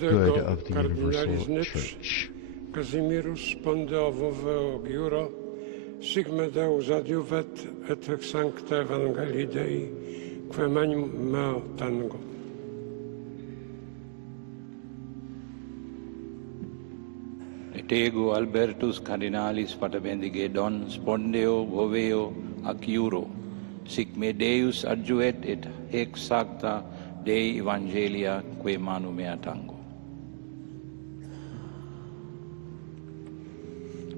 good of the universal church. Casimirus pondeovoveo giuro, sigme Deus adiuvet et sancta Evangelii Dei, quae magnum meo tango. Et ego Albertus Cardinalis Paterbendige Don spondeo voveo ac iuro, sic me Deus adjuet et hec sancta Dei Evangelia quae manu mea tango.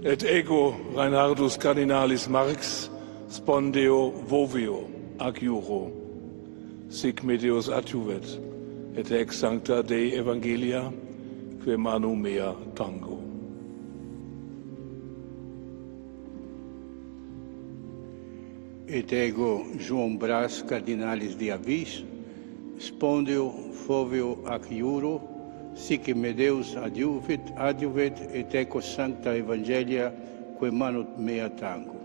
Et ego Reinhardus Cardinalis Marx spondeo vovio ac iuro, sic me Deus adjuvet et hec sancta Dei Evangelia quae manu mea tango. Et ego João Brás Cardinalis de Avis spondeo foveo ac iuro, sic me Deus adjuvet et eco sancta Evangelia quae manu mea tango.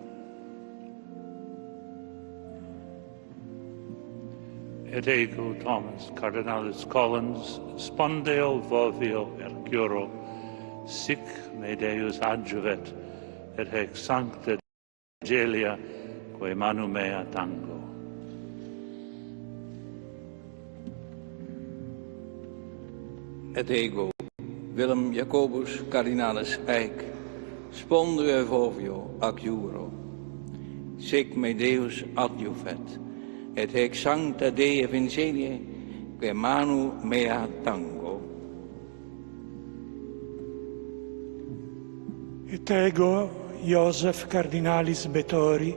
Et ego Thomas Cardinalis Collins spondeo vovio ac iuro, sic me Deus adjuvet et hec sancta Evangelia quae manu mea tango. Et ego Willem Jacobus Cardinalis Eijk spondeo vovio ac iuro, sic me Deus adjuvet et hec sancta Dei Evangelie quae manu mea tango. Et ego Iosef Cardinalis Betori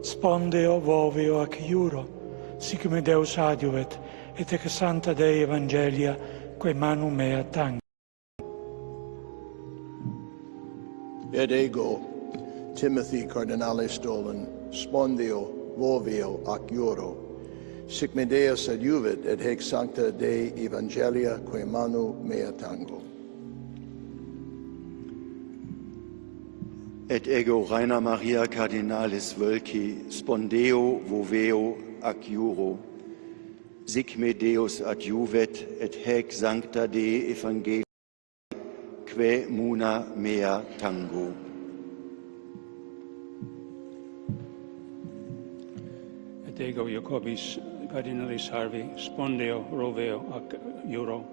spondeo voveo ac iuro, sic me Deus adjuvet et hec sancta Dei Evangelia quae manu mea tango. Et ego Timothy Cardinalis Dolan spondeo vovio ac iuro, sic me Deus adjuvet et hec sancta Dei Evangelia quae manu mea tango. Et ego Rainer Maria Cardinalis Wölki spondeo voveo ac iuro, sic me Deus adjuvet et hec sancta Dei Evangelia quae muna mea tango. Et ego Jacobis Cardinalis Harvey spondeo roveo ac iuro,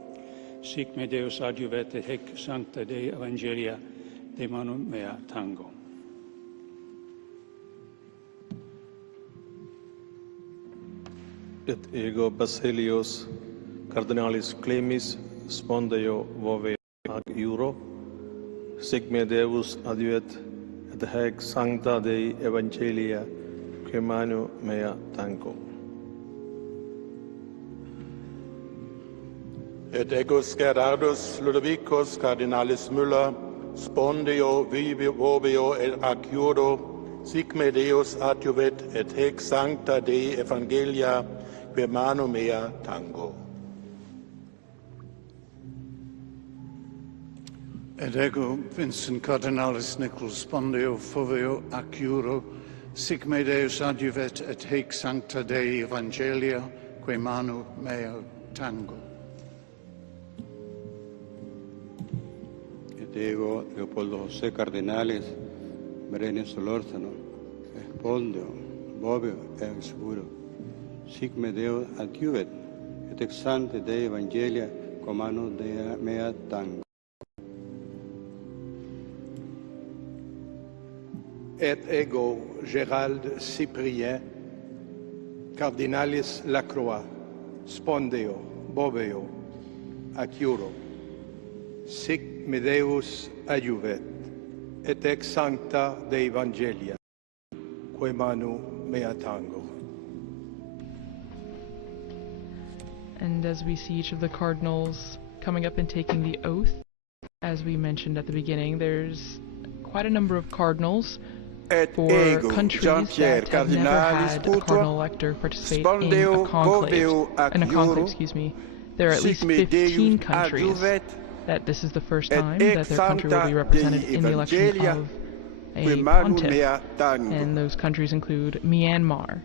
sic me Deus adjuvet et hec sancta Dei Evangelia de manu mea tango. Et ego Basilius Cardinalis Clemis spondeo voveo ac iuro, sic me Deus adjuvet et hec sancta Dei Evangelia quae manu mea tango. Et ego Gerardus Ludovicus Cardinalis Müller spondeo voveo ac iuro, sic me Deus adjuvet et hec sancta Dei Evangelia quae manu mea tango. Et ego Vincent Cardinalis Nicholas spondeo foveo ac iuro, sic me Deus adjuvet et hec sancta Dei Evangelia quae manu mea tango. Et ego Leopoldo José Cardinalis Berenis Solórzano spondeo voveo ex iuro, sic me Deus adjuvet et ex sancta Dei Evangelia quae manu mea tango. Et ego Gérald Cyprien Cardinalis Lacroix spondeo voveo ac iuro, sic me Deus adjuvet et ex sancta Dei Evangelia quae manu mea tango. And as we see each of the cardinals coming up and taking the oath, as we mentioned at the beginning, there's quite a number of cardinals for countries that have never had a cardinal elector participate in a conclave. There are at least 15 countries that this is the first time that their country will be represented in the election of a pontiff. And those countries include Myanmar,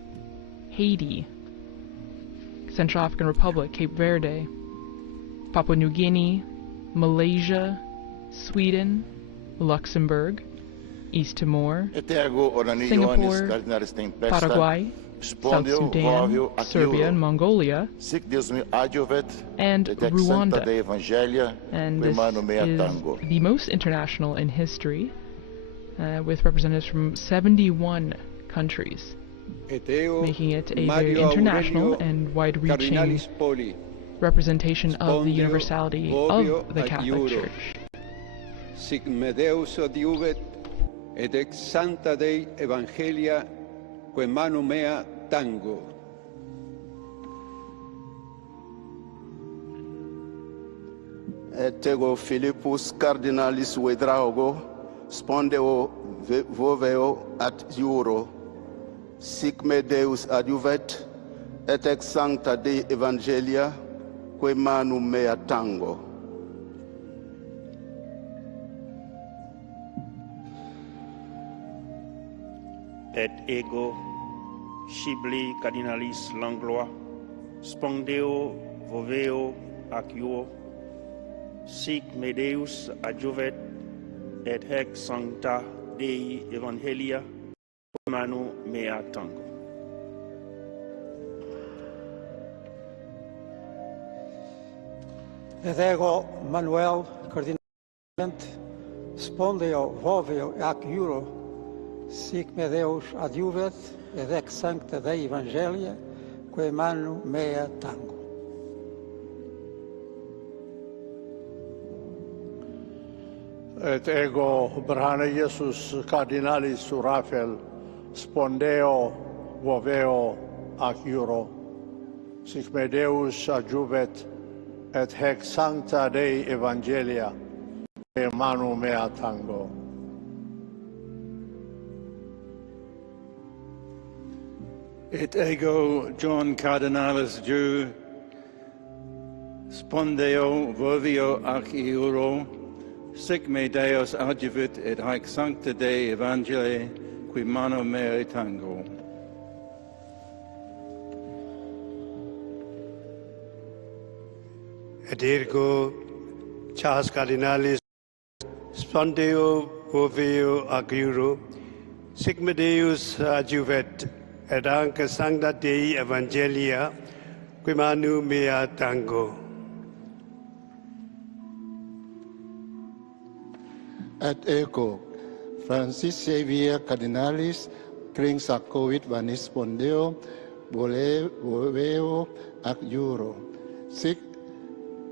Haiti, Central African Republic, Cape Verde, Papua New Guinea, Malaysia, Sweden, Luxembourg, East Timor, Singapore, Paraguay, South Sudan, Serbia and Mongolia, and Rwanda. And this is the most international in history, with representatives from 71 countries, making it a very international and wide-reaching representation of the universality of the Catholic Church. Sic me Deus adiuvet, et ex sancta Dei Evangelia, que manu mea tango. Et ego Philippus Cardinalis Vedraugo, spondeo voveo at iuro, sic me Deus adiuvet, et ex sancta Dei Evangelia, que manu mea tango. Et ego scibli Cardinalis Langlois, spondeo voveo ac iuo, sic me Deus adjuvet, et hec sancta Dei Evangelia, manu mea tango. Et ego Manuel Cardinal spondeo voveo ac iuro, sic me Deus adjuvet, et ex sancta Dei Evangelia, que manu mea tango. Et ego Brana Iesus Cardinalis Raphael, spondeo voveo ac iuro, sic me Deus adjuvet, et hec sancta Dei Evangelia, que manu mea tango. Et ego John Cardinalis Jew, spondeo vovio ac iuro, sic me Deus adjuvit et haec sancta Dei Evangelii, qui manu mea tango. Et ergo Charles Cardinalis spondeo voveo ac iuro, sic me Deus adjuvet, et anca sancta Dei Evangelia, qui manu mea tango. Et ego Francis Xavier Cardinalis Cringsacoit vanis spondeo voveo ac iuro, sic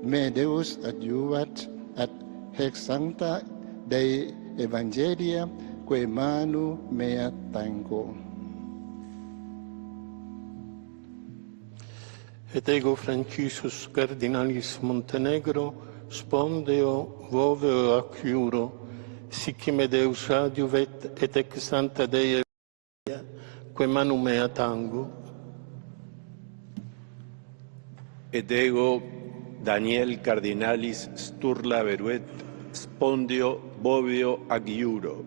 me Deus adjuvat, et hec sancta Dei Evangelia, que manu mea tango. Et ego Franciscus Cardinalis Montenegro, spondeo voveo ac iuro, sic me Deus adjuvet, et ex sancta Dei Evangelia, que manu mea tango. Et ego Daniel Cardinalis Sturla Veruet, spondeo voveo ac iuro,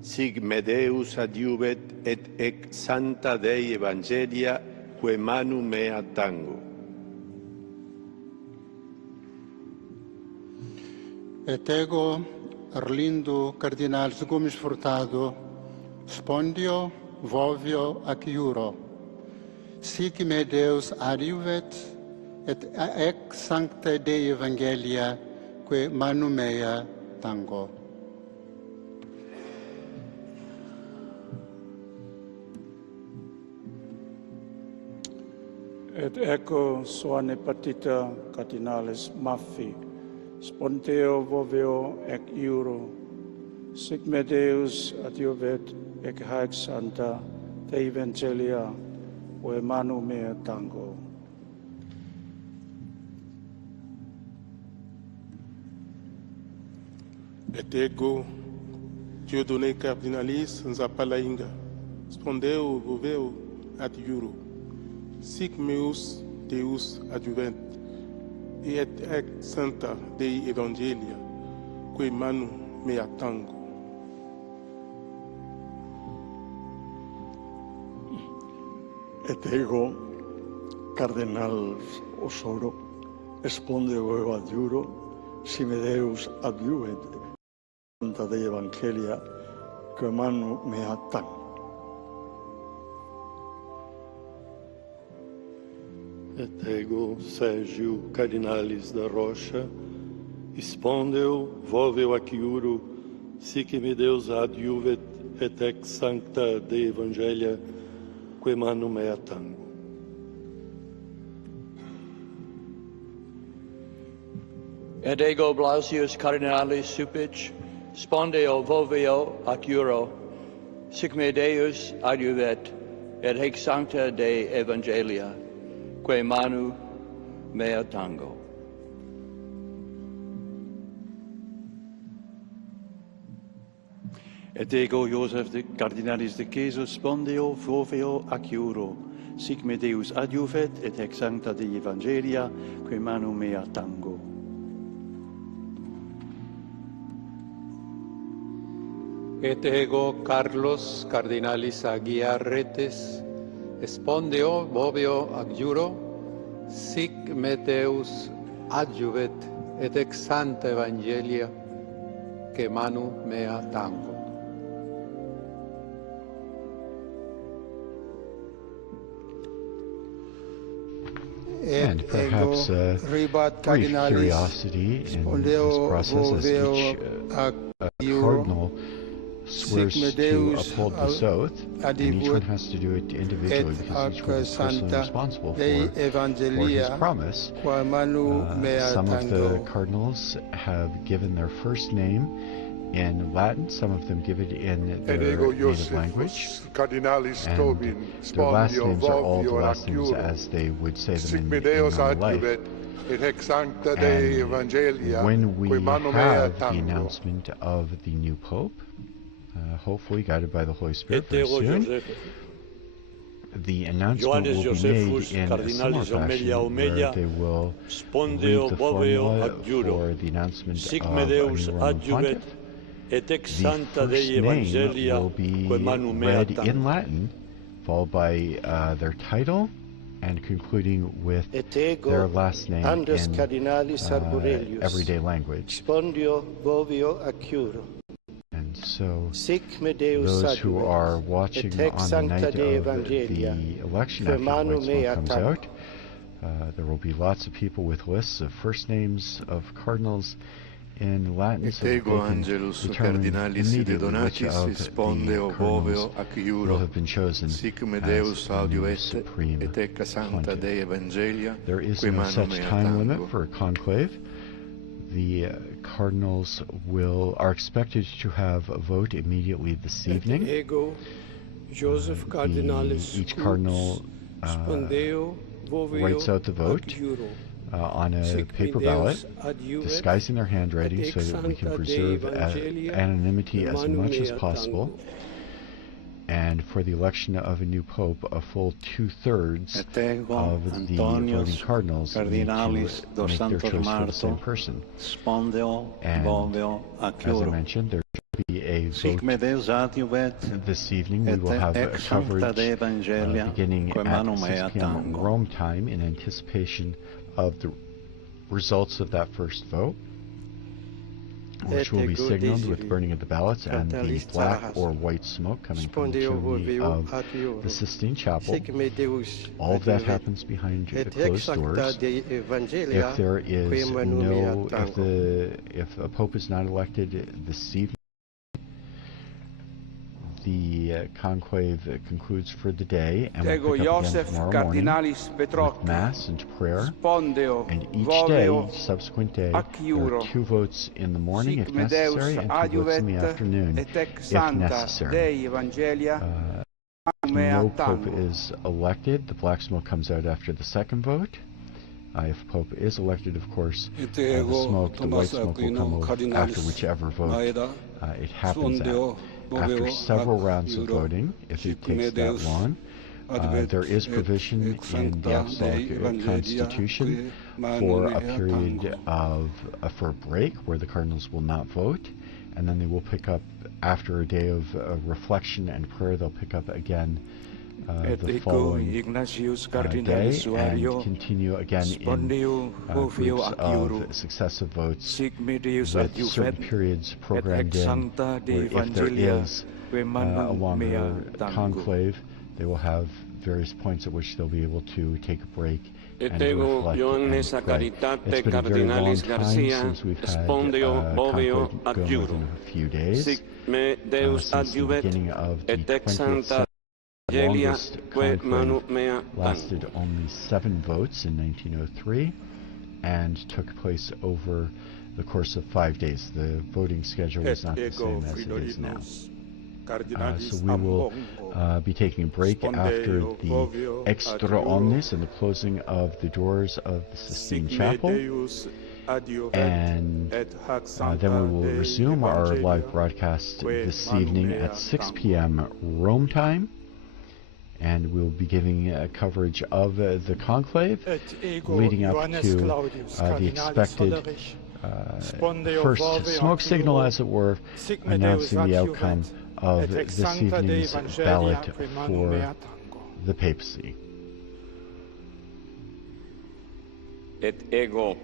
sic me Deus adjuvet, et ex sancta Dei Evangelia, que manu mea tango. Et ego Arlindo Cardinalis Gomes Furtado, spondeo voveo ac iuro, sic me Deus adjuvet, et ex sancta Dei Evangelia, que manu mea tango. Et ego Soane Partita Cardinalis Maffi, spondeo voveo ec iuro, sic me Deus adjuvet, ec haec sancta Dei Evangelia, que manu mea tango. Et ego Dieudonné Cardinalis Nzapalainga, spondeo voveo ad iuro, sic meus Deus adjuvent, et ex sancta Dei Evangelia, que manu mea tango. Et ego Cardenal Osoro, spondeo ad iuro, si me Deus adjuvet Santa Dei Evangelia que manu mea tan. Et ego Sergio Cardinalis da Rocha, spondeo voveo aciuro, sic me Deus adjuvet et ex sancta Dei Evangelia que manu mea tango. Et ego Blasius Cardinalis Supic, spondeo voveo acuro, sic me Deus adjuvet, et hic sancta Dei Evangelia, que manu mea tango. Et ego Joseph de Cardinalis de Ceso, spondeo voveo acuro, sic me Deus adjuvet, et hic sancta Dei Evangelia, que manu mea tango. Et ego Carlos Cardinalis Aguiarretes, spondeo voveo adjuro, sic me Deus adjuvet, et ex sancta Evangelia, que manu mea tango. And perhaps a brief curiosity in this process as each cardinal swears to uphold this oath, and each one has to do it individually because each one is personally responsible for his promise. Some of the cardinals have given their first name in Latin, some of them give it in their native language, and their last names are all the last names as they would say them in real life. And when we have the announcement of the new Pope, hopefully guided by the Holy Spirit very soon, the announcement will be made in a similar fashion where they will read the formula for the announcement of a new Roman Pontiff. The first name will be read in Latin, followed by their title, and concluding with their last name in everyday language. And so those who are watching on the night of the election after the white smoke comes out, there will be lots of people with lists of first names of cardinals in Latin, so that they can determine immediately which of the cardinals will have been chosen as the new supreme pontiff. There is no such time limit for a conclave. The cardinals are expected to have a vote immediately this evening. Each cardinal writes out the vote on a paper ballot, disguising their handwriting so that we can preserve anonymity as much as possible. And for the election of a new pope, a full 2/3 of the voting cardinals need to make their choice for the same person. And as I mentioned, there should be a vote this evening. We will have a coverage beginning at 6 p.m. Rome time in anticipation of the results of that first vote, which will be signaled with burning of the ballots and the black or white smoke coming from the chimney of the Sistine Chapel. All of that happens behind closed doors. If there is if a pope is not elected this evening, the conclave concludes for the day, and we'll pick up again tomorrow morning with Mass and prayer. And each day, subsequent day, there are 2 votes in the morning if necessary, and 2 votes in the afternoon if necessary. No pope is elected. The black smoke comes out after the second vote. If Pope is elected, of course, the white smoke will come out after whichever vote it happens at. After several rounds of voting, if it takes that long, there is provision in the Apostolic Constitution for a period for a break where the cardinals will not vote, and then they will pick up after a day of reflection and prayer. They'll pick up again the following day, and continue again in groups of successive votes with certain periods programmed in, where if there is a longer conclave, they will have various points at which they'll be able to take a break and reflect and pray. It's been a very long time since we've had conclave go more than a few days. Since the beginning of the 20th century, the longest conclave lasted only 7 votes in 1903 and took place over the course of 5 days. The voting schedule is not the same as it is now. So we will be taking a break after the extra omnis and the closing of the doors of the Sistine Chapel, and then we will resume our live broadcast this evening at 6 p.m. Rome time, and we'll be giving coverage of the conclave leading up to the expected first smoke signal, as it were, announcing the outcome of this evening's ballot for the papacy. Et ego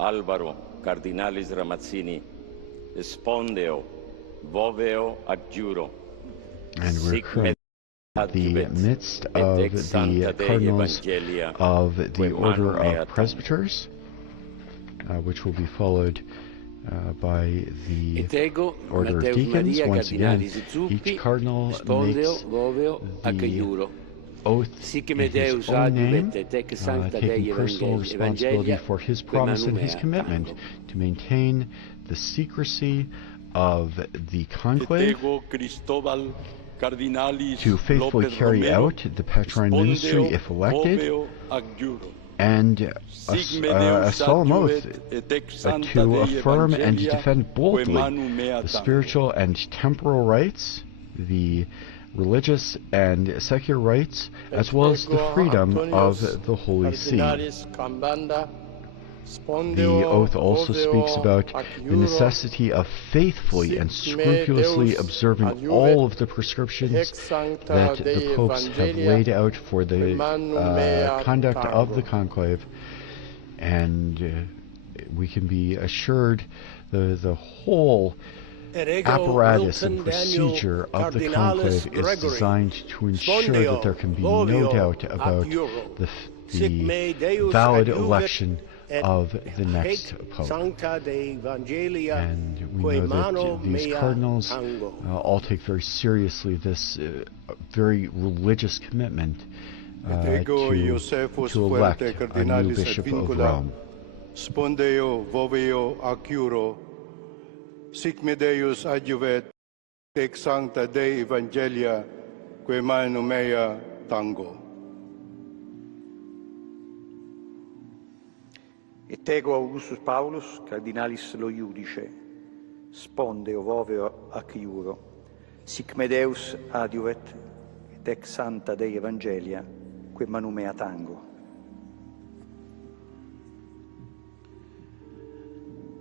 Alvaro Cardinalis Ramazzini spondeo voveo adjuro. And we're currently in the midst of the Cardinals of the Order of Presbyters, which will be followed by the Order of Deacons. Once again, each cardinal makes the oath in his own name, taking personal responsibility for his promise and his commitment to maintain the secrecy of the conclave, to faithfully carry out the Patrine ministry if elected, and a solemn oath to affirm and defend boldly the spiritual and temporal rights, the religious and secular rights, as well as the freedom of the Holy See. The oath also speaks about the necessity of faithfully and scrupulously observing all of the prescriptions that the popes have laid out for the conduct of the conclave, and we can be assured the whole apparatus and procedure of the conclave is designed to ensure that there can be no doubt about the valid election of the next pope. And we know that these cardinals all take very seriously this very religious commitment to elect a new bishop of Rome. Spondeo voveo acuro, sic me Deus adjuvet, ex sancta Dei Evangelia, quae manu mea tango. Et ego Augustus Paulus, Cardinalis lo Iudice, spondeo voveo ac iuro, sic me Deus adiuvet, et ex sancta Dei Evangelia, quae manu mea tango.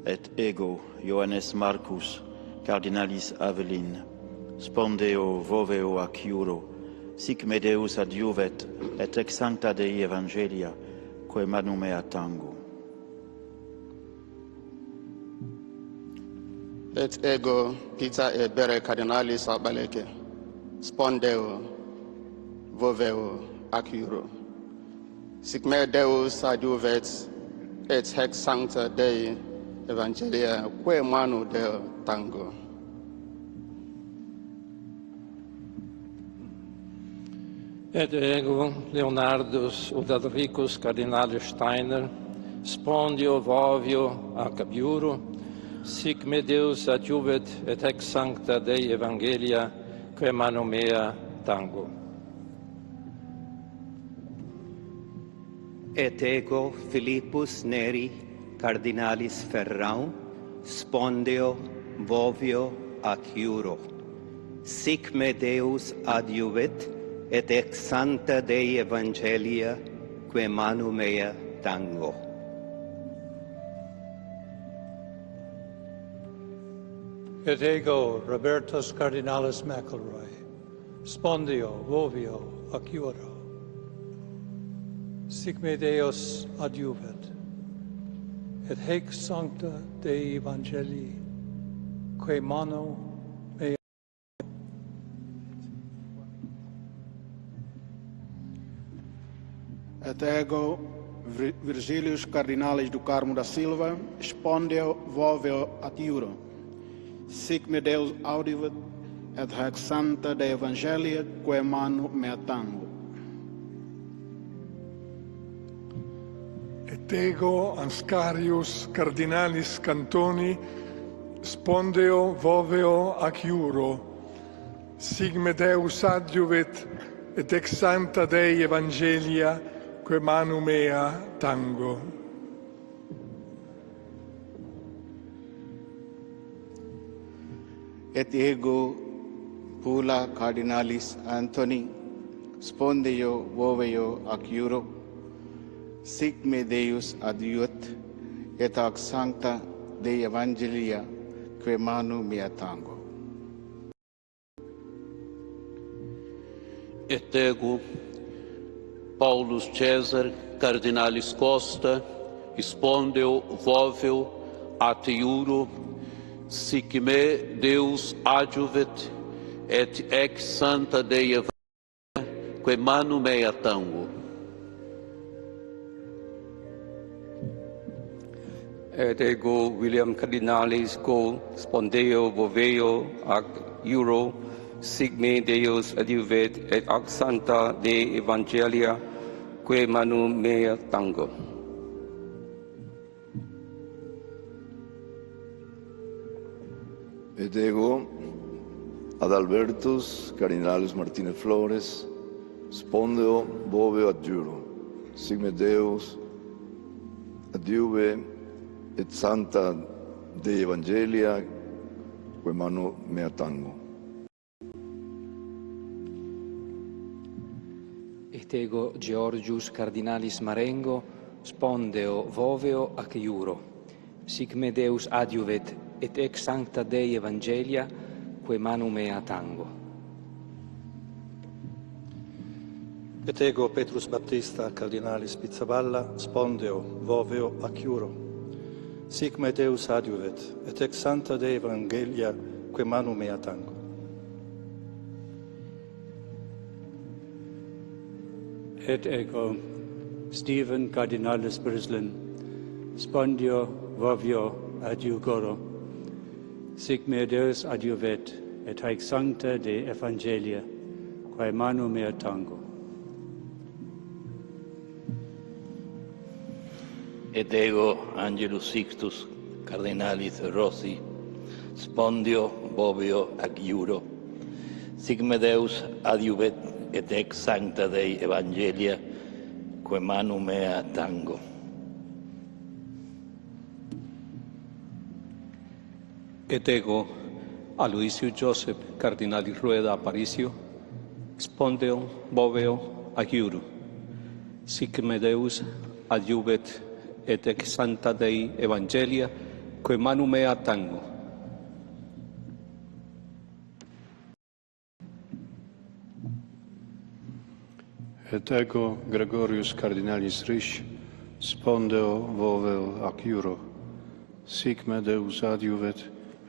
Et ego Ioannes Marcus, Cardinalis Avelin, spondeo voveo ac iuro, sic me Deus adiuvet, et ex sancta Dei Evangelia, quae manu mea tango. Et ego Peter et Bere Cardinalis Abaleke, spondeo voveo ac iuro, sic me Deus adiuvet, et haec sancta Dei Evangelia, quae manu Deo tango. Et ego Leonardus Udalricus Cardinalis Steiner, spondio vovio ac iuro, sic me Deus adjuvet, et ex sancta Dei Evangelia, quae manu mea tango. Et ego Philippus Neri, Cardinalis Ferrau, spondeo vovio ac iuro, sic me Deus adjuvet, et ex sancta Dei Evangelia, quae manu mea tango. Et ego Robertus Cardinalis McElroy, spondio vovio ac iuro. Sic me Deus adiuvet, et haec sancta Dei Evangelii, quae mano mea. Et ego Virgilius Cardinalis do Carmo da Silva, spondeo voveo ad iuro. Sic me Deus audivet, et haec sancta Dei Evangelia, quae manu mea tango. Et ego Anscarius Cardinalis Cantoni, spondeo voveo ac iuro. Sic me Deus adiuvet, et ex sancta Dei Evangelia, quae manu mea tango. Et ego Pula Cardinalis Anthony, spondeo voveo ac iuro. Sic me Deus adiuet, et ac sancta Dei Evangelia, quae manu mea tango. Et ego Paulus Caesar Cardinalis Costa, spondeo voveo at iuro. Sic me Deus adiuvet, et ex sancta Dei Evangelia, quae manu mea tango. Et ego William Cardinalis Co, spondeo voveo ac iuro. Sic me Deus adiuvet, et ac sancta Dei Evangelia, quae manu mea tango. Et ego Adalbertus Cardinalis Martinez Flores, spondeo voveo ad iuro. Sic me Deus adiuve, et sancta Dei Evangelia, quae manu mea tango. Et ego Georgius Cardinalis Marengo, spondeo voveo ac iuro. Sic me Deus adiuvet, et ex sancta Dei Evangelia, quae manu mea tango. Et ego Petrus Baptista Cardinalis Pizzaballa, spondeo voveo ac iuro. Sic me Deus adiuvet, et ex sancta Dei Evangelia, quae manu mea tango. Et ego Stephen Cardinalis Brislin, spondeo voveo ad iugoro. Sic me Deus adiuvet, et haec sancta Dei Evangelia, quae manu mea tango. Et ego Angelus Sixtus Cardinalis Rossi, spondeo voveo ac iuro. Sic me Deus adiuvet, et ex sancta Dei Evangelia, quae manu mea tango. Et ego Aloysius Joseph Cardinalis Rueda Aparicio, spondeo voveo ac iuro. Sic me Deus adiuvet, et ex sancta Dei Evangelia, quae manu mea tango. Et ego Gregorius Cardinalis Risch, spondeo voveo ac iuro. Sic me Deus adiuvet,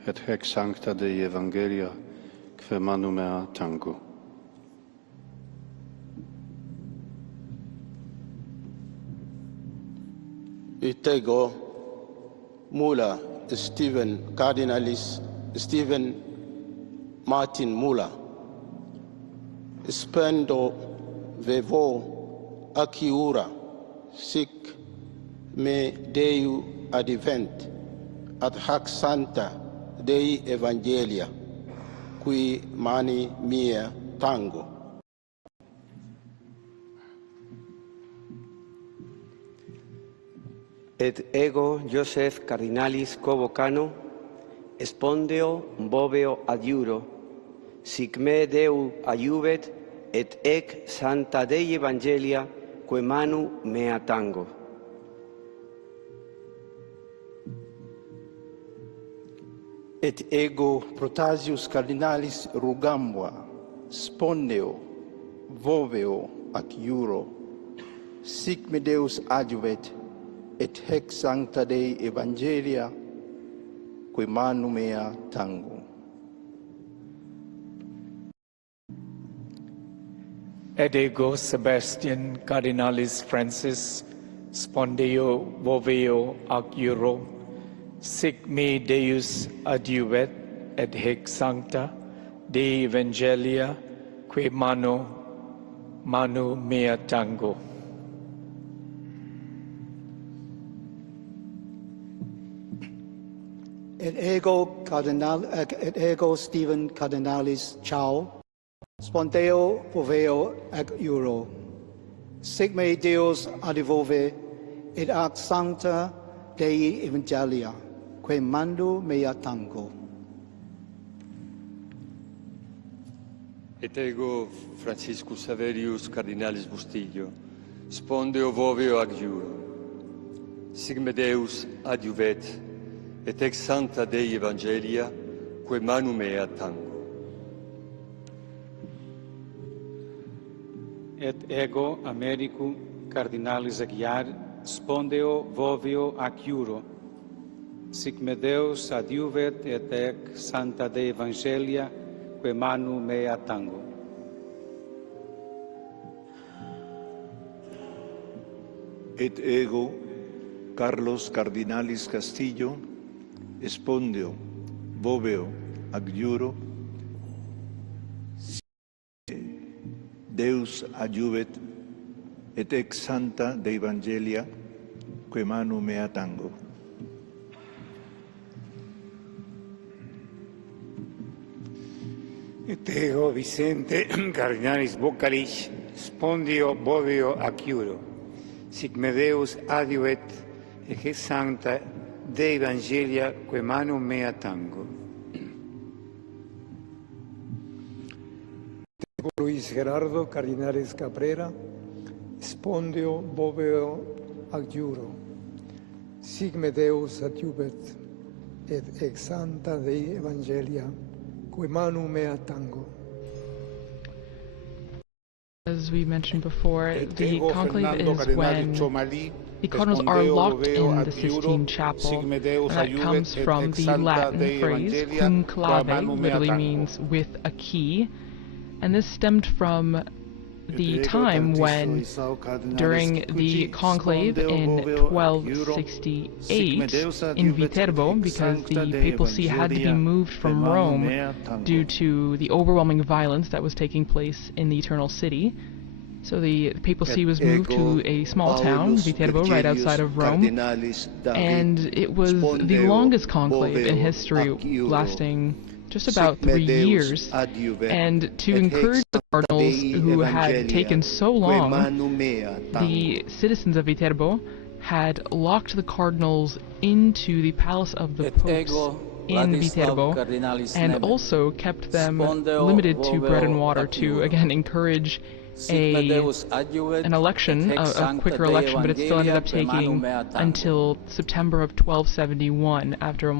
et haec sancta Dei Evangelia, quae manu mea tango. Et ego Mula Stephen Cardinalis Stephen Martin Mula, spendo vevo ac iura. Sic me Deu advent, ad hac sancta Dei Evangelia, qui mani mea tango. Et ego Joseph Cardinalis Covocano, spondeo voveo ad iuro. Sic me Deu adiuvet, et ec sancta Dei Evangelia, quae manu mea tango. Et ego Protasius Cardinalis Rugambua, spondeo voveo ac iuro, sic me Deus adjuvet, et hec sancta Dei Evangelia, que manu mea tango. Et ego Sebastian Cardinalis Francis spondeo voveo ac iuro, sic me Deus adjuvet et hic sancta Dei Evangelia que manu mea tango. Et ego Stephen Cardinalis Chao, spondeo voveo ac iuro, sic me Deus adjuvove et ac sancta Dei Evangelia, que manu mea tango. Et ego Franciscus Saverius Cardinalis Bustillo, spondeo voveo ac iuro, sic me Deus adjuvet, et ex sancta Dei Evangelia, que manu mea tango. Et ego Americum Cardinalis Aguiar, spondeo voveo ac iuro, sic me Deus adjuvet et ec sancta Dei Evangelia, que manu mea tango. Et ego Carlos Cardinalis Castillo, spondeo voveo ac iuro, Deus adjuvet et ex sancta Dei Evangelia, que manu mea tango. Et ego Vicente Cardinalis Bocalich, spondeo voveo ac iuro, sic me Deus adjuvet et hic sancta Dei Evangelia, que manu mea tango. Luis Gerardo Cardinalis Cabrera, spondeo voveo ac iuro, sic me Deus adjuvet et ex sancta Dei Evangelia, que manu mea tango. As we mentioned before, the conclave is when the cardinals are locked in the Sistine Chapel, and that comes from the Latin phrase conclave, literally means with a key, and this stemmed from the time when, during the conclave in 1268 in Viterbo, because the papal see had to be moved from Rome due to the overwhelming violence that was taking place in the Eternal City. So the papal see was moved to a small town, Viterbo, right outside of Rome, and it was the longest conclave in history, lasting just about 3 years, and to encourage the cardinals who had taken so long, the citizens of Viterbo had locked the cardinals into the palace of the popes in Viterbo, and also kept them limited to bread and water to, again, encourage an election, a quicker election, but it still ended up taking until September of 1271, after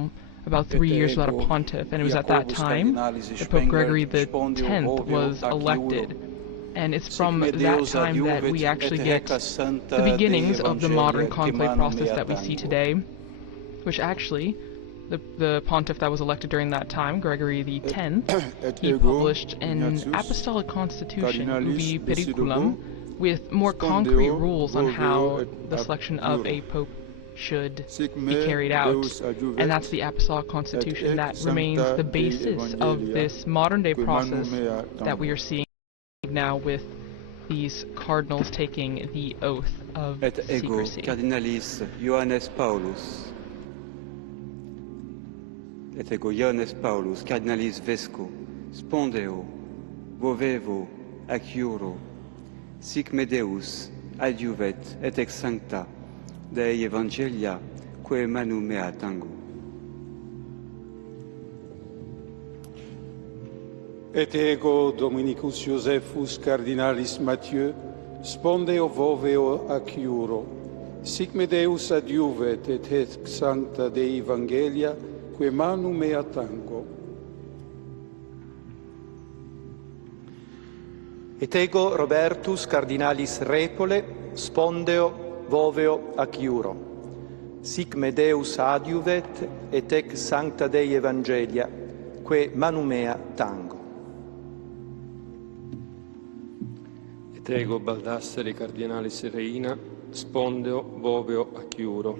about 3 years without a pontiff, and it was at that time that Pope Gregory X was elected. And it's from that time that we actually get the beginnings of the modern conclave process that we see today, which actually, the pontiff that was elected during that time, Gregory X, he published an apostolic constitution, Ubi Periculum, with more concrete rules on how the selection of a pope should be carried out, and that's the apostolic constitution that remains the basis of this modern-day process that we are seeing now with these cardinals taking the oath of secrecy. Cardinalis Johannes Paulus, et ego Johannes Paulus, Cardinalis Vesco, spondeo voveo ac iuro, sic me Deus adjuvet et ex sancta Dei Evangelia, que manu mea tango. Et ego Dominicus Josephus Cardinalis Mathieu, spondeo voveo ac iuro, sic me Deus adjuvet et ex sancta Dei Evangelia, que manu mea tango. Et ego Robertus cardinalis Repole, spondeo voveo ac iuro. Sic me Deus adiuvet, et ec sancta Dei Evangelia, que manu mea tango. Et ego Baldassare cardinalis Reina, spondeo voveo ac iuro.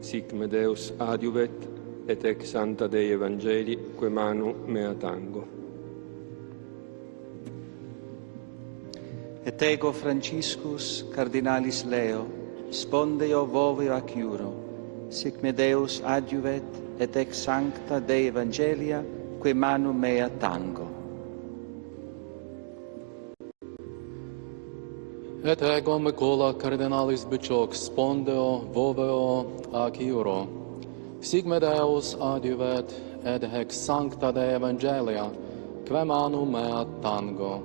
Sic me Deus adiuvet, et ec sancta Dei Evangelii, que manu mea tango. Et ego Franciscus cardinalis Leo, spondeo voveo ac iuro. Sic me Deus adiuvet, et ec sancta Dei Evangelia, que manu mea tango. Et ego Micola cardinalis Bicioc, spondeo voveo ac iuro. Sic me Deus adiuvet, et ec sancta Dei Evangelia, que manu mea tango.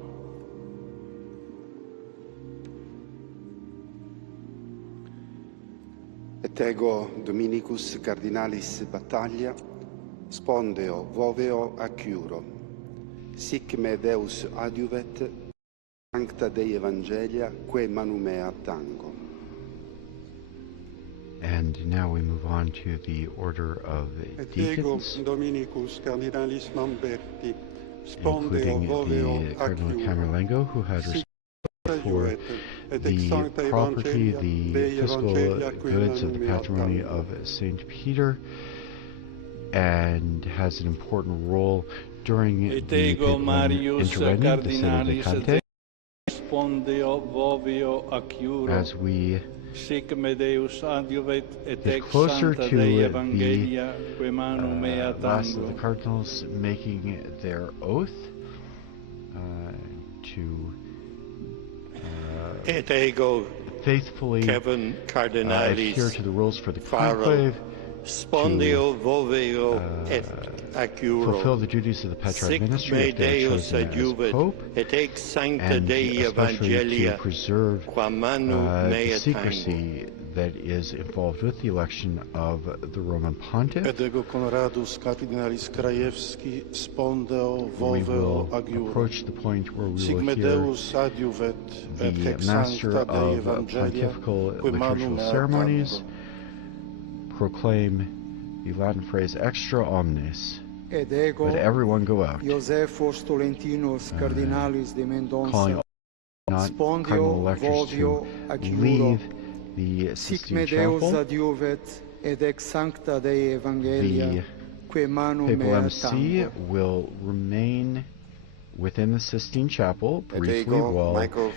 Et ego Dominicus cardinalis Battaglia, spondeo voveo ac iuro. Sic me Deus adiuvet, sancta Dei Evangelia, que manu mea tango. And now we move on to the order of deacons, Dominicus cardinalis Mamberti, including the Cardinal Camerlengo, who had responsibility for the property, the fiscal goods of the patrimony of St. Peter, and has an important role during the papal interregnum, the Sedevacante, as we get closer to the last of the cardinals making their oath to faithfully adhere to the rules for the conclave, to fulfill the duties of the patriarch ministry if they are chosen as Pope, and especially to preserve the secrecy that is involved with the election of the Roman Pontiff. We will approach the point where we will hear the Master of Pontifical Liturgical Ceremonies proclaim the Latin phrase extra omnes. Let everyone go out, calling all non-cardinal electors to leave the Sistine Chapel. The papal MC will remain within the Sistine Chapel briefly while Cardinal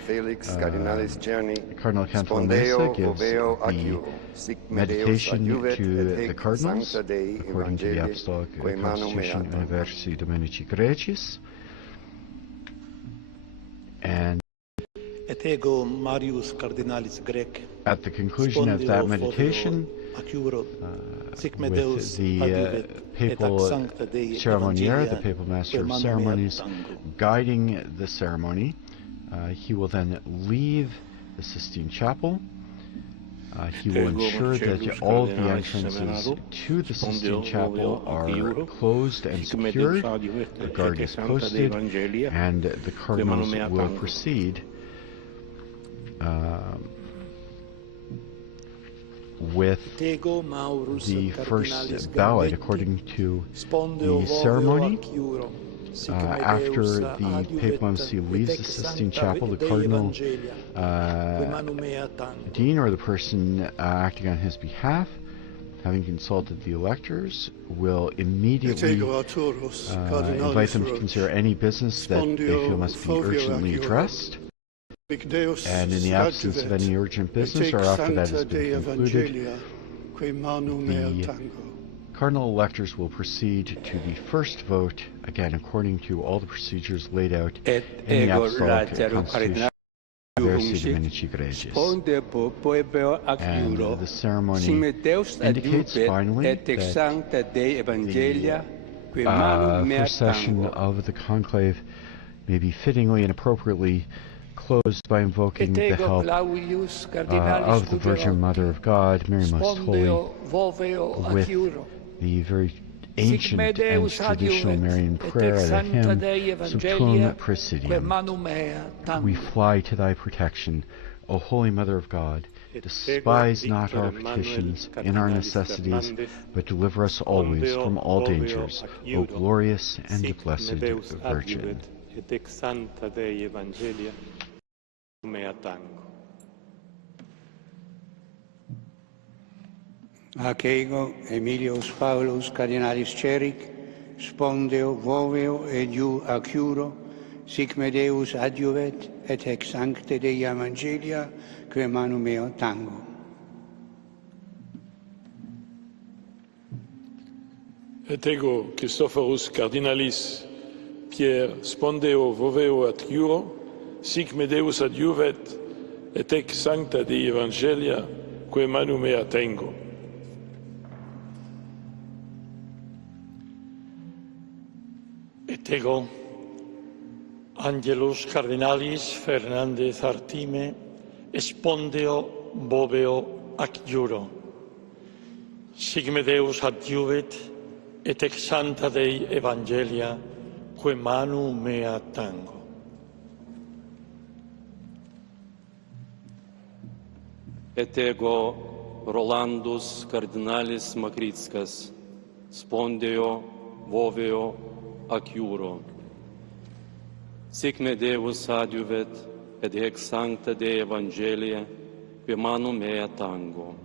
Cantalamessa gives the meditation to the cardinals according to the Apostolic Constitution Universi Dominici Graecis. And at the conclusion of that meditation, with the papal ceremoniere, the papal master of ceremonies, guiding the ceremony, he will then leave the Sistine Chapel. He will ensure that all of the entrances to the Sistine Chapel are closed and secured, the guard is posted, and the cardinals will proceed with the first ballot according to the ceremony. After the papal MC leaves the Sistine Chapel, the cardinal dean, or the person acting on his behalf, having consulted the electors, will immediately invite them to consider any business that they feel must be urgently addressed. And in the absence of any urgent business, or after that has been concluded, the cardinal electors will proceed to the first vote, again according to all the procedures laid out in the Apostolic Constitution Universi Dominici Graecis. And the ceremony indicates finally that the first session of the conclave may be fittingly and appropriately closed by invoking the help of the Virgin Mother of God, Mary Most Holy, with the very ancient and traditional Marian prayer at a hymn, Subtum Presidium. We fly to thy protection, O Holy Mother of God. Despise not our petitions in our necessities, but deliver us always from all dangers, O glorious and blessed Virgin. Ac ego, Emilius Paulus, Cardinalis Ceric, spondeo, voveo, ediu acuro, sic me Deus adjuvet, et ex sancte Dei Evangelia, que manu meo tango. Et ego, Christophorus Cardinalis, Pierre, spondeo, voveo, at juro, sic me Deus adjuvet, et ex sancta Dei Evangelia, que manu mea tengo. Et ego, Angelus Cardinalis Fernandez Artime, spondeo, voveo, ac juro. Sic me Deus adjuvet, et ex sancta Dei Evangelia, que manu mea tango. Et ego, Rolandus Cardinalis Makritskas, spondeo, voveo, ac juro. Sic me Deus adjuvet, et ex sancta Dei Evangelia, que manu mea tango.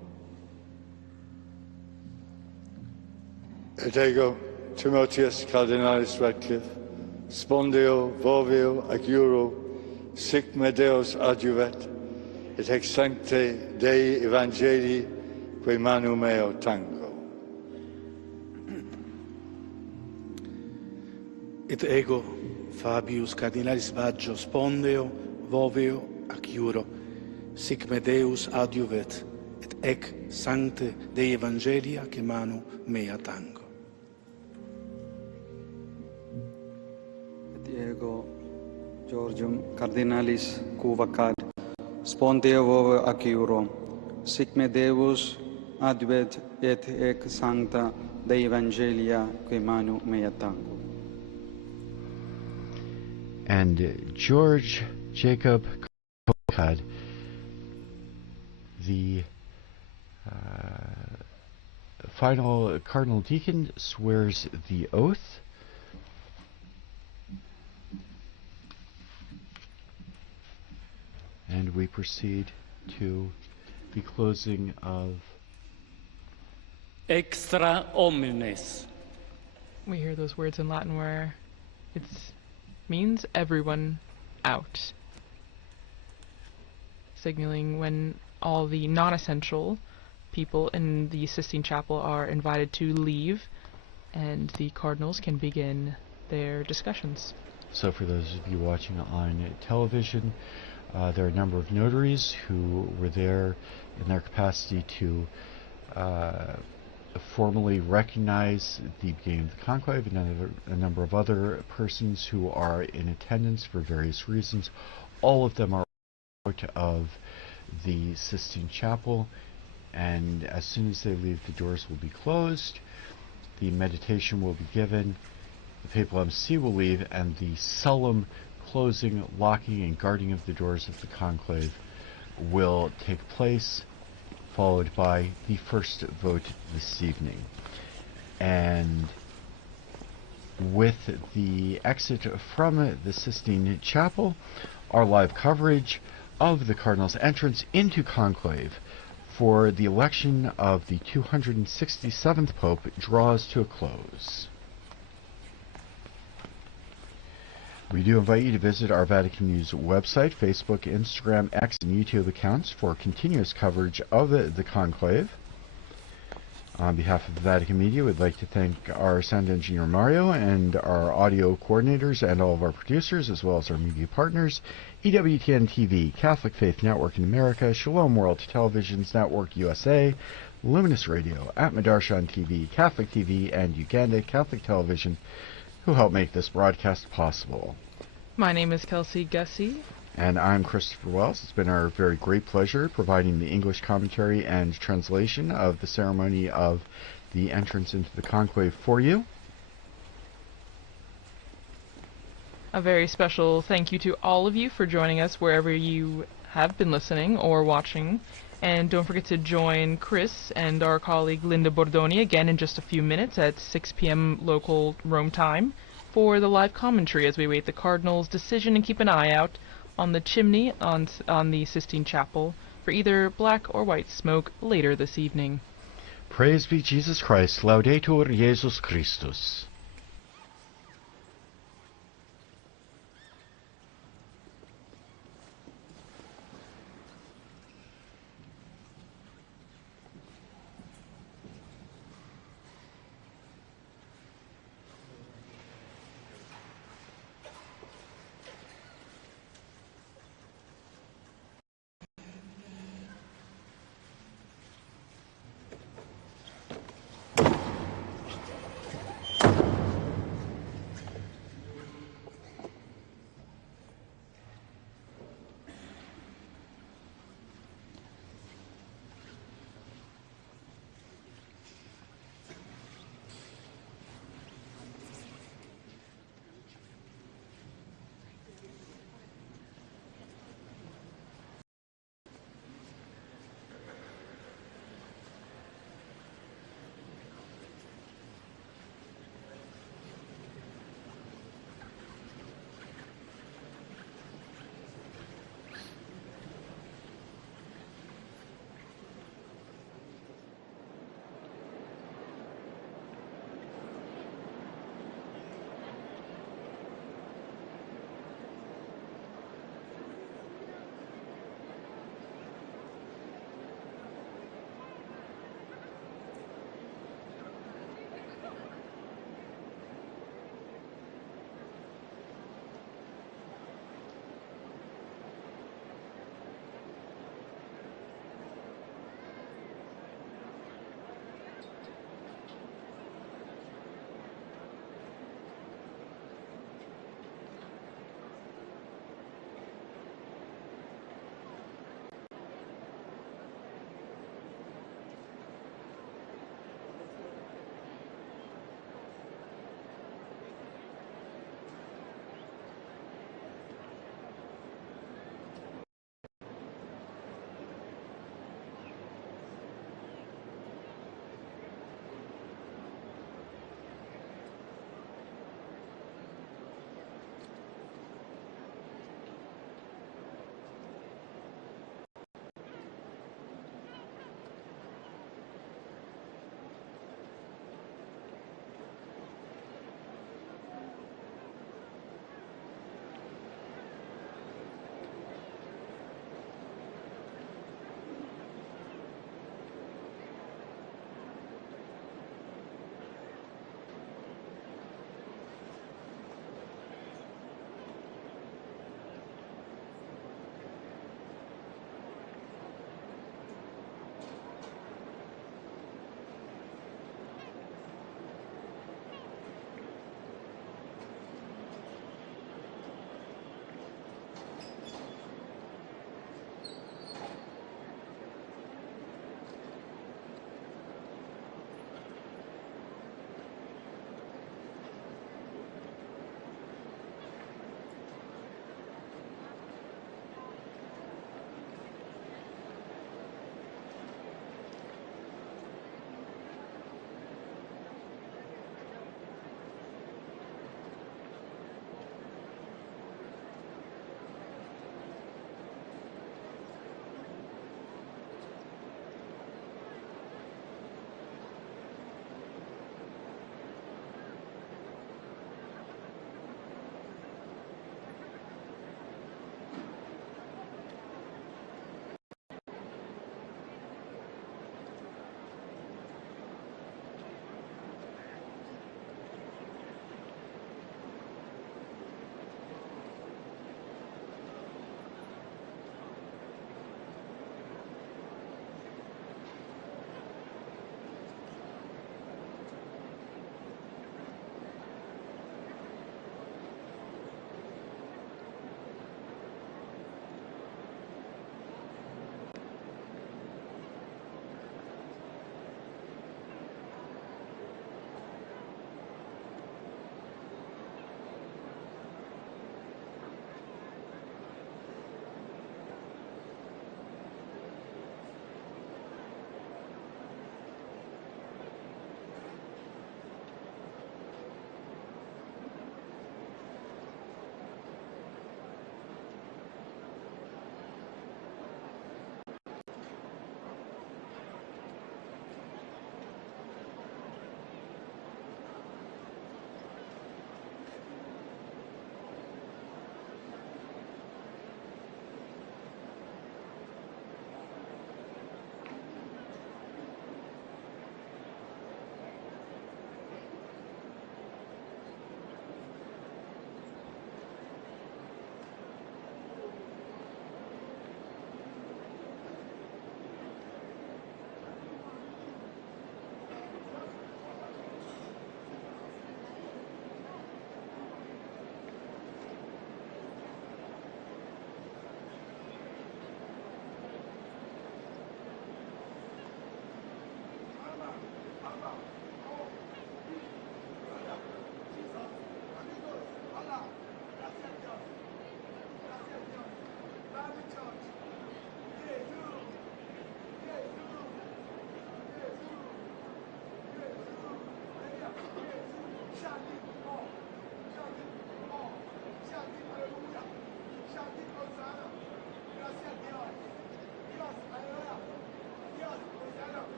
Et ego, Timotheus Cardinalis Radcliffe, spondeo, voveo, ac juro, sic me Deus adjuvet, et ex sancte Dei Evangelii, que manu meo tango. Et ego, Fabius Cardinalis Baggio, spondeo, voveo, ac juro, sic me Deus adjuvet, et ec sancte Dei Evangelia, que manu mea tango. Et ego, Georgium Cardinalis Cuvacad, spondeo, voveo, ac juro, sic me Deus adjuvet, et ec sancta Dei Evangelia, que manu mea tango. And George Jacob had the final Cardinal Deacon swears the oath. And we proceed to the closing of Extra omnes. We hear those words in Latin where it means everyone out, signaling when all the non-essential people in the Sistine Chapel are invited to leave and the cardinals can begin their discussions. So for those of you watching on television, there are a number of notaries who were there in their capacity to formally recognize the beginning of the conclave, and a number of other persons who are in attendance for various reasons. All of them are part of the Sistine Chapel, and as soon as they leave, the doors will be closed, the meditation will be given, the papal MC will leave, and the solemn closing, locking, and guarding of the doors of the conclave will take place, followed by the first vote this evening. And with the exit from the Sistine Chapel, our live coverage of the Cardinals' entrance into conclave for the election of the 267th Pope draws to a close. We do invite you to visit our Vatican News website, Facebook, Instagram, X, and YouTube accounts for continuous coverage of the conclave. On behalf of the Vatican Media, we'd like to thank our sound engineer Mario and our audio coordinators and all of our producers, as well as our media partners, EWTN TV, Catholic Faith Network in America, Shalom World Televisions Network USA, Luminous Radio, Atmadarshan TV, Catholic TV, and Uganda Catholic Television, who help make this broadcast possible. My name is Kelsey Gussie. And I'm Christopher Wells. It's been our very great pleasure providing the English commentary and translation of the ceremony of the entrance into the conclave for you. A very special thank you to all of you for joining us wherever you have been listening or watching. And don't forget to join Chris and our colleague Linda Bordoni again in just a few minutes at 6 p.m. local Rome time for the live commentary as we await the Cardinals' decision, and keep an eye out on the chimney on the Sistine Chapel for either black or white smoke later this evening. Praise be Jesus Christ. Laudetur Jesus Christus.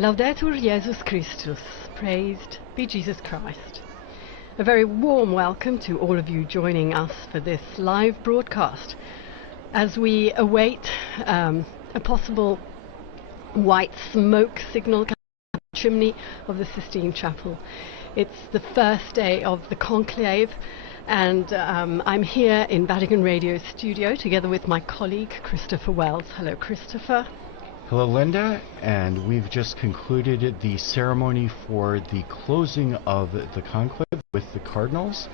Laudetur Jesus Christus, praised be Jesus Christ. A very warm welcome to all of you joining us for this live broadcast as we await a possible white smoke signal coming out of the chimney of the Sistine Chapel. It's the first day of the conclave, and I'm here in Vatican Radio studio together with my colleague Christopher Wells. Hello, Christopher. Hello, Linda, and we've just concluded the ceremony for the closing of the conclave with the cardinals.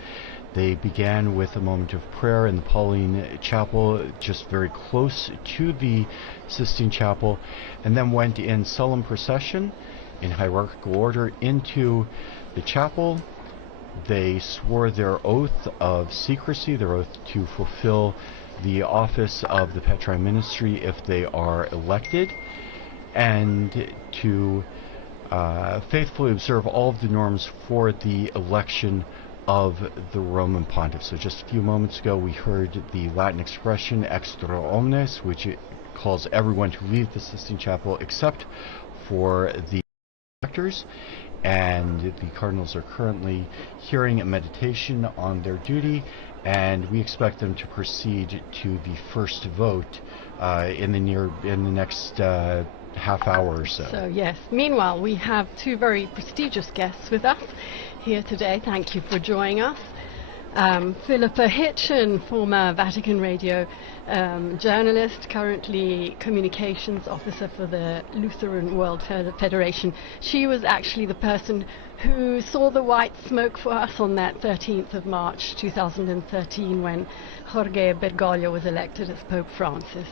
They began with a moment of prayer in the Pauline Chapel, just very close to the Sistine Chapel, and then went in solemn procession in hierarchical order into the chapel. They swore their oath of secrecy, their oath to fulfill the office of the Petrine ministry if they are elected, and to faithfully observe all of the norms for the election of the Roman Pontiff. So just a few moments ago we heard the Latin expression extra omnes, which it calls everyone to leave the Sistine Chapel except for the electors, and the cardinals are currently hearing a meditation on their duty, and we expect them to proceed to the first vote in the next half hour or so. So yes, meanwhile we have two very prestigious guests with us here today. Thank you for joining us. Philippa Hitchen, former Vatican Radio journalist, currently communications officer for the Lutheran World Federation. She was actually the person who saw the white smoke for us on that 13th of March 2013 when Jorge Bergoglio was elected as Pope Francis.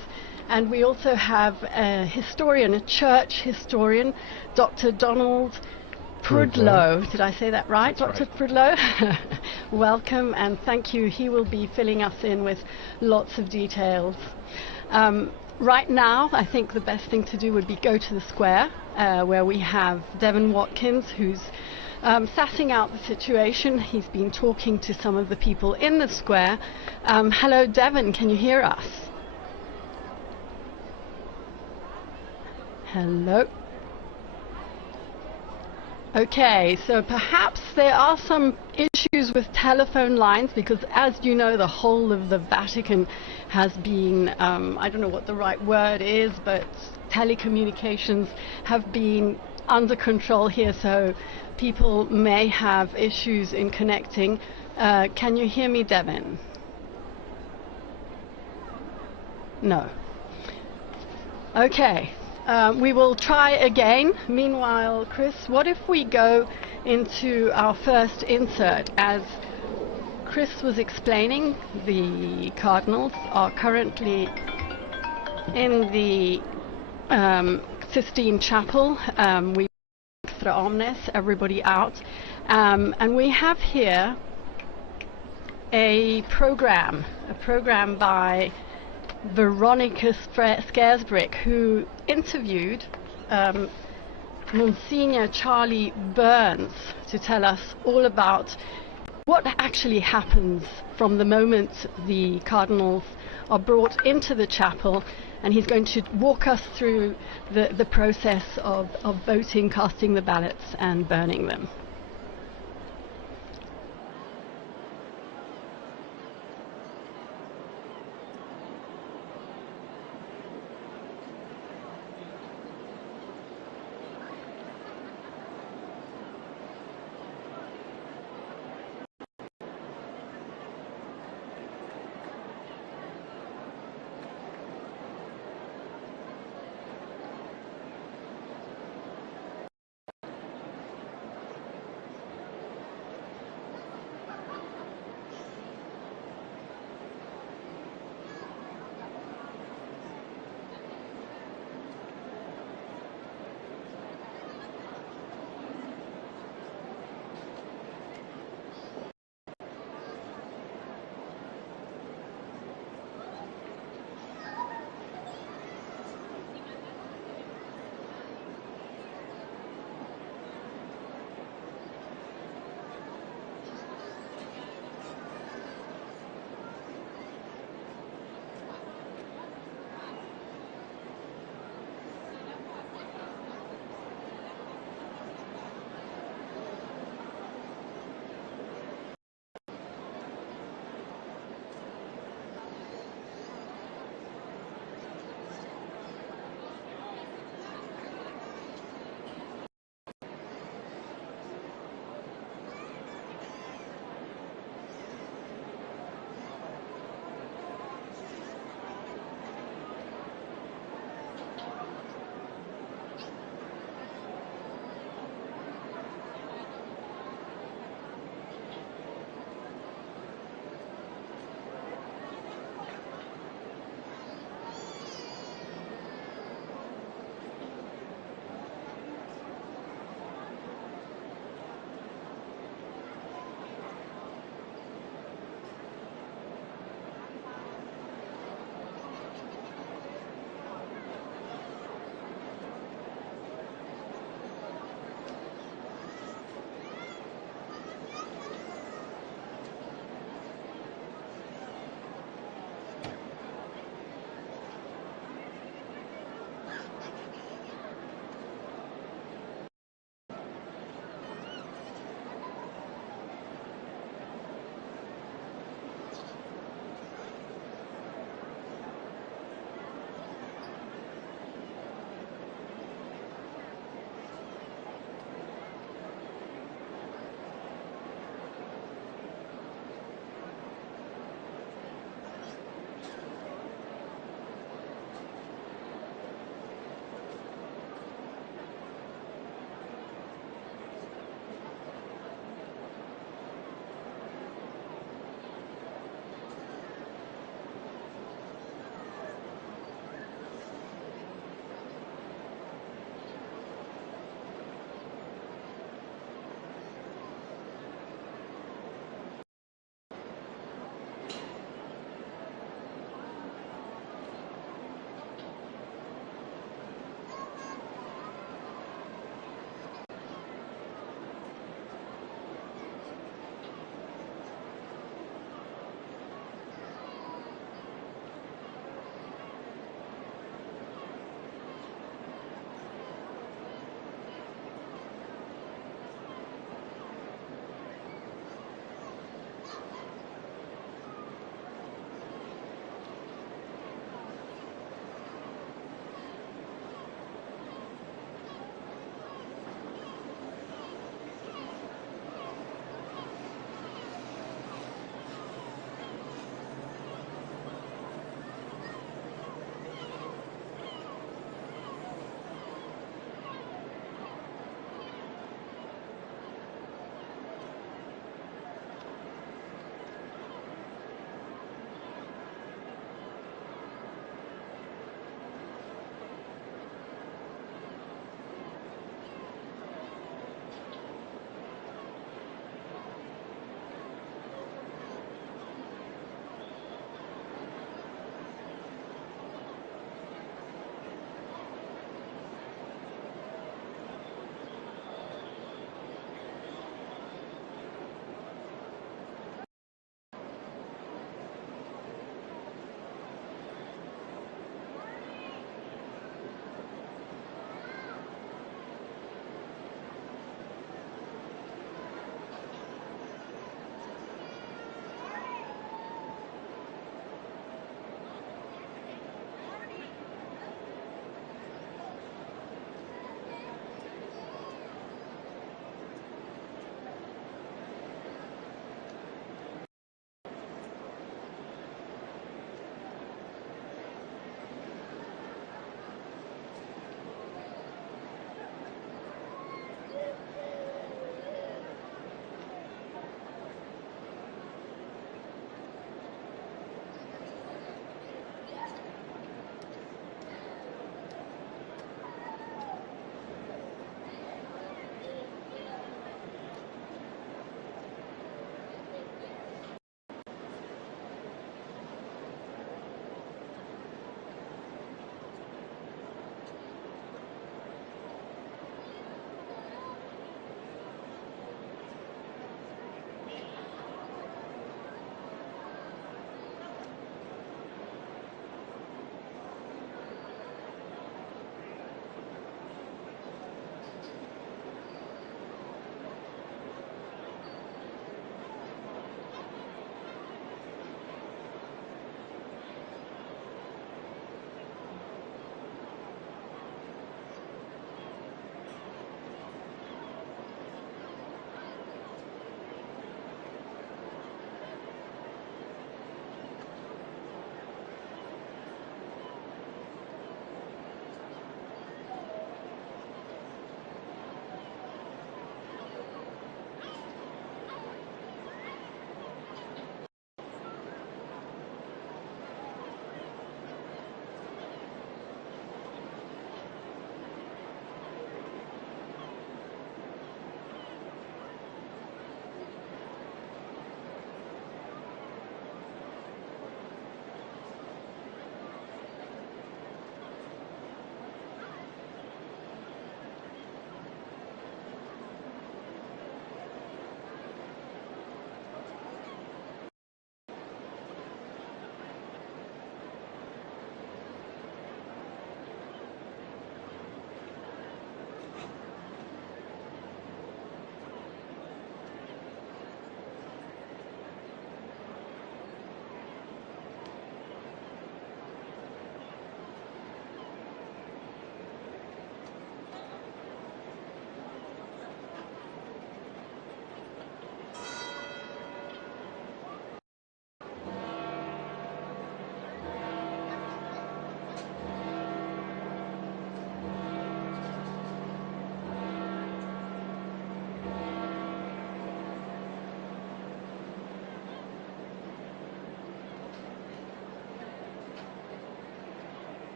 And we also have a historian, a church historian, Dr. Donald Prudlow. Did I say that right, Dr. Prudlow? Welcome and thank you. He will be filling us in with lots of details. Right now, I think the best thing to do would be go to the square, where we have Devon Watkins, who's sassing out the situation. He's been talking to some of the people in the square. Hello, Devon, can you hear us? Hello. Okay, so perhaps there are some issues with telephone lines because, as you know, the whole of the Vatican has been, I don't know what the right word is, but telecommunications have been under control here, so people may have issues in connecting. Can you hear me, Devin? No. Okay. We will try again. Meanwhile, Chris, what if we go into our first insert? As Chris was explaining, the cardinals are currently in the Sistine Chapel. We extra omnes, everybody out. And we have here a program by Veronica Scaresbrick, who interviewed Monsignor Charlie Burns to tell us all about what actually happens from the moment the cardinals are brought into the chapel, and he's going to walk us through the process of voting, casting the ballots and burning them.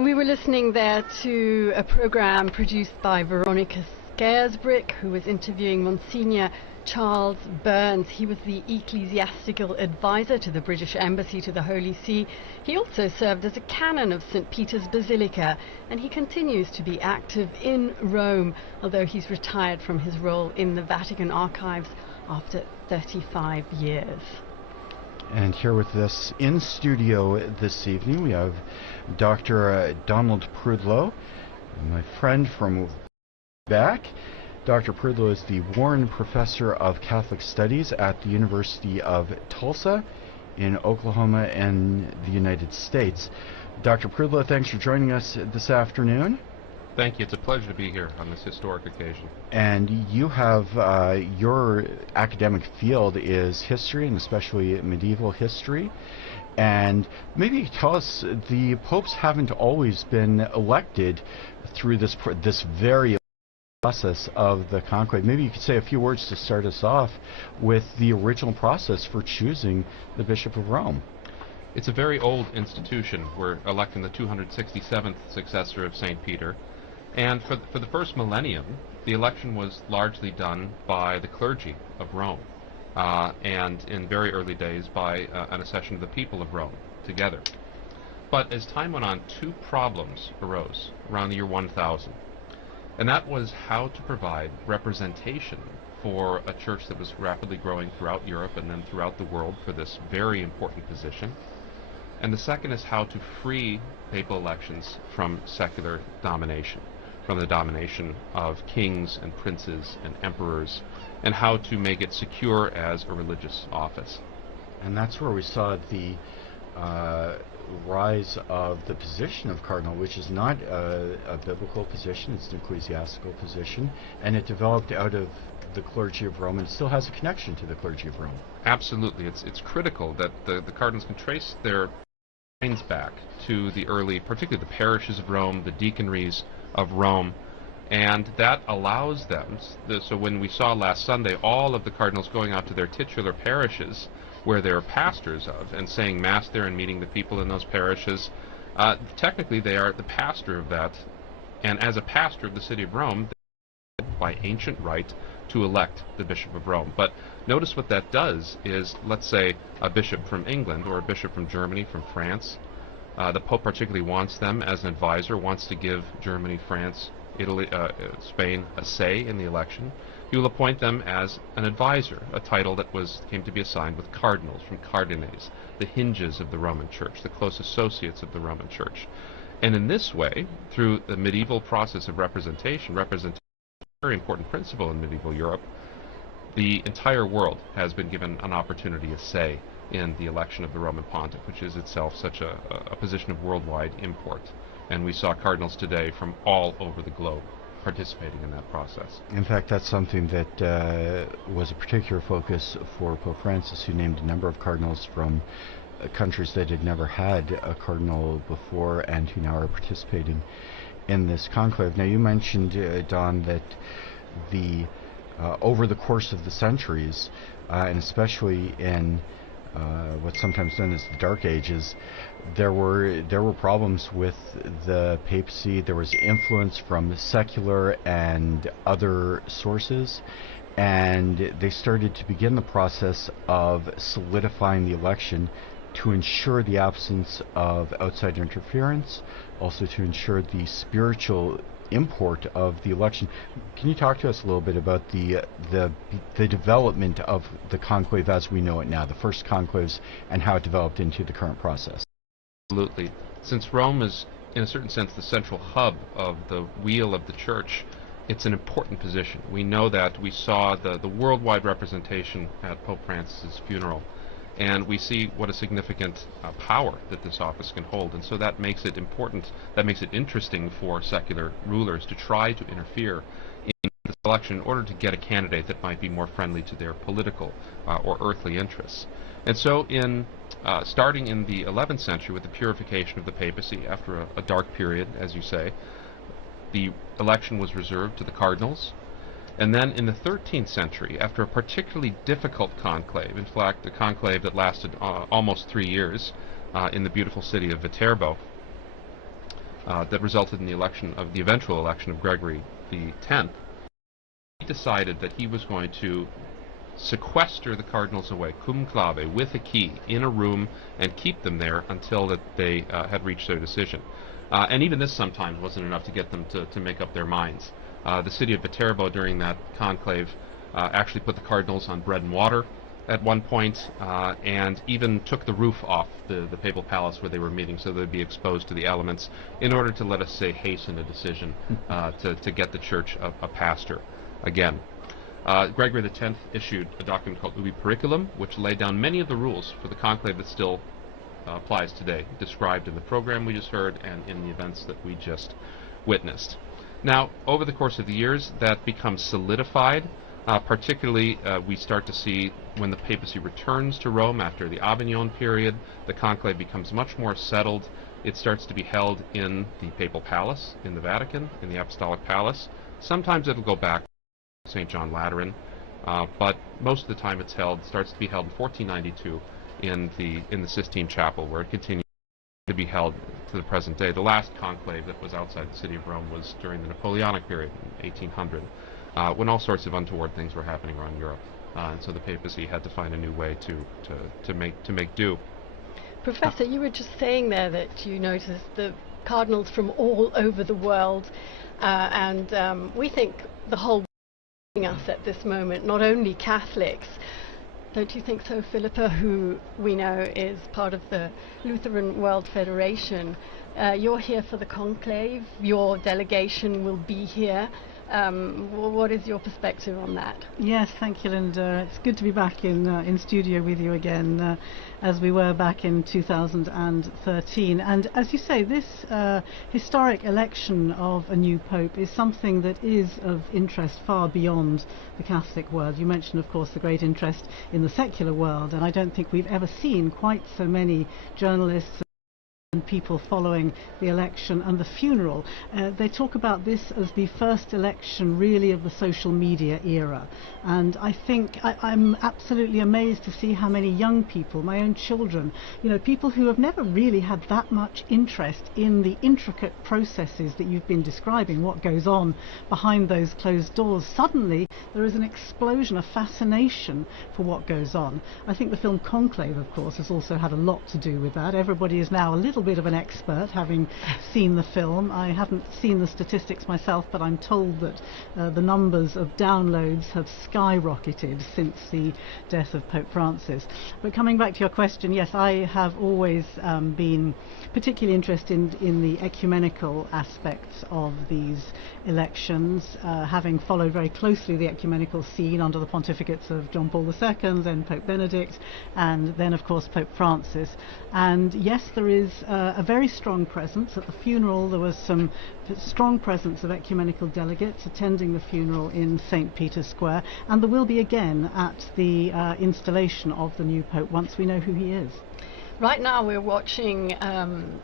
And we were listening there to a program produced by Veronica Scaresbrick, who was interviewing Monsignor Charles Burns. He was the ecclesiastical advisor to the British Embassy to the Holy See. He also served as a canon of St. Peter's Basilica, and he continues to be active in Rome, although he's retired from his role in the Vatican archives after 35 years. And here with us in studio this evening, we have Dr. Donald Prudlow, my friend from back. Dr. Prudlow is the Warren Professor of Catholic Studies at the University of Tulsa in Oklahoma and the United States. Dr. Prudlow, thanks for joining us this afternoon. Thank you. It's a pleasure to be here on this historic occasion. And you have, your academic field is history, and especially medieval history. And maybe you could tell us, the popes haven't always been elected through this very process of the conclave. Maybe you could say a few words to start us off with the original process for choosing the Bishop of Rome. It's a very old institution. We're electing the 267th successor of St. Peter. And for the first millennium, the election was largely done by the clergy of Rome, and in very early days by an accession of the people of Rome together. But as time went on, two problems arose around the year 1000. And that was how to provide representation for a church that was rapidly growing throughout Europe and then throughout the world for this very important position. And the second is how to free papal elections from secular domination, from the domination of kings and princes and emperors, and how to make it secure as a religious office. And that's where we saw the rise of the position of cardinal, which is not a biblical position, it's an ecclesiastical position, and it developed out of the clergy of Rome and still has a connection to the clergy of Rome. Absolutely. It's critical that the cardinals can trace their lines back to the early, particularly the parishes of Rome, the deaconries of Rome, and that allows them, so when we saw last Sunday all of the cardinals going out to their titular parishes where they're pastors of and saying Mass there and meeting the people in those parishes, technically they are the pastor of that, and as a pastor of the city of Rome, they are by ancient right to elect the Bishop of Rome. But notice what that does is, let's say a bishop from England or a bishop from Germany, from France, the Pope particularly wants them as an advisor, wants to give Germany, France, Italy, Spain a say in the election. He will appoint them as an advisor, a title that came to be assigned with cardinals, from cardines, the hinges of the Roman Church, the close associates of the Roman Church. And in this way, through the medieval process of representation is a very important principle in medieval Europe, the entire world has been given an opportunity, a say, in the election of the Roman Pontiff, which is itself such a position of worldwide import. And we saw cardinals today from all over the globe participating in that process. In fact, that's something that was a particular focus for Pope Francis, who named a number of cardinals from countries that had never had a cardinal before and who now are participating in this conclave. Now, you mentioned, Don, that over the course of the centuries, and especially in what's sometimes known as the Dark Ages, there were problems with the papacy. There was influence from secular and other sources, and they started to begin the process of solidifying the election to ensure the absence of outside interference, also to ensure the spiritual import of the election. Can you talk to us a little bit about the development of the conclave as we know it now, the first conclaves, and how it developed into the current process? Absolutely. Since Rome is, in a certain sense, the central hub of the wheel of the Church, it's an important position. We know that. We saw the worldwide representation at Pope Francis's funeral, and we see what a significant power that this office can hold. And so that makes it important, that makes it interesting for secular rulers to try to interfere in the selection in order to get a candidate that might be more friendly to their political or earthly interests. And so starting in the 11th century with the purification of the papacy after a dark period, as you say, the election was reserved to the cardinals. And then in the 13th century, after a particularly difficult conclave, in fact a conclave that lasted almost 3 years in the beautiful city of Viterbo, that resulted in the eventual election of Gregory the Tenth, he decided that he was going to sequester the cardinals away, conclave, with a key, in a room, and keep them there until that they had reached their decision. And even this sometimes wasn't enough to get them to make up their minds. The city of Viterbo during that conclave actually put the cardinals on bread and water at one point, and even took the roof off the papal palace where they were meeting so they'd be exposed to the elements in order to, let us say, hasten a decision to get the church a pastor again. Gregory X issued a document called Ubi Periculum, which laid down many of the rules for the conclave that still applies today, described in the program we just heard and in the events that we just witnessed. Now, over the course of the years, that becomes solidified. Particularly, we start to see when the papacy returns to Rome after the Avignon period, the conclave becomes much more settled. It starts to be held in the papal palace, in the Vatican, in the Apostolic Palace. Sometimes it'll go back to St. John Lateran, but most of the time it starts to be held in 1492 in the Sistine Chapel, where it continues to be held to the present day. The last conclave that was outside the city of Rome was during the Napoleonic period in 1800. When all sorts of untoward things were happening around Europe, and so the papacy had to find a new way to make do. Professor, you were just saying there that you noticed the cardinals from all over the world, and we think the whole world is us at this moment, not only Catholics. Don't you think so, Philippa, who we know is part of the Lutheran World Federation? You're here for the conclave. Your delegation will be here. What is your perspective on that? Yes, thank you, Linda. It's good to be back in studio with you again, as we were back in 2013. And as you say, this historic election of a new pope is something that is of interest far beyond the Catholic world. You mentioned, of course, the great interest in the secular world, and I don't think we've ever seen quite so many journalists and people following the election and the funeral. They talk about this as the first election really of the social media era, and I think I'm absolutely amazed to see how many young people, my own children, people who have never really had that much interest in the intricate processes that you've been describing, what goes on behind those closed doors. Suddenly there is an explosion, a fascination for what goes on. I think the film Conclave, of course, has also had a lot to do with that. Everybody is now a little bit of an expert, having seen the film. I haven't seen the statistics myself, but I'm told that the numbers of downloads have skyrocketed since the death of Pope Francis. But coming back to your question, yes, I have always been particularly interested in the ecumenical aspects of these elections, having followed very closely the ecumenical scene under the pontificates of John Paul II, then Pope Benedict, and then of course Pope Francis. And yes, there is a very strong presence. At the funeral there was some strong presence of ecumenical delegates attending the funeral in St. Peter's Square, and there will be again at the installation of the new Pope once we know who he is. Right now we're watching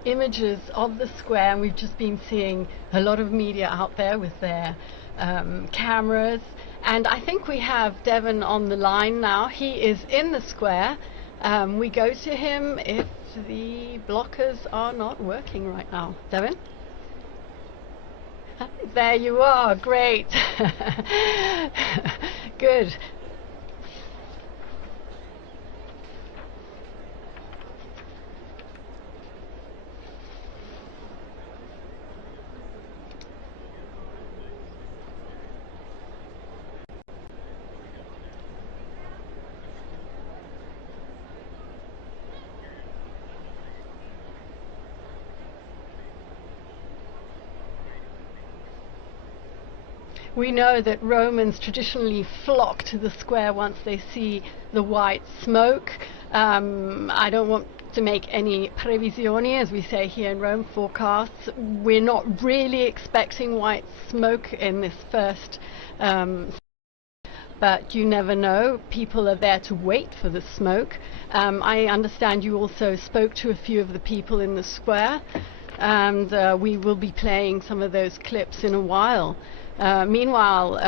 images of the square, and we've just been seeing a lot of media out there with their cameras, and I think we have Devon on the line now. He is in the square. We go to him if the blockers are not working right now. Devon? There you are, great. Good. We know that Romans traditionally flock to the square once they see the white smoke. I don't want to make any previsioni, as we say here in Rome, forecasts. We're not really expecting white smoke in this first, but you never know. People are there to wait for the smoke. I understand you also spoke to a few of the people in the square, and we will be playing some of those clips in a while. Meanwhile,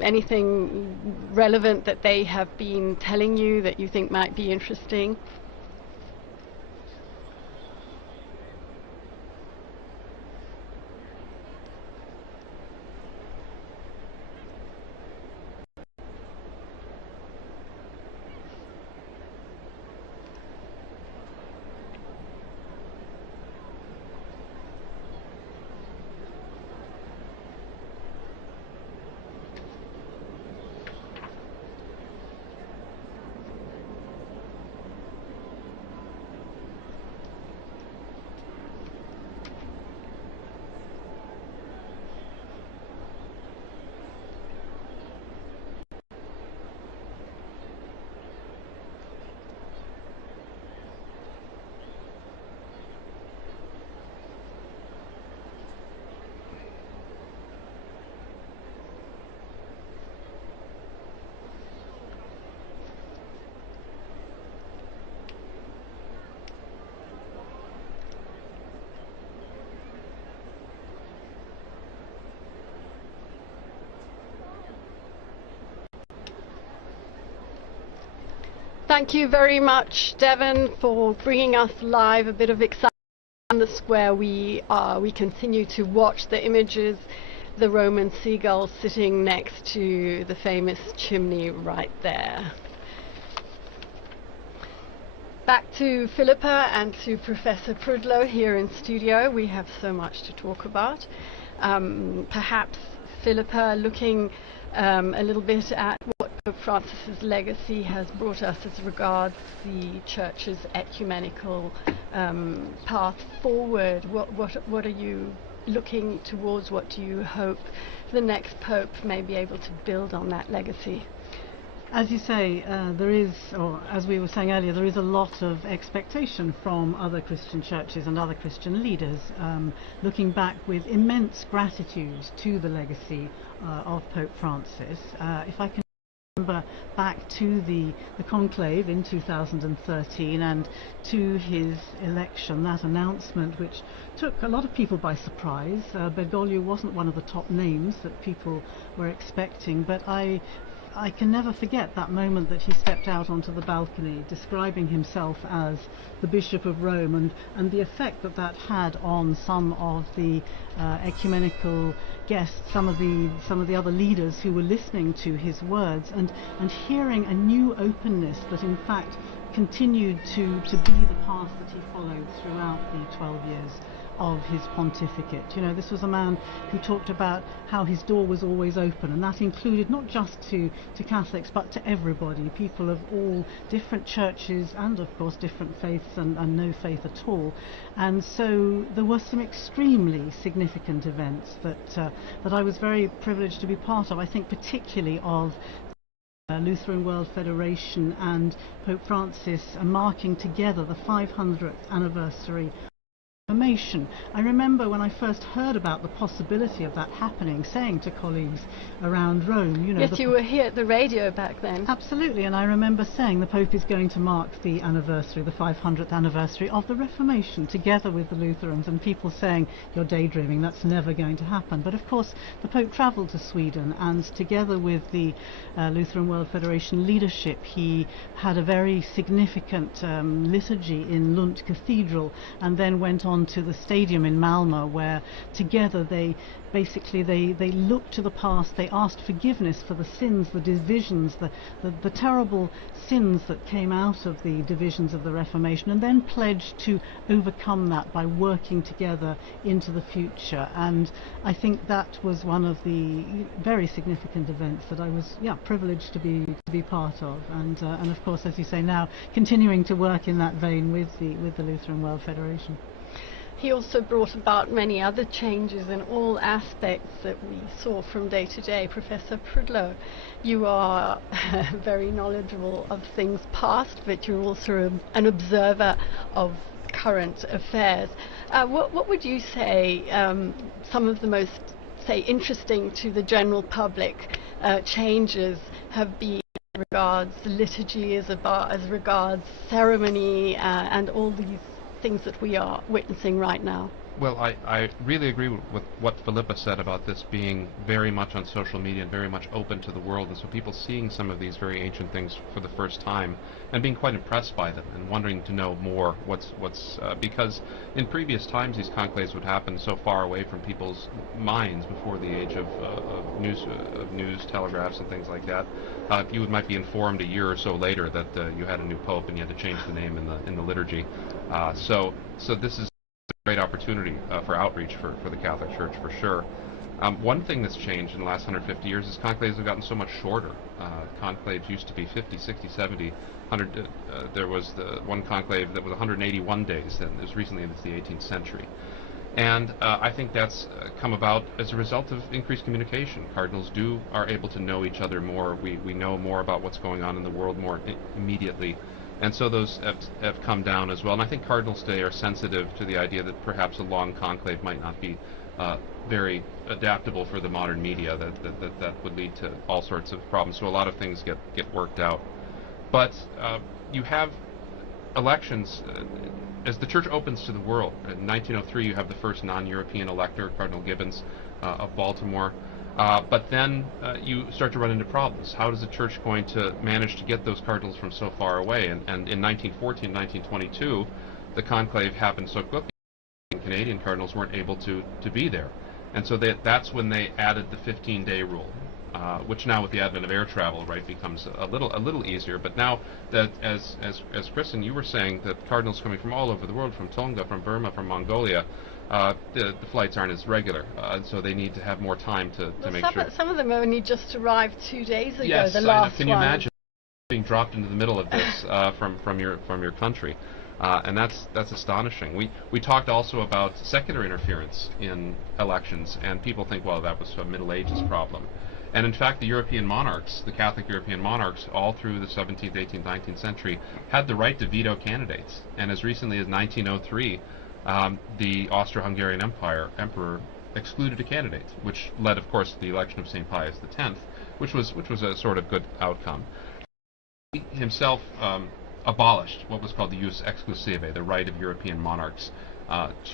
anything relevant that they have been telling you that you think might be interesting? Thank you very much, Devon, for bringing us live a bit of excitement on the square. We continue to watch the images, the Roman seagull sitting next to the famous chimney right there. Back to Philippa and to Professor Prudlow here in studio. We have so much to talk about. Perhaps, Philippa, looking a little bit at what Pope Francis's legacy has brought us as regards the Church's ecumenical path forward. What are you looking towards? What do you hope the next Pope may be able to build on that legacy? As you say, there is, or as we were saying earlier, there is a lot of expectation from other Christian churches and other Christian leaders, looking back with immense gratitude to the legacy of Pope Francis. If I can remember back to the conclave in 2013 and to his election, that announcement which took a lot of people by surprise. Bergoglio wasn't one of the top names that people were expecting, but I can never forget that moment that he stepped out onto the balcony describing himself as the Bishop of Rome, and the effect that that had on some of the ecumenical guests, some of the other leaders who were listening to his words, and hearing a new openness that in fact continued to be the path that he followed throughout the 12 years of his pontificate. You know, this was a man who talked about how his door was always open, and that included not just to Catholics but to everybody, people of all different churches and of course different faiths and no faith at all. And so there were some extremely significant events that I was very privileged to be part of. I think particularly of Lutheran World Federation and Pope Francis marking together the 500th anniversary Reformation. I remember when I first heard about the possibility of that happening, saying to colleagues around Rome, you know... Yes, you were here at the radio back then. Absolutely, and I remember saying the Pope is going to mark the anniversary, the 500th anniversary of the Reformation, together with the Lutherans, and people saying, you're daydreaming, that's never going to happen. But of course, the Pope travelled to Sweden, and together with the Lutheran World Federation leadership, he had a very significant liturgy in Lund Cathedral, and then went on to the stadium in Malmö, where together they looked to the past, they asked forgiveness for the sins, the divisions, the terrible sins that came out of the divisions of the Reformation, and then pledged to overcome that by working together into the future. And I think that was one of the very significant events that I was privileged to be part of, and of course, as you say, now continuing to work in that vein with the Lutheran World Federation. He also brought about many other changes in all aspects that we saw from day to day. Professor Prudlow, you are very knowledgeable of things past, but you're also an observer of current affairs. What would you say some of the most, say, interesting to the general public changes have been as regards liturgy, as regards ceremony, and all these things that we are witnessing right now? Well, I really agree with what Philippa said about this being very much on social media and very much open to the world, and so people seeing some of these very ancient things for the first time and being quite impressed by them and wanting to know more because in previous times these conclaves would happen so far away from people's minds before the age of news, telegraphs and things like that. You might be informed a year or so later that you had a new pope and you had to change the name in the liturgy. So this is a great opportunity for outreach for the Catholic Church, for sure. One thing that's changed in the last 150 years is conclaves have gotten so much shorter. Conclaves used to be 50, 60, 70, 100. There was the one conclave that was 181 days, and as recently as the 18th century. And I think that's come about as a result of increased communication. Cardinals are able to know each other more. We know more about what's going on in the world more immediately. And so those have come down as well. And I think cardinals today are sensitive to the idea that perhaps a long conclave might not be very adaptable for the modern media, that would lead to all sorts of problems. So a lot of things get worked out. But you have elections as the Church opens to the world. In 1903, you have the first non-European elector, Cardinal Gibbons of Baltimore. But then you start to run into problems. How is the church going to manage to get those cardinals from so far away? And in 1914, 1922, the conclave happened so quickly, Canadian cardinals weren't able to be there. And so that's when they added the 15-day rule, which now with the advent of air travel, right, becomes a little easier. But now that, as Kristen, you were saying, that cardinals coming from all over the world, from Tonga, from Burma, from Mongolia, the flights aren't as regular, so they need to have more time to make sure. Some of them only just arrived 2 days ago. Yes, the last can you imagine being dropped into the middle of this from your country? And that's astonishing. We talked also about secular interference in elections, and people think, well, that was a Middle Ages problem. And in fact, the European monarchs, the Catholic European monarchs, all through the 17th, 18th, 19th century, had the right to veto candidates. And as recently as 1903, the Austro-Hungarian emperor excluded a candidate, which led, of course, to the election of St. Pius X, which was a sort of good outcome. He himself abolished what was called the jus exclusive, the right of European monarchs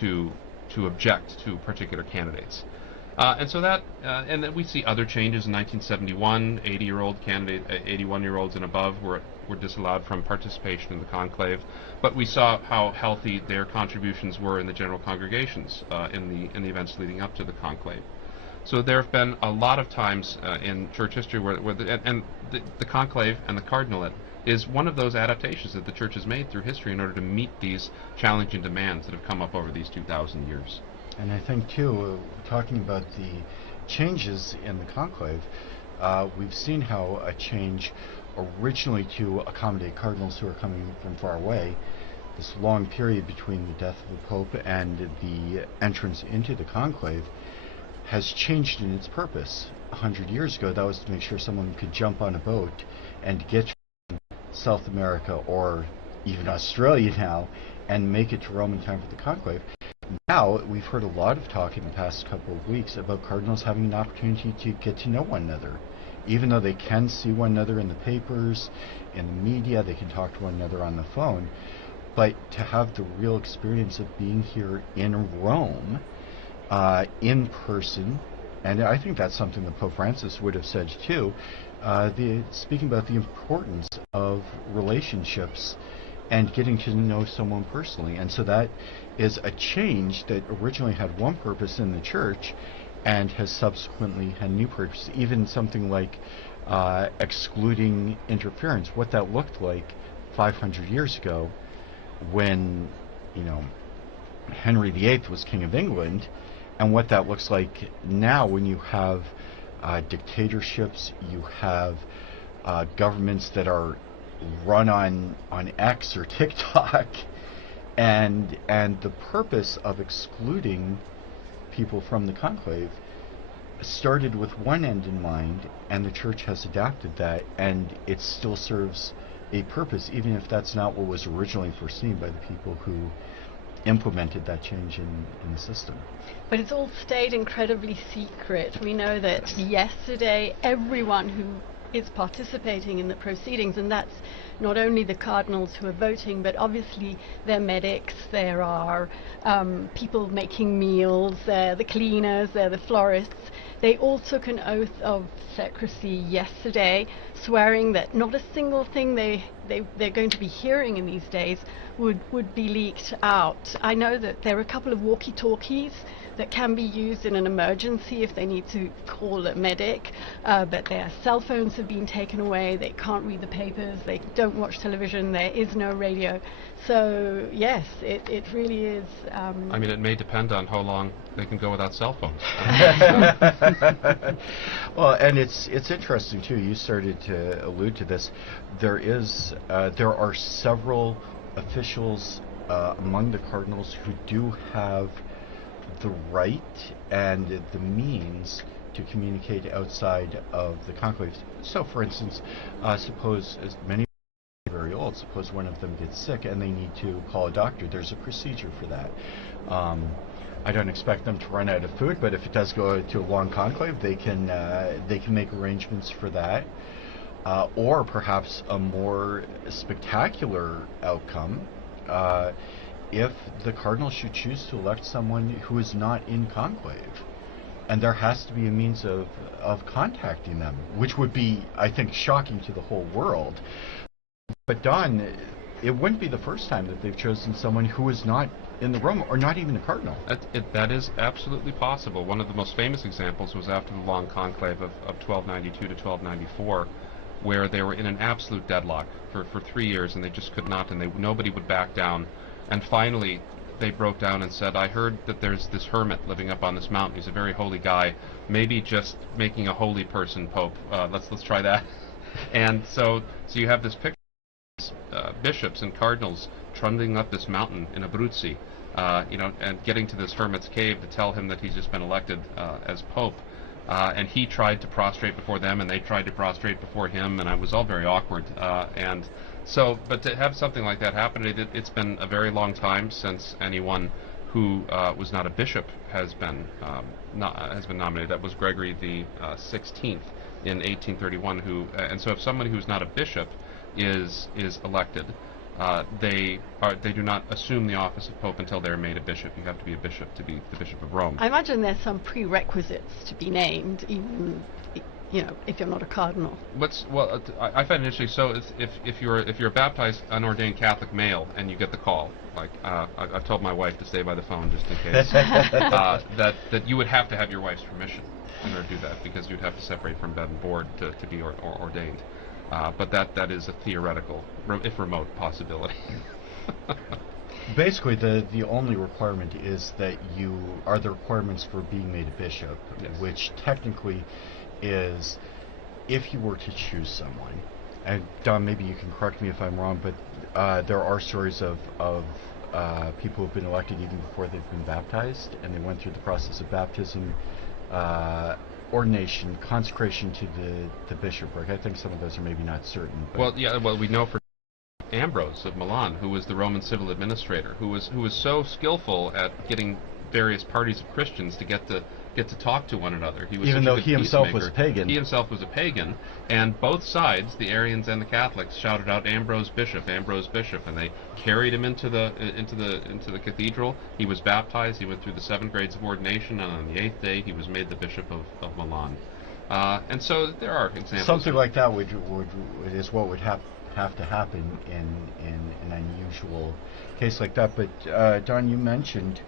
to object to particular candidates. And so that, and then we see other changes in 1971. 81-year-olds and above were disallowed from participation in the conclave. But we saw how healthy their contributions were in the general congregations in the events leading up to the conclave. So there have been a lot of times in church history where the conclave and the cardinalate is one of those adaptations that the church has made through history in order to meet these challenging demands that have come up over these 2,000 years. And I think, too, talking about the changes in the conclave, we've seen how a change originally to accommodate cardinals who are coming from far away, this long period between the death of the Pope and the entrance into the conclave, has changed in its purpose. 100 years ago, that was to make sure someone could jump on a boat and get to South America or even Australia now and make it to Rome in time for the conclave. Now, we've heard a lot of talk in the past couple of weeks about cardinals having an opportunity to get to know one another. Even though they can see one another in the papers, in the media, they can talk to one another on the phone, but to have the real experience of being here in Rome, in person, and I think that's something that Pope Francis would have said too, speaking about the importance of relationships and getting to know someone personally. And so that is a change that originally had one purpose in the church and has subsequently had a new purpose. Even something like excluding interference, what that looked like 500 years ago when, Henry VIII was King of England, and what that looks like now when you have dictatorships, you have governments that are run on X or TikTok, and the purpose of excluding people from the conclave started with one end in mind, and the church has adapted that, and it still serves a purpose, even if that's not what was originally foreseen by the people who implemented that change in the system. But it's all stayed incredibly secret. We know that yesterday everyone who is participating in the proceedings, and that's not only the cardinals who are voting, but obviously they're medics, there are people making meals, they're the cleaners, they're the florists. They all took an oath of secrecy yesterday, swearing that not a single thing they're going to be hearing in these days would be leaked out. I know that there are a couple of walkie-talkies that can be used in an emergency if they need to call a medic, but their cell phones have been taken away, they can't read the papers, they don't watch television, there is no radio. So yes, it really is. I mean, it may depend on how long they can go without cell phones. Well, and it's interesting too. You started to allude to this. There are several officials among the cardinals who do have the right and the means to communicate outside of the conclaves. So, for instance, suppose as many are very old. Suppose one of them gets sick and they need to call a doctor. There's a procedure for that. I don't expect them to run out of food, but if it does go to a long conclave, they can make arrangements for that. Or perhaps a more spectacular outcome, if the cardinal should choose to elect someone who is not in conclave. and there has to be a means of contacting them, which would be, I think, shocking to the whole world. But Don, it wouldn't be the first time that they've chosen someone who is not in the Rome, or not even a cardinal. That is absolutely possible. One of the most famous examples was after the long conclave of 1292 to 1294, where they were in an absolute deadlock for 3 years, and they just could not, and nobody would back down. And finally, they broke down and said, I heard that there's this hermit living up on this mountain. He's a very holy guy. Maybe just making a holy person pope. Let's try that. And so you have this picture of bishops and cardinals trundling up this mountain in Abruzzi, and getting to this hermit's cave to tell him that he's just been elected as pope. And he tried to prostrate before them, and they tried to prostrate before him, and it was all very awkward. But to have something like that happen, it's been a very long time since anyone who was not a bishop has been nominated. That was Gregory the 16th in 1831. And so if someone who's not a bishop is elected, they do not assume the office of Pope until they're made a bishop. You have to be a bishop to be the Bishop of Rome. I imagine there's some prerequisites to be named, even if you're not a cardinal. I find it interesting. So if you're a baptized unordained Catholic male and you get the call, like I've told my wife to stay by the phone just in case, that you would have to have your wife's permission in order to do that, because you'd have to separate from bed and board to be ordained. But that is a theoretical, if remote, possibility. Basically, the only requirement is that you are the requirements for being made a bishop, yes. Which technically is, if you were to choose someone, and Don, maybe you can correct me if I'm wrong, but there are stories of people who've been elected even before they've been baptized, and they went through the process of baptism, ordination, consecration to the bishopric. I think some of those are maybe not certain. Well, we know for Ambrose of Milan, who was the Roman civil administrator, who was so skillful at getting various parties of Christians to get to talk to one another. Even though he himself was a pagan. He himself was a pagan, and both sides, the Arians and the Catholics, shouted out Ambrose Bishop, and they carried him into the cathedral. He was baptized. He went through the 7 grades of ordination, and on the 8th day he was made the Bishop of Milan. And so there are examples. Something like that is what would have to happen in an unusual case like that. But Don, you mentioned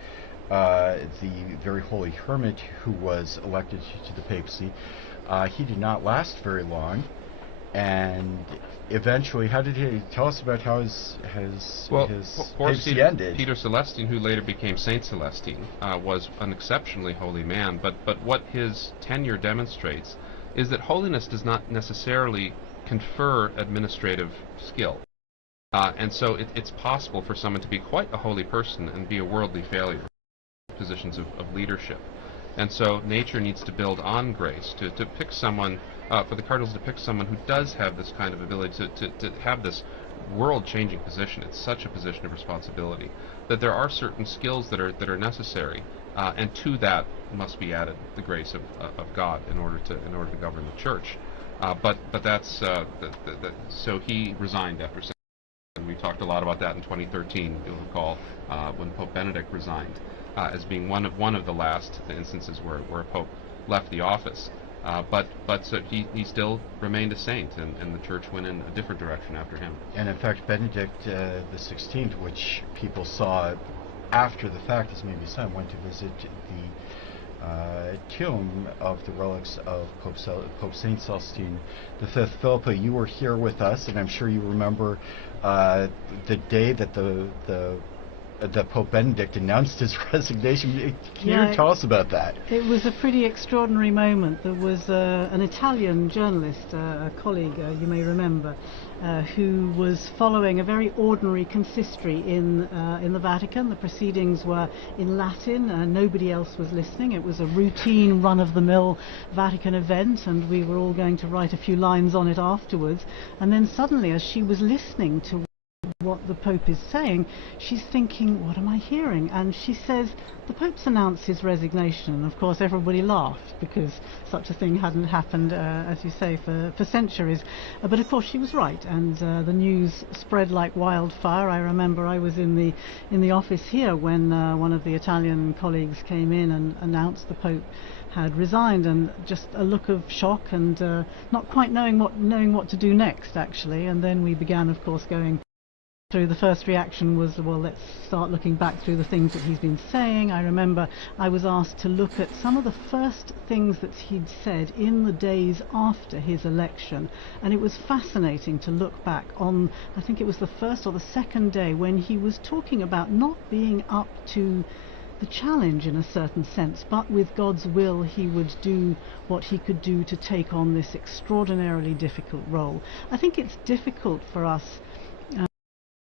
the very holy hermit who was elected to the papacy. He did not last very long, and eventually, how did he tell us about how his papacy ended? Peter Celestine, who later became Saint Celestine, was an exceptionally holy man. But what his tenure demonstrates is that holiness does not necessarily confer administrative skill. And so it's possible for someone to be quite a holy person and be a worldly failure. Positions of leadership. And so nature needs to build on grace to pick someone, for the cardinals to pick someone who does have this kind of ability to have this world-changing position. It's such a position of responsibility that there are certain skills that are necessary, and to that must be added the grace of God in order to govern the church. But that's so he resigned after. And we talked a lot about that in 2013. You'll recall when Pope Benedict resigned, as being one of the last instances where a pope left the office. But so he still remained a saint, and the church went in a different direction after him. And in fact, Benedict the 16th, which people saw after the fact as maybe son, went to visit the tomb of the relics of Pope Saint Celestine V. Philippa, you were here with us, and I'm sure you remember the day that the Pope Benedict announced his resignation. Can you tell us about that? It was a pretty extraordinary moment. There was an Italian journalist, a colleague you may remember, who was following a very ordinary consistory in the Vatican. The proceedings were in Latin. Nobody else was listening. It was a routine run-of-the-mill Vatican event, and we were all going to write a few lines on it afterwards. And then suddenly, as she was listening to what the Pope is saying, she's thinking, what am I hearing? And she says, the Pope's announced his resignation. And of course everybody laughed because such a thing hadn't happened, as you say, for centuries. But of course she was right, and the news spread like wildfire. I remember I was in the office here when one of the Italian colleagues came in and announced the Pope had resigned, and just a look of shock and not quite knowing what to do next, actually. And then we began, of course, going through. The first reaction was, well, let's start looking back through the things that he's been saying. I remember I was asked to look at some of the first things that he'd said in the days after his election, and it was fascinating to look back on, I think it was the first or the second day, when he was talking about not being up to the challenge in a certain sense, but with God's will he would do what he could do to take on this extraordinarily difficult role. I think it's difficult for us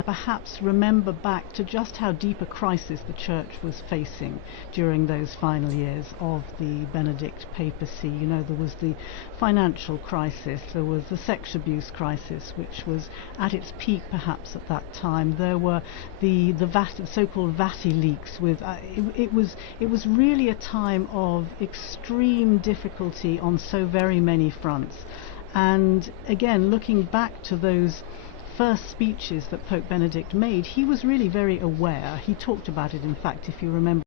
perhaps remember back to just how deep a crisis the Church was facing during those final years of the Benedict papacy. You know, there was the financial crisis, there was the sex abuse crisis, which was at its peak perhaps at that time. There were the so-called Vati leaks. With it was really a time of extreme difficulty on so very many fronts. And again, looking back to those first speeches that Pope Benedict made, he was really very aware. He talked about it, in fact, if you remember,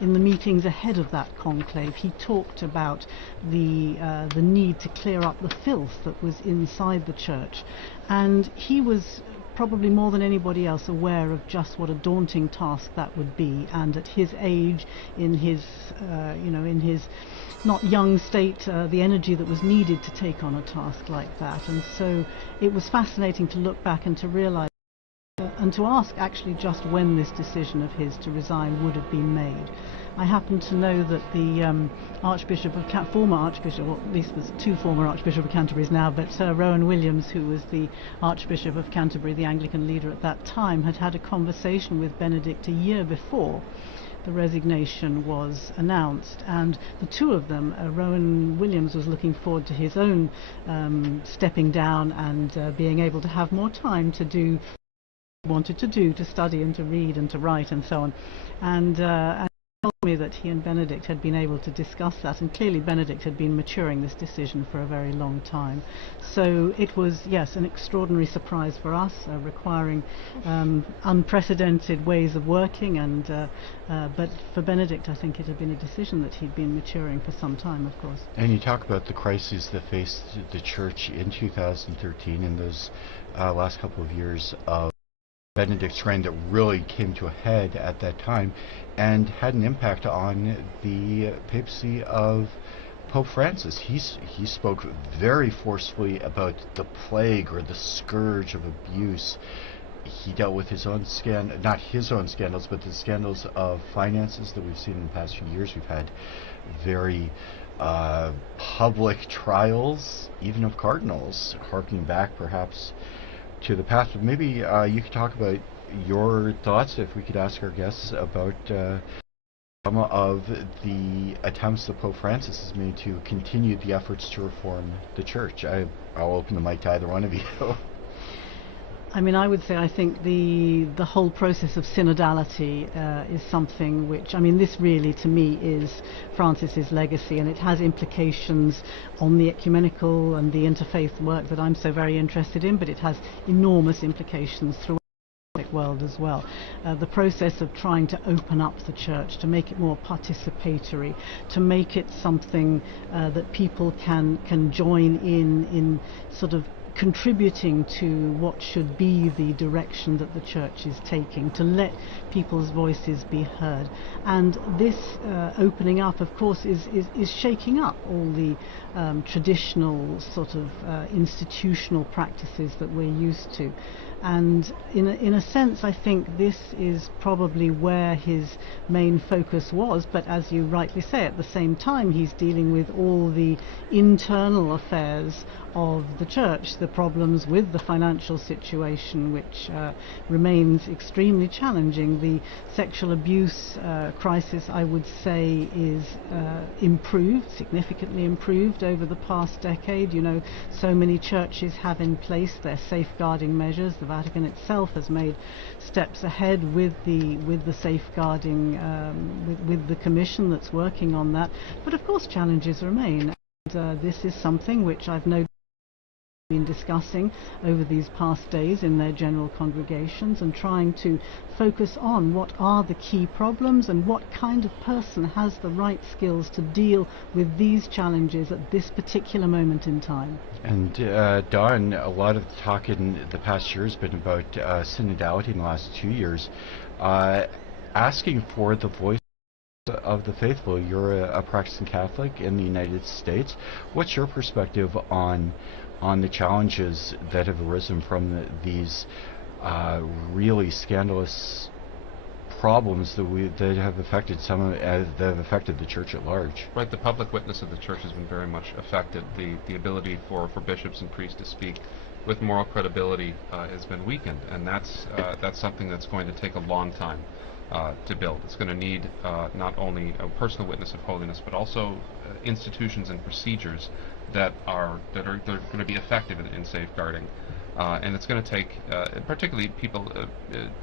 in the meetings ahead of that conclave. He talked about the need to clear up the filth that was inside the Church, and he was probably more than anybody else aware of just what a daunting task that would be. And at his age, in his in his not young state, the energy that was needed to take on a task like that. And so it was fascinating to look back and to realize and to ask actually just when this decision of his to resign would have been made. I happen to know that the former Archbishop, well, at least there's two former Archbishop of Canterbury now, but Rowan Williams, who was the Archbishop of Canterbury, the Anglican leader at that time, had a conversation with Benedict a year before the resignation was announced, and the two of them, Rowan Williams was looking forward to his own stepping down and being able to have more time to do what he wanted to do, to study and to read and to write and so on. And he told me that he and Benedict had been able to discuss that, and clearly Benedict had been maturing this decision for a very long time. So it was, yes, an extraordinary surprise for us, requiring unprecedented ways of working, and but for Benedict I think it had been a decision that he'd been maturing for some time, of course. And you talk about the crises that faced the Church in 2013 and those last couple of years of Benedict's reign that really came to a head at that time and had an impact on the papacy of Pope Francis. He spoke very forcefully about the plague or the scourge of abuse. He dealt with his own not his own scandals, but the scandals of finances that we've seen in the past few years. We've had very public trials, even of cardinals, harking back perhaps to the past. But maybe you could talk about your thoughts, if we could ask our guests, about some of the attempts that Pope Francis has made to continue the efforts to reform the Church. I'll open the mic to either one of you. I mean, I would say I think the whole process of synodality is something which, I mean, this really to me is Francis's legacy, and it has implications on the ecumenical and the interfaith work that I'm so very interested in, but it has enormous implications throughout the world as well. The process of trying to open up the Church, to make it more participatory, to make it something that people can join in sort of contributing to what should be the direction that the Church is taking, to let people's voices be heard. And this opening up, of course, is shaking up all the traditional sort of institutional practices that we're used to. And in a sense, I think this is probably where his main focus was, but as you rightly say, at the same time he's dealing with all the internal affairs of the Church, the problems with the financial situation, which remains extremely challenging. The sexual abuse crisis, I would say, is improved, significantly improved over the past decade. You know, so many churches have in place their safeguarding measures, the The Vatican itself has made steps ahead with the safeguarding, with the commission that's working on that. But of course, challenges remain. And this is something which I've noticed been discussing over these past days in their general congregations, and trying to focus on what are the key problems and what kind of person has the right skills to deal with these challenges at this particular moment in time. And Don, a lot of the talk in the past year has been about synodality in the last 2 years, asking for the voice of the faithful. You're a practicing Catholic in the United States. What's your perspective on the challenges that have arisen from these really scandalous problems that have affected that have affected the Church at large? Right, the public witness of the Church has been very much affected. The ability for bishops and priests to speak with moral credibility has been weakened, and that's something that's going to take a long time to build. It's going to need not only a personal witness of holiness, but also institutions and procedures that are going to be effective in safeguarding. And it's going to take, particularly people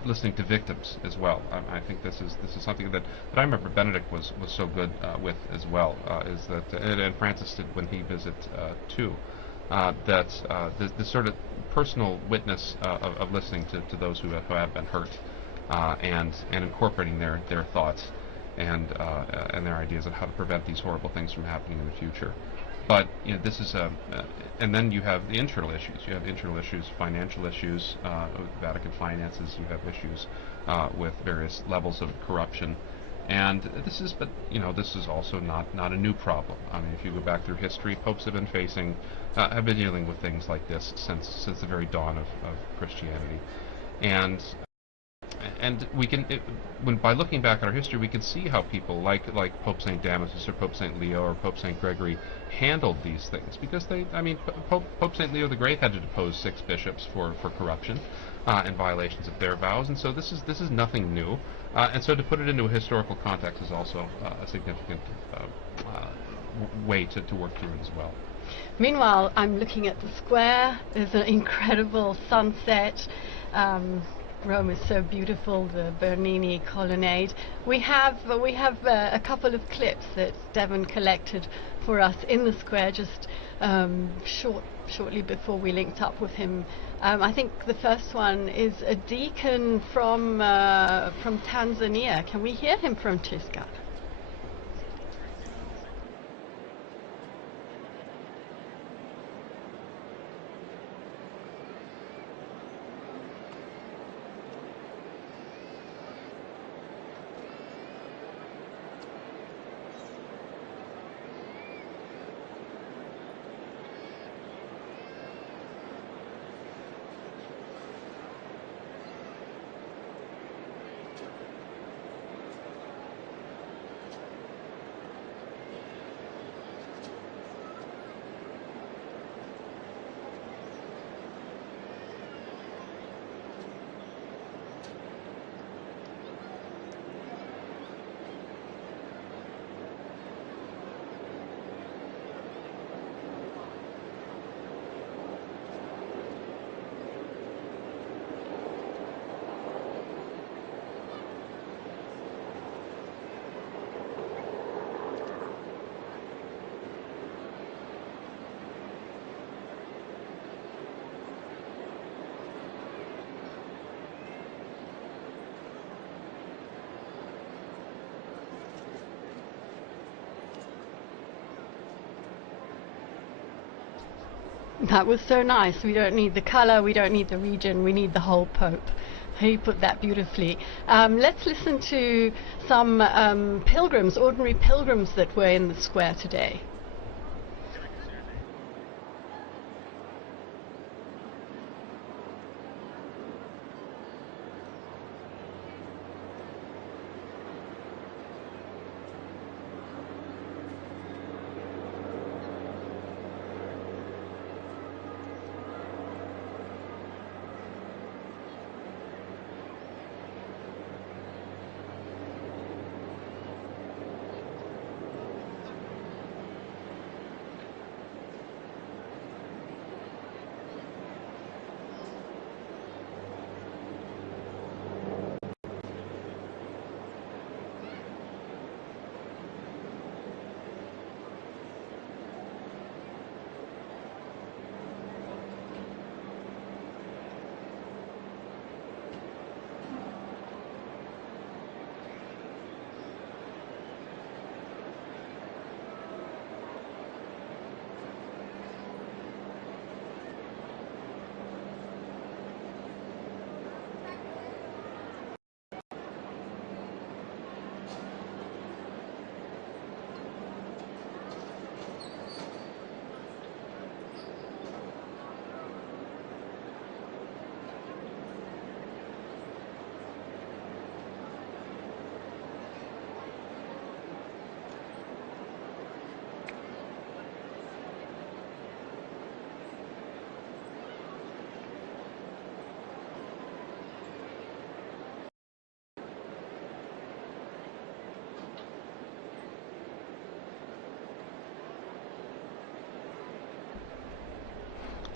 listening to victims as well. I think this is something that I remember Benedict was so good with as well. Is that and Francis did when he visited too. That the sort of personal witness of listening to those who have been hurt, and incorporating their thoughts and their ideas on how to prevent these horrible things from happening in the future. But this is and then you have the internal issues. You have internal issues, financial issues with Vatican finances. You have issues with various levels of corruption, and this is also not a new problem. I mean, if you go back through history, popes have been dealing with things like this since the very dawn of Christianity, and we can, by looking back at our history, we can see how people like Pope St. Damasus or Pope St. Leo or Pope St. Gregory handled these things, because Pope St. Leo the Great had to depose 6 bishops for corruption and violations of their vows, and so this is nothing new, and so to put it into a historical context is also a significant way to work through it as well. Meanwhile, I'm looking at the square. There's an incredible sunset. Rome is so beautiful, the Bernini colonnade. We have a couple of clips that Devon collected for us in the square just shortly before we linked up with him. I think the first one is a deacon from Tanzania. Can we hear him, Francesca? That was so nice. We don't need the color, we don't need the region, we need the whole Pope. He put that beautifully. Let's listen to some pilgrims, ordinary pilgrims that were in the square today.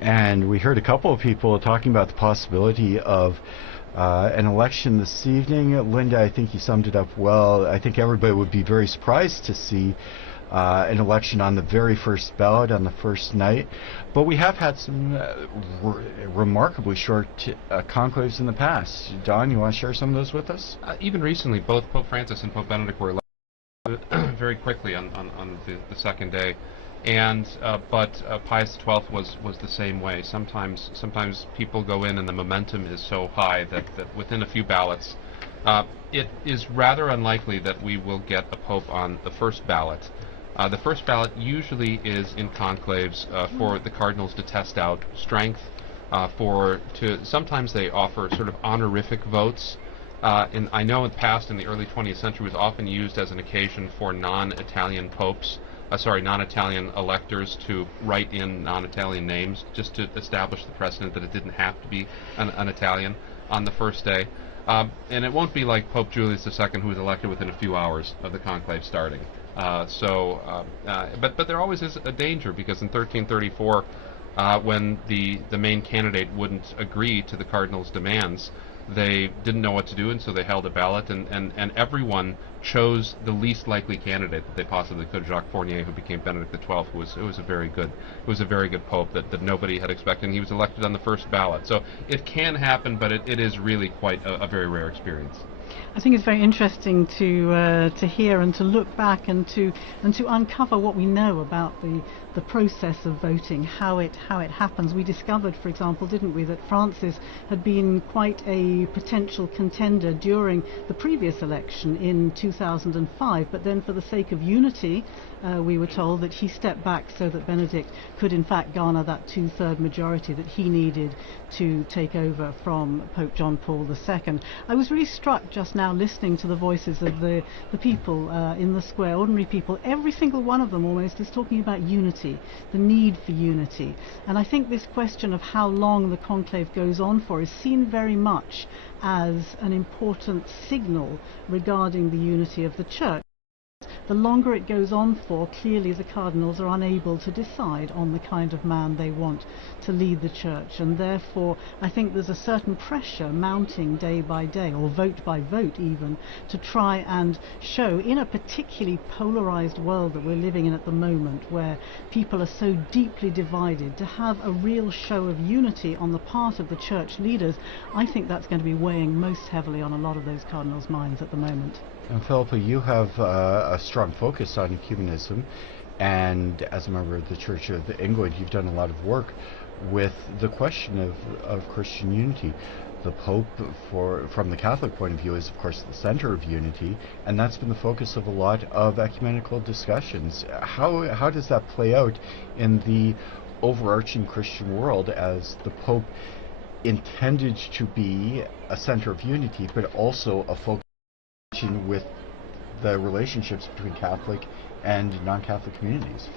And we heard a couple of people talking about the possibility of an election this evening. Linda, I think you summed it up well. I think everybody would be very surprised to see an election on the very first ballot, on the first night. But we have had some remarkably short conclaves in the past. Don, you want to share some of those with us? Even recently, both Pope Francis and Pope Benedict were elected very quickly on the second day. And but Pius XII was the same way. Sometimes people go in and the momentum is so high that within a few ballots, it is rather unlikely that we will get a pope on the first ballot. The first ballot usually is in conclaves for the cardinals to test out strength. Sometimes they offer sort of honorific votes. I know in the past, in the early 20th century, was often used as an occasion for non-Italian popes. Non-Italian electors to write in non-Italian names, just to establish the precedent that it didn't have to be an Italian on the first day. And it won't be like Pope Julius II, who was elected within a few hours of the conclave starting. But there always is a danger, because in 1334, when the main candidate wouldn't agree to the cardinals' demands, they didn't know what to do, and so they held a ballot, and everyone chose the least likely candidate that they possibly could. Jacques Fournier, who became Benedict XII, was a very good pope that nobody had expected, and he was elected on the first ballot. So it can happen, but it is really quite a very rare experience. I think it's very interesting to hear and to look back and to uncover what we know about the process of voting, how it happens. We discovered, for example, didn't we, that Francis had been quite a potential contender during the previous election in 2005, but then for the sake of unity, we were told that he stepped back so that Benedict could in fact garner that 2/3 majority that he needed to take over from Pope John Paul II. I was really struck just now listening to the voices of the people in the square, ordinary people. Every single one of them almost is talking about unity, the need for unity. And I think this question of how long the conclave goes on for is seen very much as an important signal regarding the unity of the Church. The longer it goes on for, clearly the cardinals are unable to decide on the kind of man they want to lead the Church, and therefore I think there's a certain pressure mounting day by day, or vote by vote even, to try and show, in a particularly polarized world that we're living in at the moment, where people are so deeply divided, to have a real show of unity on the part of the Church leaders. I think that's going to be weighing most heavily on a lot of those cardinals' minds at the moment. And Philippa, you have a strong focus on humanism, and as a member of the Church of England, you've done a lot of work with the question of Christian unity. The Pope, from the Catholic point of view, is of course the center of unity, and that's been the focus of a lot of ecumenical discussions. How does that play out in the overarching Christian world, as the Pope intended to be a center of unity, but also a focus with the relationships between Catholic and non-Catholic communities?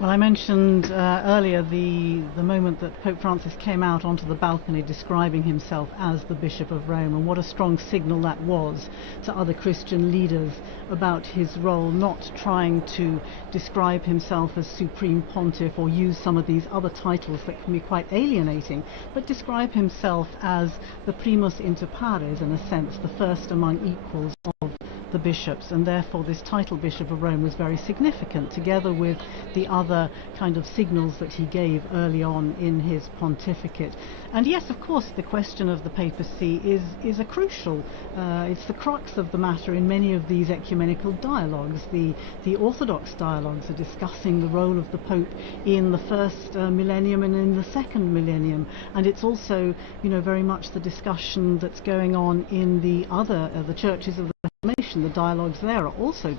Well, I mentioned earlier the moment that Pope Francis came out onto the balcony describing himself as the Bishop of Rome, and what a strong signal that was to other Christian leaders about his role, not trying to describe himself as Supreme Pontiff or use some of these other titles that can be quite alienating, but describe himself as the primus inter pares, in a sense, the first among equals of the bishops, and therefore this title Bishop of Rome was very significant, together with the other kind of signals that he gave early on in his pontificate. And yes, of course, the question of the papacy is a crucial, it's the crux of the matter in many of these ecumenical dialogues. The Orthodox dialogues are discussing the role of the Pope in the first millennium and in the second millennium, and it's also, very much the discussion that's going on in the other the churches of the Reformation. The dialogues there are also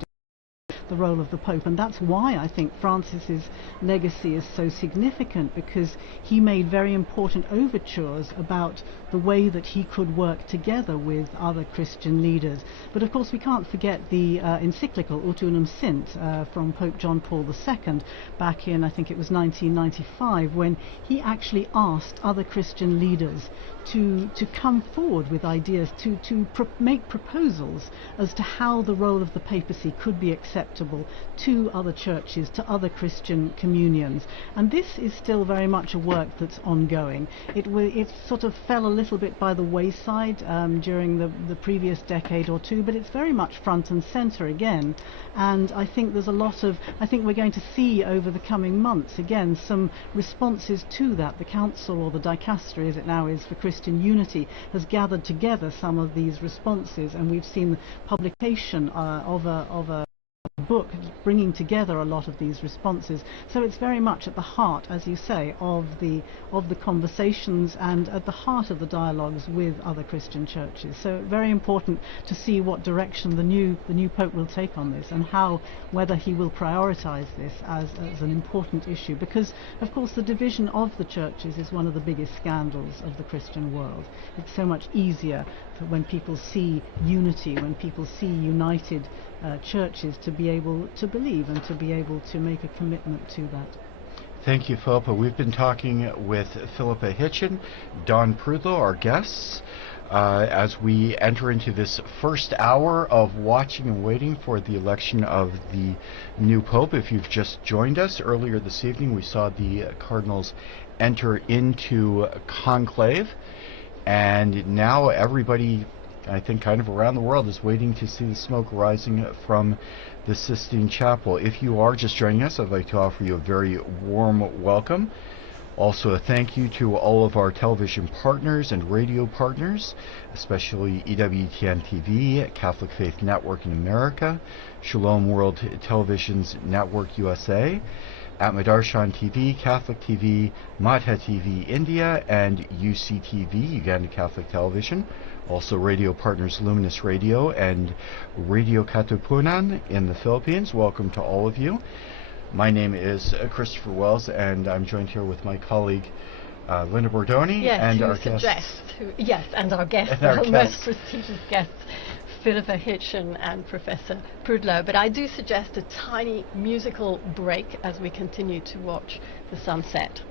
the role of the Pope, and that's why I think Francis's legacy is so significant, because he made very important overtures about the way that he could work together with other Christian leaders. But of course we can't forget the encyclical Ut Unum Sint from Pope John Paul II back in, I think it was 1995, when he actually asked other Christian leaders to come forward with ideas, to make proposals as to how the role of the papacy could be acceptable acceptable to other churches, to other Christian communions. And this is still very much a work that's ongoing. It sort of fell a little bit by the wayside during the previous decade or two, but it's very much front and center again. And I think there's a lot of, I think we're going to see over the coming months again some responses to that. The Council, or the Dicastery as it now is for Christian Unity, has gathered together some of these responses, and we've seen the publication of a book bringing together a lot of these responses. So it's very much at the heart, as you say, of the conversations and at the heart of the dialogues with other Christian churches. So very important to see what direction the new Pope will take on this, and whether he will prioritize this as an important issue, because of course the division of the churches is one of the biggest scandals of the Christian world. It's so much easier when people see unity, when people see united churches, to be able to believe and to be able to make a commitment to that. Thank you, Philippa. We've been talking with Philippa Hitchen, Don Prudlow, our guests, as we enter into this first hour of watching and waiting for the election of the new Pope. If you've just joined us, earlier this evening we saw the Cardinals enter into conclave, and now everybody, I think, kind of around the world is waiting to see the smoke rising from the Sistine Chapel. If you are just joining us, I'd like to offer you a very warm welcome. Also, a thank you to all of our television partners and radio partners, especially EWTN TV, Catholic Faith Network in America, Shalom World Television's Network USA, at Madarshan TV, Catholic TV, Madha TV India, and UCTV, Uganda Catholic Television. Also radio partners Luminous Radio and Radio Katipunan in the Philippines. Welcome to all of you. My name is Christopher Wells, and I'm joined here with my colleague Linda Bordoni, and our guest. And our guests, our most prestigious guests, Philippa Hitchen and Professor Prudlow. But I do suggest a tiny musical break as we continue to watch the sunset.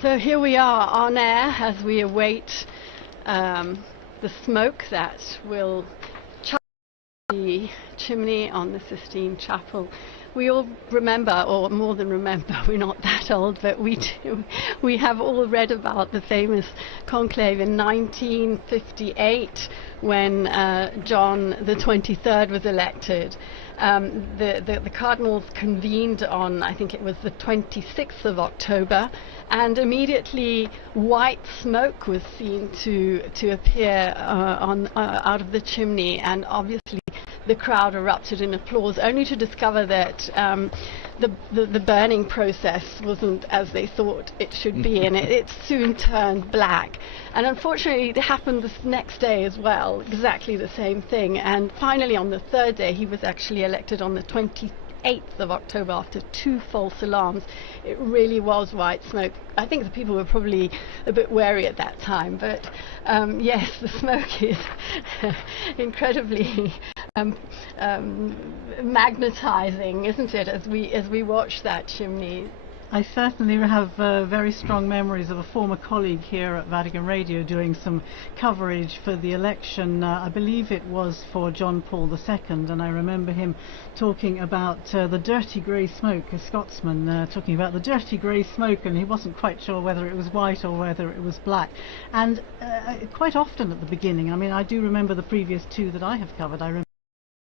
So here we are on air as we await the smoke that will charge the chimney on the Sistine Chapel. We all remember, or more than remember, we're not that old, but we do. We have all read about the famous conclave in 1958 when John the 23rd was elected. The Cardinals convened on, I think it was the 26th of October, and immediately white smoke was seen to appear out of the chimney, and obviously the crowd erupted in applause, only to discover that the burning process wasn't as they thought it should be, and it soon turned black. And unfortunately, it happened this next day as well, exactly the same thing. And finally, on the third day, he was actually elected on the 28th of October after 2 false alarms. It really was white smoke. I think the people were probably a bit wary at that time, but yes, the smoke is incredibly magnetizing, isn't it, as we watch that chimney. I certainly have very strong memories of a former colleague here at Vatican Radio doing some coverage for the election. I believe it was for John Paul II, and I remember him talking about the dirty grey smoke, a Scotsman talking about the dirty grey smoke, and he wasn't quite sure whether it was white or whether it was black. And quite often at the beginning, I mean, I do remember the previous 2 that I have covered,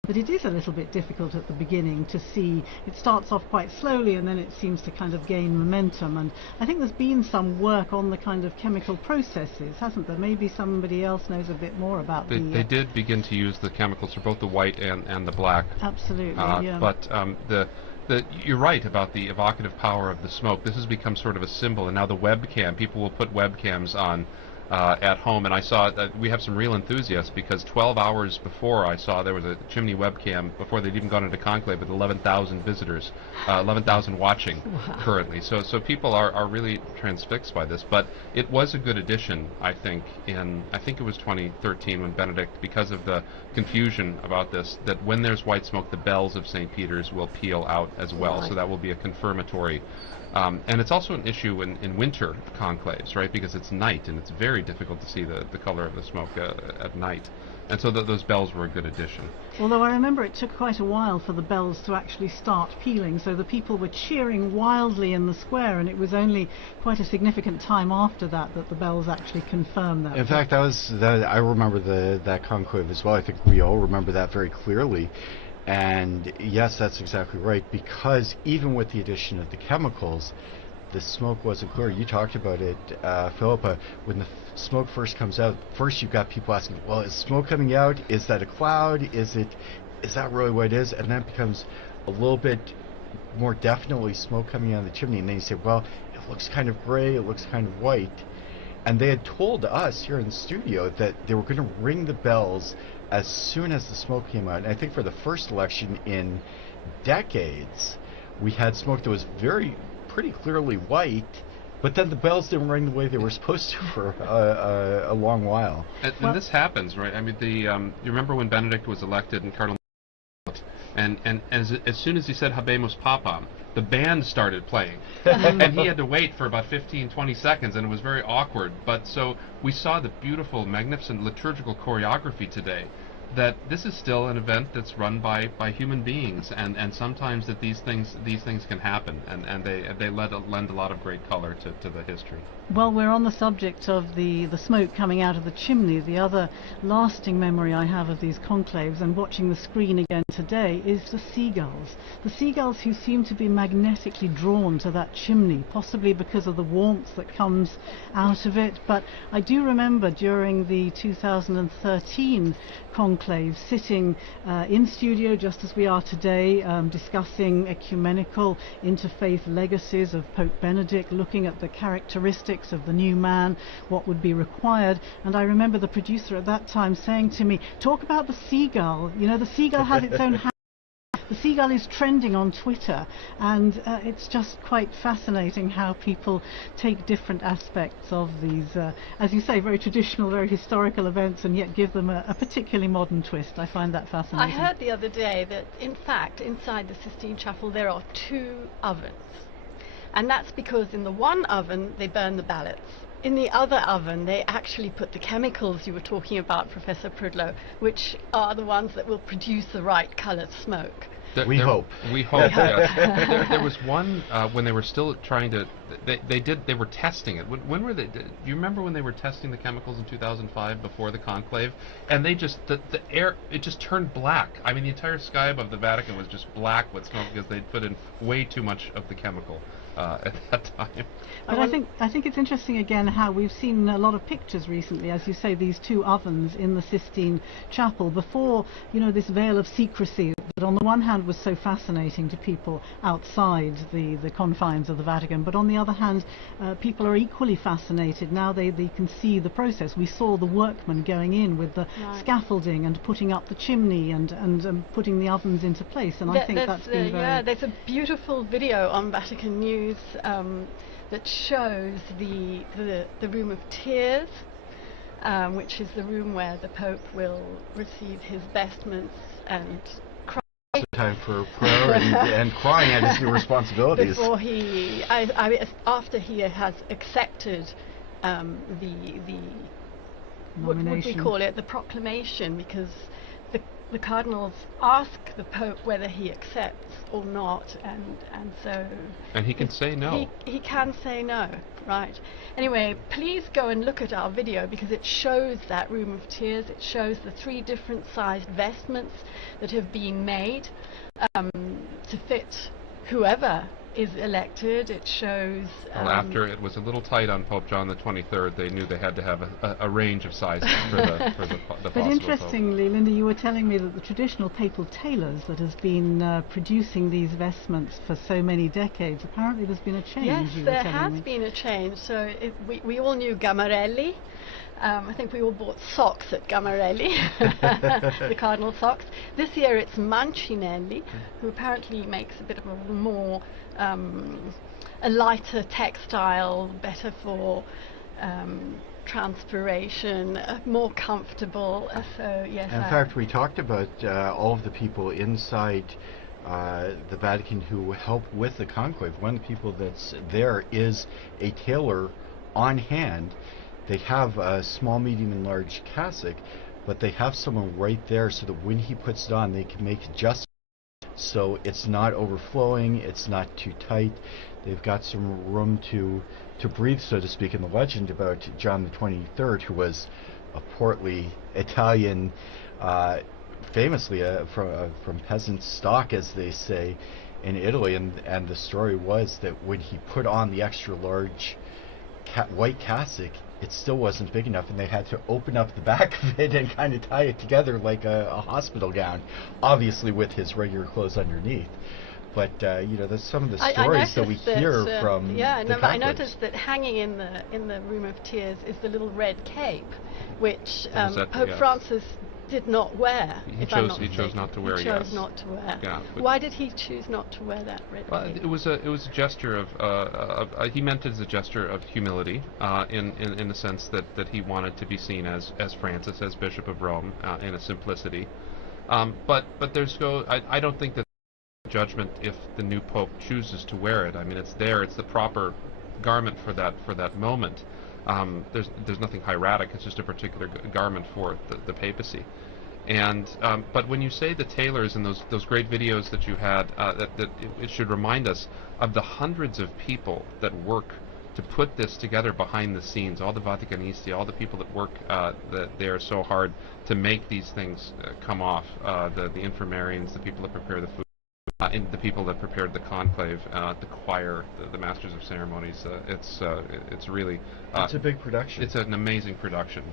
but it is a little bit difficult at the beginning to see. It starts off quite slowly and then it seems to kind of gain momentum, and I think there's been some work on the kind of chemical processes, hasn't there? Maybe somebody else knows a bit more about they did begin to use the chemicals for both the white and the black. Absolutely, yeah. But you're right about the evocative power of the smoke. This has become sort of a symbol, and now the webcam, people will put webcams on at home, and I saw that we have some real enthusiasts, because 12 hours before I saw there was a chimney webcam before they'd even gone into conclave with 11,000 visitors, 11,000 watching currently. So people are really transfixed by this. But it was a good addition, I think it was 2013 when Benedict, because of the confusion about this, that when there's white smoke, the bells of St. Peter's will peal out as well. Right. So that will be a confirmatory. And it's also an issue in winter conclaves, right? Because it's night, and it's very difficult to see the color of the smoke at night. And so those bells were a good addition. Although I remember it took quite a while for the bells to actually start pealing, so the people were cheering wildly in the square, and it was only quite a significant time after that that the bells actually confirmed that. In fact, I remember that conclave as well. I think we all remember that very clearly. And yes, that's exactly right, because even with the addition of the chemicals, the smoke wasn't clear. You talked about it, Philippa. When the smoke first comes out, first you've got people asking, well, is smoke coming out? Is that a cloud? Is that really what it is? And then it becomes a little bit more definitely smoke coming out of the chimney. And then you say, well, it looks kind of gray, it looks kind of white. And they had told us here in the studio that they were going to ring the bells as soon as the smoke came out. And I think for the first election in decades, we had smoke that was pretty clearly white, but then the bells didn't ring the way they were supposed to for a long while. And this happens, right? I mean, you remember when Benedict was elected and Cardinals, and as soon as he said Habemus Papam, the band started playing. And he had to wait for about 15-20 seconds, and it was very awkward. But so we saw the beautiful, magnificent liturgical choreography today, that this is still an event that's run by human beings, and sometimes that these things can happen, and they lend a lot of great color to the history. Well, we're on the subject of the smoke coming out of the chimney. The other lasting memory I have of these conclaves and watching the screen again today is the seagulls. The seagulls who seem to be magnetically drawn to that chimney, possibly because of the warmth that comes out of it. But I do remember during the 2013 conclave sitting in studio just as we are today, discussing ecumenical interfaith legacies of Pope Benedict, looking at the characteristics of the new man, what would be required. And I remember the producer at that time saying to me, talk about the seagull. You know, the seagull has its own The seagull is trending on Twitter, and it's just quite fascinating how people take different aspects of these, as you say, very traditional, very historical events, and yet give them a particularly modern twist. I find that fascinating. I heard the other day that, in fact, inside the Sistine Chapel there are 2 ovens. And that's because in the one oven they burn the ballots, in the other oven, they actually put the chemicals you were talking about, Professor Prudlow, which are the ones that will produce the right coloured smoke. We hope. We hope. Yes. there was one when they were still trying to. They were testing it. When were they? Do you remember when they were testing the chemicals in 2005 before the conclave? And they just the air, it just turned black. I mean, the entire sky above the Vatican was just black with smoke because they'd put in way too much of the chemical at that time. But I think it's interesting again how we've seen a lot of pictures recently, as you say, these two ovens in the Sistine Chapel before, this veil of secrecy that on the one hand was so fascinating to people outside the confines of the Vatican, but on the other hand, people are equally fascinated now they can see the process. We saw the workmen going in with the scaffolding and putting up the chimney and putting the ovens into place, and I think that's been very... Yeah, there's a beautiful video on Vatican News that shows the Room of Tears, which is the room where the Pope will receive his vestments and cry. It's a time for prayer and crying at his new responsibilities. Before after he has accepted the what would we call it, the proclamation, because the cardinals ask the Pope whether he accepts or not, and so... And he can say no. He can say no, right. Anyway, please go and look at our video, because it shows that Room of Tears. It shows the 3 different sized vestments that have been made to fit whoever is elected. It shows... well, after it was a little tight on Pope John the 23rd, they knew they had to have a range of sizes for the But interestingly, Pope. Linda, you were telling me that the traditional papal tailors that has been producing these vestments for so many decades, apparently there's been a change. Yes, there has been a change. So we all knew Gamarelli. I think we all bought socks at Gamarelli, the cardinal socks. This year it's Mancinelli, who apparently makes a bit of a more, a lighter textile, better for transpiration, more comfortable. So yes. In fact, we talked about all of the people inside the Vatican who help with the conclave. One of the people that's there is a tailor on hand. They have a small, medium, and large cassock, but they have someone right there so that when he puts it on, they can make adjustments so it's not overflowing, it's not too tight. They've got some room to breathe, so to speak. And the legend about John the 23rd, who was a portly Italian, famously from peasant stock, as they say, in Italy, and the story was that when he put on the extra large white cassock, it still wasn't big enough, and they had to open up the back of it and kind of tie it together like a hospital gown, obviously with his regular clothes underneath. But there's some of the stories that we hear from the I noticed that hanging in the Room of Tears is the little red cape, which Pope Francis did not wear. He chose not to wear. He chose not to wear. Yeah, why did he choose not to wear that red cape? It was a gesture of he meant it as a gesture of humility, in the sense that he wanted to be seen as Francis, as Bishop of Rome, in a simplicity. But I don't think that judgment if the new Pope chooses to wear it. I mean, it's there. It's the proper garment for that moment. There's nothing hieratic. It's just a particular garment for the papacy. And but when you say the tailors and those great videos that you had, it should remind us of the hundreds of people that work to put this together behind the scenes. All the Vaticanisti, all the people that work that they are so hard to make these things come off. The infirmarians, the people that prepare the food. And the people that prepared the conclave, the choir, the masters of ceremonies, it's really... it's a big production. It's an amazing production,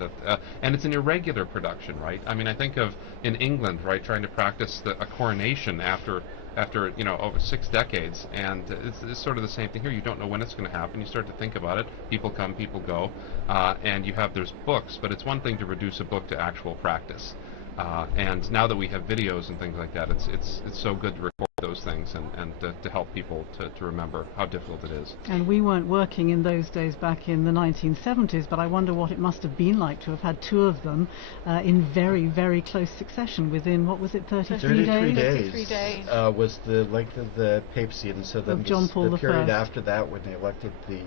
and it's an irregular production, right? I mean, I think of in England, right, trying to practice a coronation after over 6 decades, and it's sort of the same thing here. You don't know when it's going to happen. You start to think about it. People come, people go, and there's books, but it's one thing to reduce a book to actual practice. And now that we have videos and things like that, it's so good to record those things and to help people to remember how difficult it is. And we weren't working in those days back in the 1970s, but I wonder what it must have been like to have had 2 of them in very, very close succession within, what was it, 33 days? 33 days. Was the length of the papacy, and so then John Paul the period I. after that when they elected the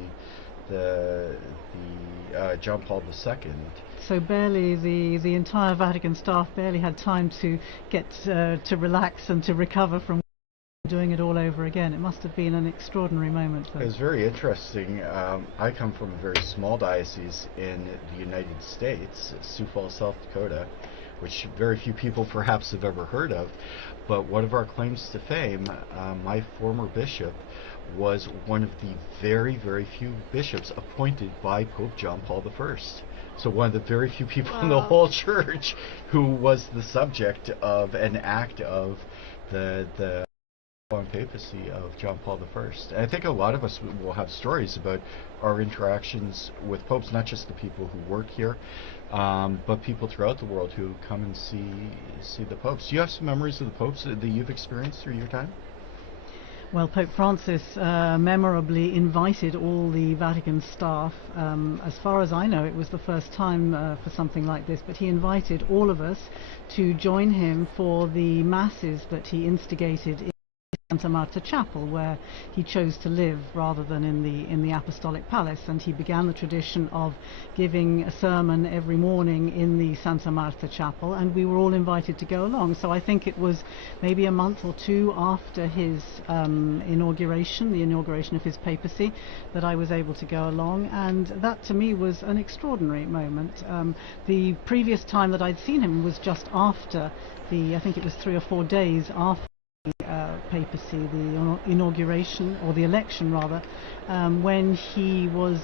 John Paul II. So barely the entire Vatican staff barely had time to get to relax and to recover from doing it all over again. It must have been an extraordinary moment. It was very interesting. I come from a very small diocese in the United States, Sioux Falls, South Dakota, which very few people perhaps have ever heard of. But one of our claims to fame, my former bishop was one of the very, very few bishops appointed by Pope John Paul I. So one of the very few people in the whole church who was the subject of an act of the papacy of John Paul I. And I think a lot of us will have stories about our interactions with popes, not just the people who work here, but people throughout the world who come and see the popes. Do you have some memories of the popes that you've experienced through your time? Well, Pope Francis memorably invited all the Vatican staff. As far as I know, it was the first time for something like this, but he invited all of us to join him for the masses that he instigated in Santa Marta Chapel, where he chose to live rather than in the Apostolic Palace, and he began the tradition of giving a sermon every morning in the Santa Marta Chapel, and we were all invited to go along. So I think it was maybe a month or two after his inauguration, the inauguration of his papacy, that I was able to go along, and that to me was an extraordinary moment. The previous time that I'd seen him was just after I think it was 3 or 4 days after papacy, the inauguration, or the election rather, when he was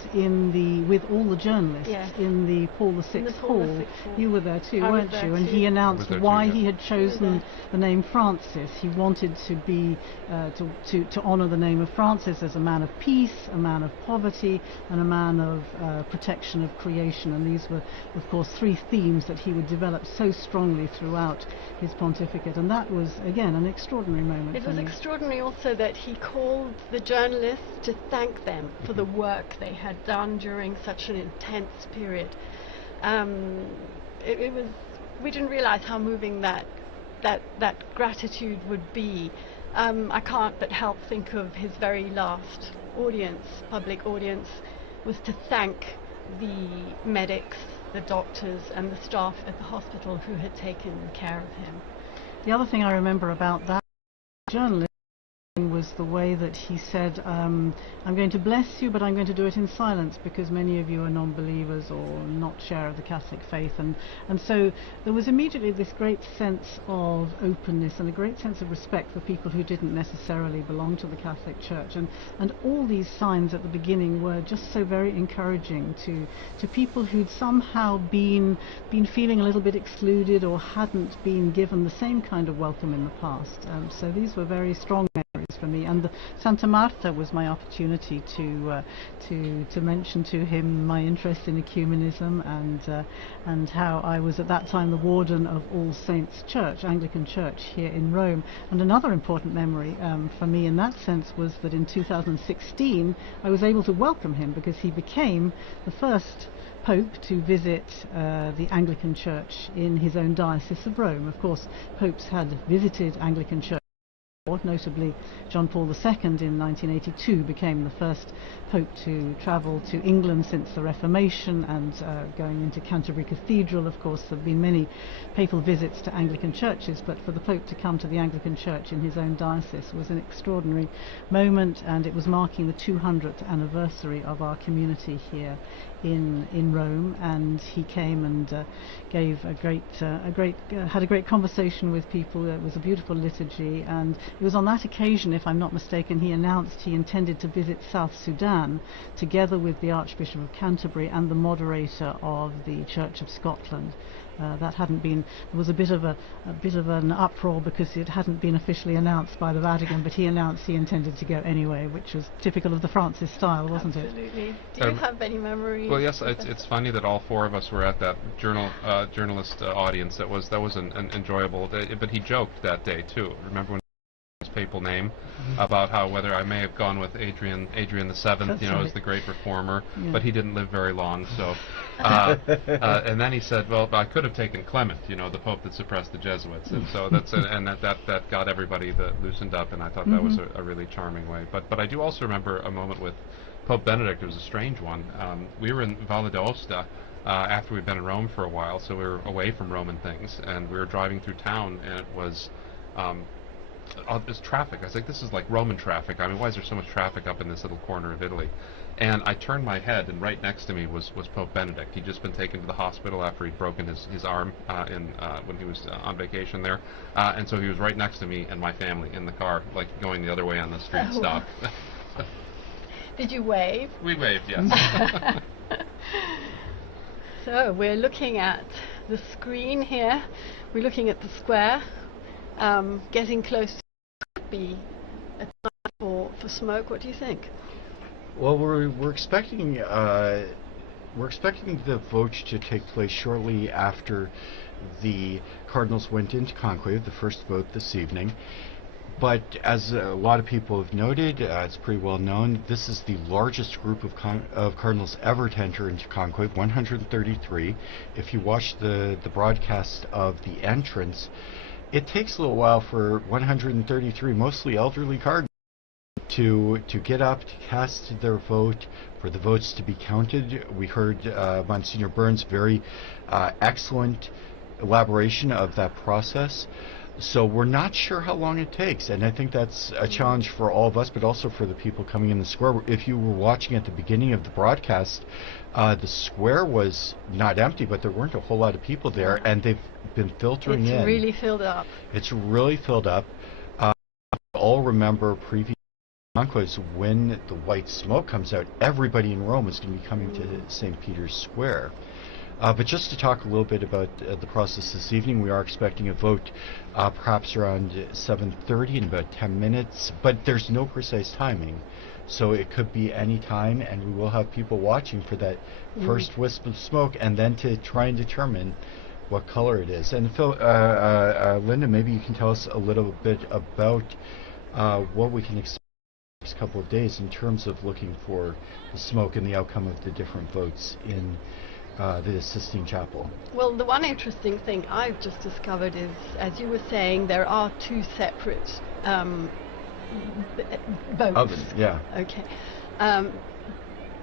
with all the journalists in the Paul VI Hall. You were there too, weren't you? And he announced why he had chosen the name Francis. He wanted to be to honour the name of Francis as a man of peace, a man of poverty, and a man of protection of creation. And these were, of course, 3 themes that he would develop so strongly throughout his pontificate. And that was, again, an extraordinary moment. It was extraordinary also that he called the journalists to thank them for the work they had done during such an intense period. It was, we didn't realize how moving that gratitude would be. I can't but help think of his very last public audience, was to thank the medics, the doctors and the staff at the hospital who had taken care of him. The other thing I remember about that journalist was the way that he said, I'm going to bless you, but I'm going to do it in silence because many of you are non-believers or not share of the Catholic faith. And so there was immediately this great sense of openness and a great sense of respect for people who didn't necessarily belong to the Catholic Church. And all these signs at the beginning were just so very encouraging to people who'd somehow been feeling a little bit excluded or hadn't been given the same kind of welcome in the past. So these were very strong memories for me, and the Santa Marta was my opportunity to mention to him my interest in ecumenism and how I was at that time the warden of All Saints Church, Anglican Church here in Rome. And another important memory for me in that sense was that in 2016 I was able to welcome him because he became the first Pope to visit the Anglican Church in his own diocese of Rome. Of course, popes had visited Anglican Church. Notably, John Paul II in 1982 became the first Pope to travel to England since the Reformation, and going into Canterbury Cathedral. Of course, there have been many papal visits to Anglican churches, but for the Pope to come to the Anglican Church in his own diocese was an extraordinary moment, and it was marking the 200th anniversary of our community here in Rome. And he came and gave had a great conversation with people. It was a beautiful liturgy, and it was on that occasion, if I'm not mistaken, he announced he intended to visit South Sudan together with the Archbishop of Canterbury and the moderator of the Church of Scotland. That hadn't been, there was a bit of an uproar because it hadn't been officially announced by the Vatican, but he announced he intended to go anyway, which was typical of the Francis style, wasn't it? Absolutely. Do you have any memories? Well, yes, it's funny that all 4 of us were at that journalist audience. That was an enjoyable day, but he joked that day too. Remember when his papal name about how whether I may have gone with Adrian the Seventh, you know, as the great reformer, but he didn't live very long. So, and then he said, well, I could have taken Clement, you know, the Pope that suppressed the Jesuits, and so that got everybody loosened up, and I thought that was a really charming way. But I do also remember a moment with Pope Benedict, it was a strange one. We were in Valle d'Aosta after we'd been in Rome for a while, so we were away from Roman things, and we were driving through town, and it was this traffic. I was like, this is like Roman traffic. I mean, why is there so much traffic up in this little corner of Italy? And I turned my head, and right next to me was Pope Benedict. He'd just been taken to the hospital after he'd broken his arm when he was on vacation there. And so he was right next to me and my family in the car, like going the other way on the street stop. Did you wave? We waved, yes. So we're looking at the screen here. We're looking at the square. Getting close to be a time for smoke. What do you think? Well, we're expecting the vote to take place shortly after the Cardinals went into conclave, the first vote this evening. But as a lot of people have noted, it's pretty well known, this is the largest group of Cardinals ever to enter into conclave, 133. If you watch the broadcast of the entrance, it takes a little while for 133 mostly elderly Cardinals to get up, to cast their vote, for the votes to be counted. We heard Monsignor Burns' very excellent elaboration of that process. So we're not sure how long it takes, and I think that's a challenge for all of us, but also for the people coming in the square. If you were watching at the beginning of the broadcast, the square was not empty, but there weren't a whole lot of people there, and they've been filtering in. It's really filled up. It's really filled up. All remember previous conclaves, when the white smoke comes out, everybody in Rome is going to be coming to St. Peter's Square. But just to talk a little bit about the process this evening, we are expecting a vote perhaps around 7:30 in about 10 minutes, but there's no precise timing. So it could be any time, and we will have people watching for that first wisp of smoke, and then to try and determine what color it is. And Phil, Linda, maybe you can tell us a little bit about what we can expect in the next couple of days in terms of looking for the smoke and the outcome of the different votes in the Sistine Chapel. Well, the one interesting thing I've just discovered is, as you were saying, there are two separate votes. Oven, yeah. Okay.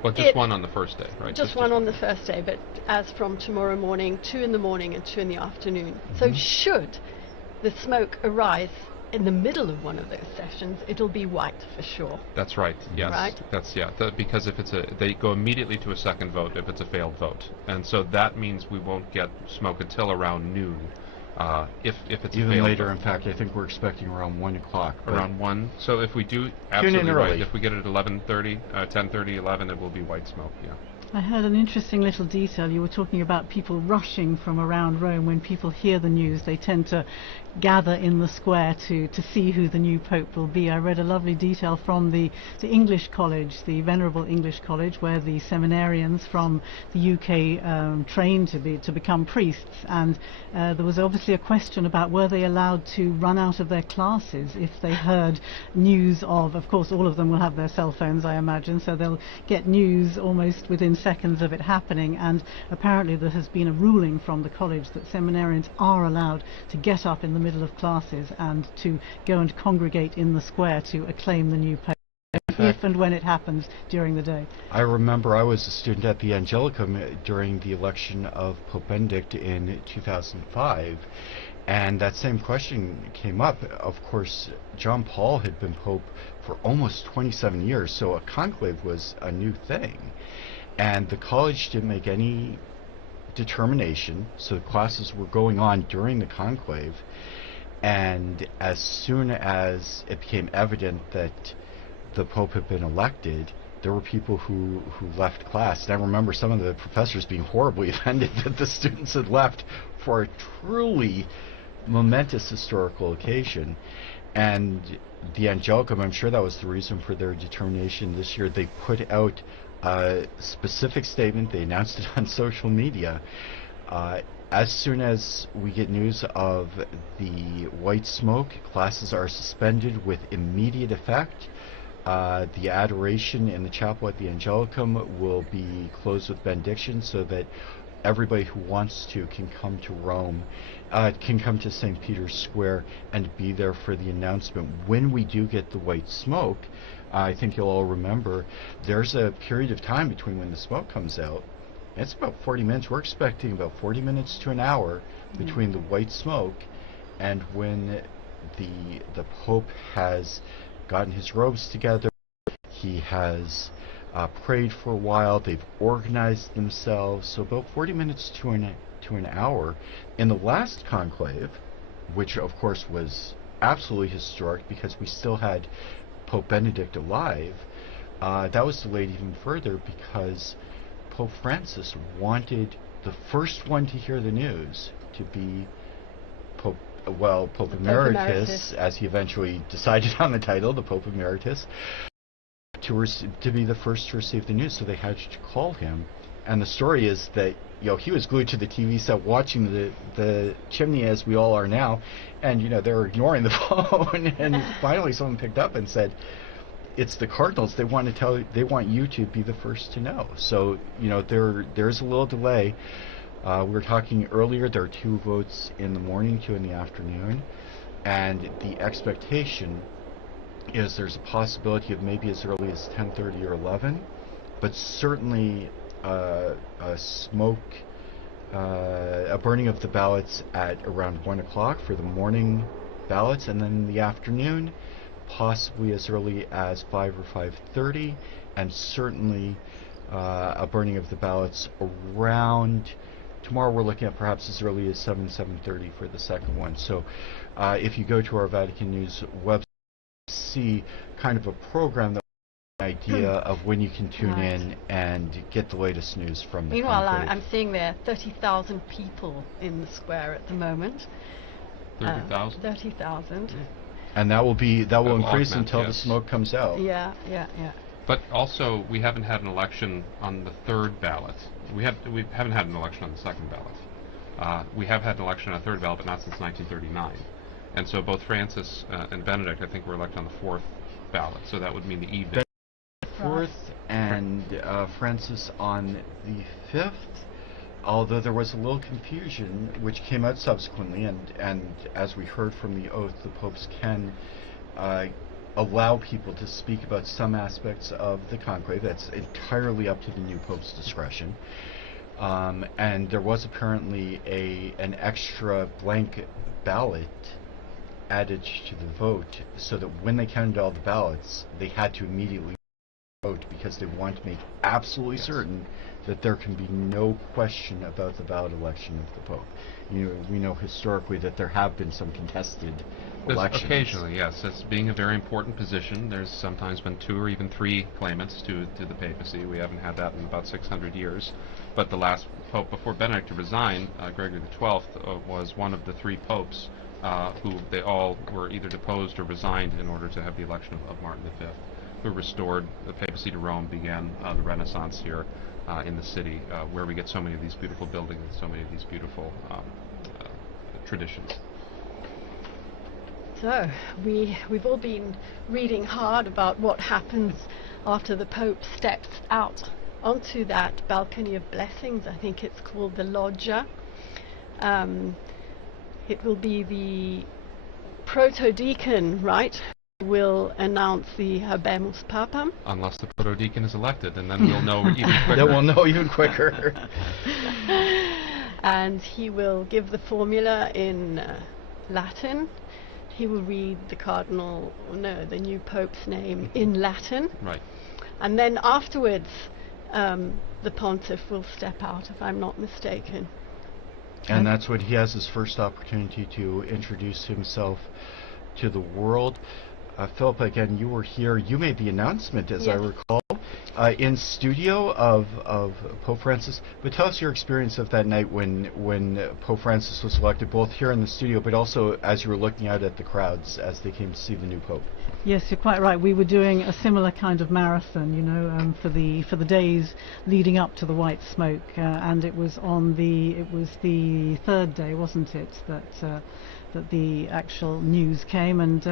Well, just one on the first day, right? Just one on the first day, but as from tomorrow morning, 2 in the morning and 2 in the afternoon. So should the smoke arise in the middle of one of those sessions, it'll be white for sure. That's right. Yes. Right? That's because if they go immediately to a second vote if it's a failed vote, and so that means we won't get smoke until around noon. If it's even a failed later, vote. in fact, I think we're expecting around 1 o'clock. Around 1. So if we do absolutely right, if we get it at 11:30, 10:30, 11, it will be white smoke. Yeah. I heard an interesting little detail. You were talking about people rushing from around Rome. When people hear the news, they tend to gather in the square to see who the new Pope will be. I read a lovely detail from the English College, the Venerable English College, where the seminarians from the UK trained to become priests, and there was obviously a question about were they allowed to run out of their classes if they heard news of course all of them will have their cell phones, I imagine, so they'll get news almost within seconds of it happening, and apparently there has been a ruling from the college that seminarians are allowed to get up in the middle of classes and to go and congregate in the square to acclaim the new Pope if and when it happens during the day. I remember I was a student at the Angelicum during the election of Pope Benedict in 2005, and that same question came up. Of course, John Paul had been Pope for almost 27 years, so a conclave was a new thing. And the college didn't make any determination, so the classes were going on during the conclave, and as soon as it became evident that the Pope had been elected, there were people who left class. And I remember some of the professors being horribly offended that the students had left for a truly momentous historical occasion. And the Angelicum, I'm sure that was the reason for their determination this year. They put out a specific statement. They announced it on social media. As soon as we get news of the white smoke, classes are suspended with immediate effect. The adoration in the chapel at the Angelicum will be closed with benediction so that everybody who wants to can come to Rome, can come to St. Peter's Square and be there for the announcement. When we do get the white smoke, I think you'll all remember, there's a period of time between when the smoke comes out. It's about 40 minutes. We're expecting about 40 minutes to an hour between the white smoke and when the Pope has gotten his robes together. He has prayed for a while. They've organized themselves. So about 40 minutes to an hour. In the last conclave, which of course was absolutely historic because we still had Pope Benedict alive, that was delayed even further because Pope Francis wanted the first one to hear the news to be Pope Emeritus, as he eventually decided on the title, the Pope Emeritus, to be the first to receive the news. So they had to call him. And the story is that he was glued to the TV set watching the chimney, as we all are now, and they were ignoring the phone. And finally, someone picked up and said, "It's the Cardinals. They want you to be the first to know." So there's a little delay. We were talking earlier. There are 2 votes in the morning, 2 in the afternoon, and the expectation is there's a possibility of maybe as early as 10:30 or 11, but certainly a burning of the ballots at around 1 o'clock for the morning ballots, and then in the afternoon, possibly as early as 5 or 5:30, and certainly a burning of the ballots around. Tomorrow we're looking at perhaps as early as 7:30 for the second one. So if you go to our Vatican News website, see kind of a program that an idea of when you can tune in and get the latest news from the Meanwhile, conclave. I'm seeing there are 30,000 people in the square at the moment. 30,000? 30,000. And that will increase until the smoke comes out. Yeah. But also, we haven't had an election on the third ballot. We haven't had an election on the second ballot. We have had an election on a third ballot, but not since 1939. And so both Francis and Benedict, I think, were elected on the fourth ballot. So that would mean the evening. Fourth and Francis on the 5th, although there was a little confusion which came out subsequently, and as we heard from the oath, the popes can allow people to speak about some aspects of the conclave. That's entirely up to the new pope's discretion. And there was apparently an extra blank ballot added to the vote so that when they counted all the ballots, they had to immediately vote because they want to make absolutely certain that there can be no question about the valid election of the Pope. We know historically that there have been some contested elections. Occasionally, yes. As being a very important position, there's sometimes been 2 or even 3 claimants to the papacy. We haven't had that in about 600 years. But the last Pope before Benedict to resign, Gregory XII, was one of the 3 popes who they all were either deposed or resigned in order to have the election of Martin V, who restored the papacy to Rome, began the Renaissance here in the city, where we get so many of these beautiful buildings and so many of these beautiful traditions. So we've all been reading hard about what happens after the Pope steps out onto that balcony of blessings. I think it's called the loggia. It will be the proto-deacon, right, will announce the Habemus Papam. Unless the proto-deacon is elected, and then we'll know even quicker. Then we'll know even quicker. And he will give the formula in Latin. He will read the new Pope's name in Latin. Right. And then afterwards, the pontiff will step out, if I'm not mistaken. And that's when he has his first opportunity to introduce himself to the world. Philip, again, you were here. You made the announcement, as I recall, in studio of Pope Francis. But tell us your experience of that night when Pope Francis was elected, both here in the studio, but also as you were looking out at the crowds as they came to see the new Pope. Yes, you're quite right. We were doing a similar kind of marathon, for the days leading up to the white smoke, and it was the third day, wasn't it, that the actual news came, and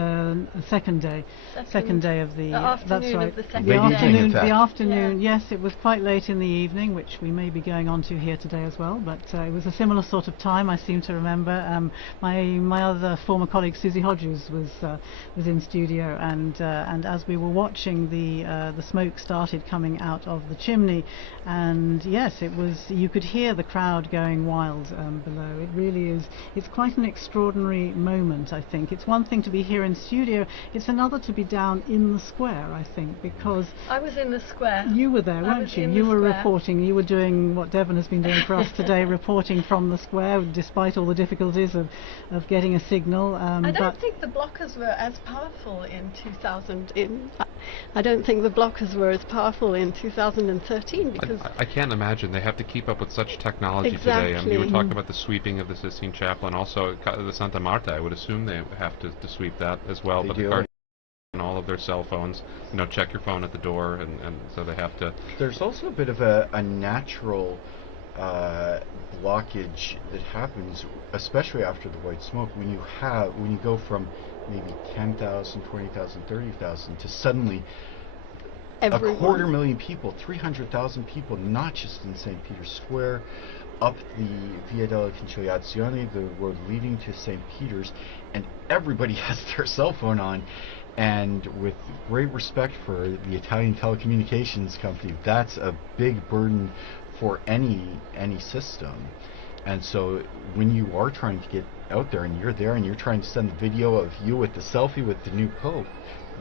second day of the afternoon, that's right, of the second the afternoon. Yes, it was quite late in the evening, which we may be going on to here today as well, but it was a similar sort of time. I seem to remember my other former colleague Susie Hodges was in studio, and as we were watching, the smoke started coming out of the chimney, and yes, it was, you could hear the crowd going wild below. It really is, it's quite an extraordinary moment, I think. It's one thing to be here in studio, it's another to be down in the square, I think, because I was in the square. You were there, weren't you? You were reporting, you were doing what Devon has been doing for us today, reporting from the square, despite all the difficulties of getting a signal. I don't think the blockers were as powerful in 2000. I don't think the blockers were as powerful in 2013 because I can't imagine. They have to keep up with such technology today. You were talking about the sweeping of the Sistine Chapel, and also the Santa Marta. I would assume they have to sweep that as well. But the Cardinals and all of their cell phones, check your phone at the door, and so they have to. There's also a bit of a natural blockage that happens, especially after the white smoke, when you go from maybe 10,000, 20,000, 30,000 to suddenly everyone. A 250,000 people, 300,000 people, not just in St. Peter's Square, up the Via della Conciliazione, the road leading to St. Peter's, and everybody has their cell phone on. And with great respect for the Italian telecommunications company, that's a big burden for any system. And so when you are trying to get out there and you're there and you're trying to send a video of you with the selfie with the new Pope,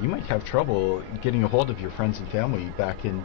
you might have trouble getting a hold of your friends and family back in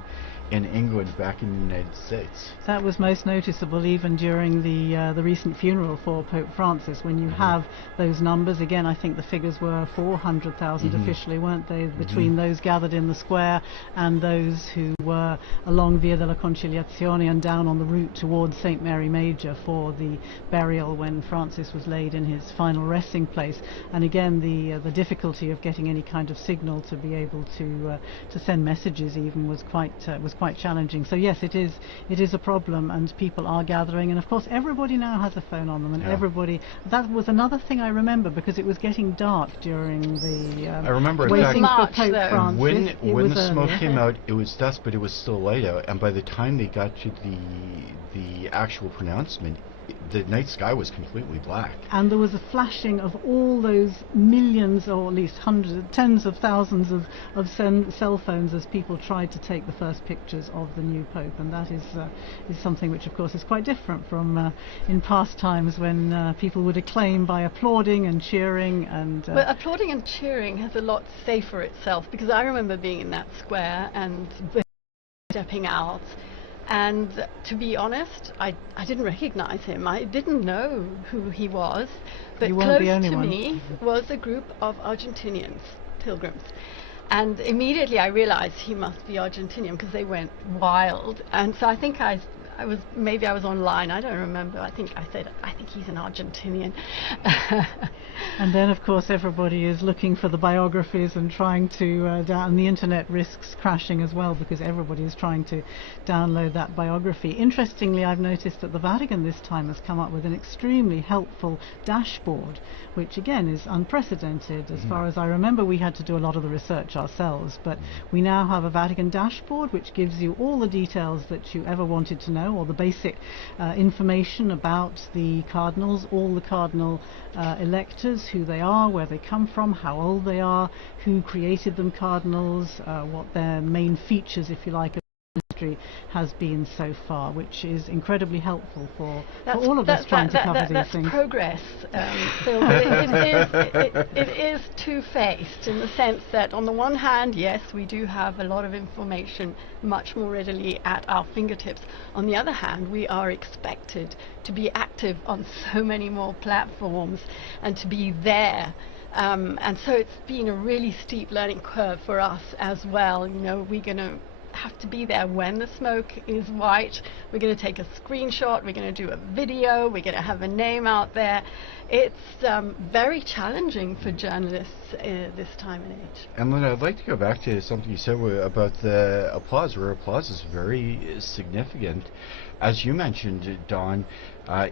England, back in the United States. That was most noticeable even during the recent funeral for Pope Francis, when you have those numbers. Again, I think the figures were 400,000 officially, weren't they, between those gathered in the square and those who were along Via della Conciliazione and down on the route towards St. Mary Major for the burial when Francis was laid in his final resting place. And again, the difficulty of getting any kind of signal to be able to send messages even was quite challenging. So yes, it is a problem, and people are gathering, and of course everybody now has a phone on them, and everybody. That was another thing I remember, because it was getting dark during the I remember waiting for Pope Francis. When the smoke came out, it was dusk, but it was still light out, and by the time they got to the actual pronouncement, the night sky was completely black. And there was a flashing of all those millions, or at least hundreds, tens of thousands of cell phones as people tried to take the first pictures of the new Pope. And that is something which, of course, is quite different from in past times when people would acclaim by applauding and cheering. But applauding and cheering has a lot to say for itself, because I remember being in that square and stepping out. And to be honest, I didn't recognize him. I didn't know who he was. But close to me was a group of Argentinians, pilgrims. And immediately I realized he must be Argentinian, because they went wild. And so I think I was online, I don't remember. I think I said, I think he's an Argentinian. And then, of course, everybody is looking for the biographies and trying to and the internet risks crashing as well, because everybody is trying to download that biography. Interestingly, I've noticed that the Vatican this time has come up with an extremely helpful dashboard, which again is unprecedented. As far as I remember, we had to do a lot of the research ourselves, but we now have a Vatican dashboard which gives you all the details that you ever wanted to know, or the basic information about the cardinals, all the cardinal electors, who they are, where they come from, how old they are, who created them cardinals, what their main features, if you like, of history has been so far, which is incredibly helpful for all of us trying to cover these things. That's progress, Phil. It is two-faced, in the sense that on the one hand, yes, we do have a lot of information much more readily at our fingertips. On the other hand, we are expected to be active on so many more platforms and to be there. And so it's been a really steep learning curve for us as well. We're going to have to be there when the smoke is white. We're going to take a screenshot, we're going to do a video, we're going to have a name out there. It's very challenging for journalists this time and age. And Linda, I'd like to go back to something you said about the applause, where applause is very significant. As you mentioned, Dawn,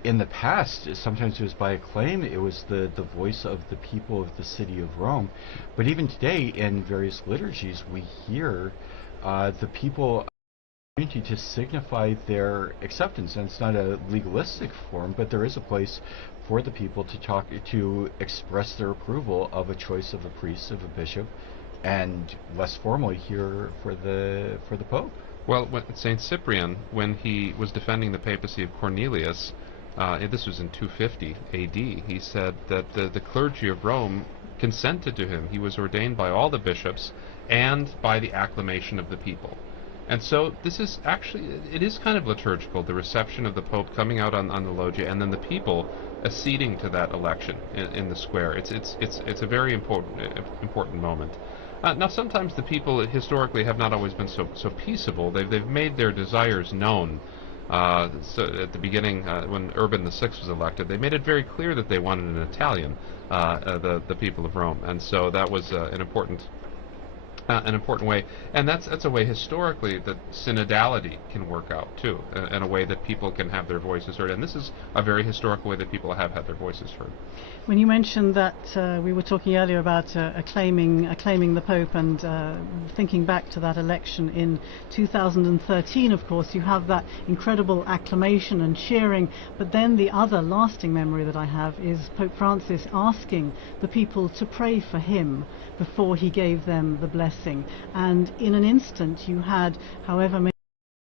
in the past, sometimes it was by acclaim, it was the voice of the people of the city of Rome. But even today, in various liturgies, we hear the people to signify their acceptance, and it's not a legalistic form, but there is a place for the people to express their approval of a choice of a priest, of a bishop, and less formally here for the Pope. Well, Saint Cyprian, when he was defending the papacy of Cornelius, this was in 250 A.D., he said that the clergy of Rome consented to him. He was ordained by all the bishops and by the acclamation of the people. And so this is actually, it is kind of liturgical, the reception of the Pope coming out on the loggia, and then the people acceding to that election in the square. It's a very important moment. Now, sometimes the people historically have not always been so peaceable. They've made their desires known. So at the beginning, when Urban VI was elected, they made it very clear that they wanted an Italian, the people of Rome, and so that was an important way, and that's a way historically that synodality can work out too, in a way that people can have their voices heard, and this is a very historical way that people have had their voices heard. When you mentioned that we were talking earlier about acclaiming the Pope and thinking back to that election in 2013, of course, you have that incredible acclamation and cheering, but then the other lasting memory that I have is Pope Francis asking the people to pray for him before he gave them the blessing. And in an instant you had however many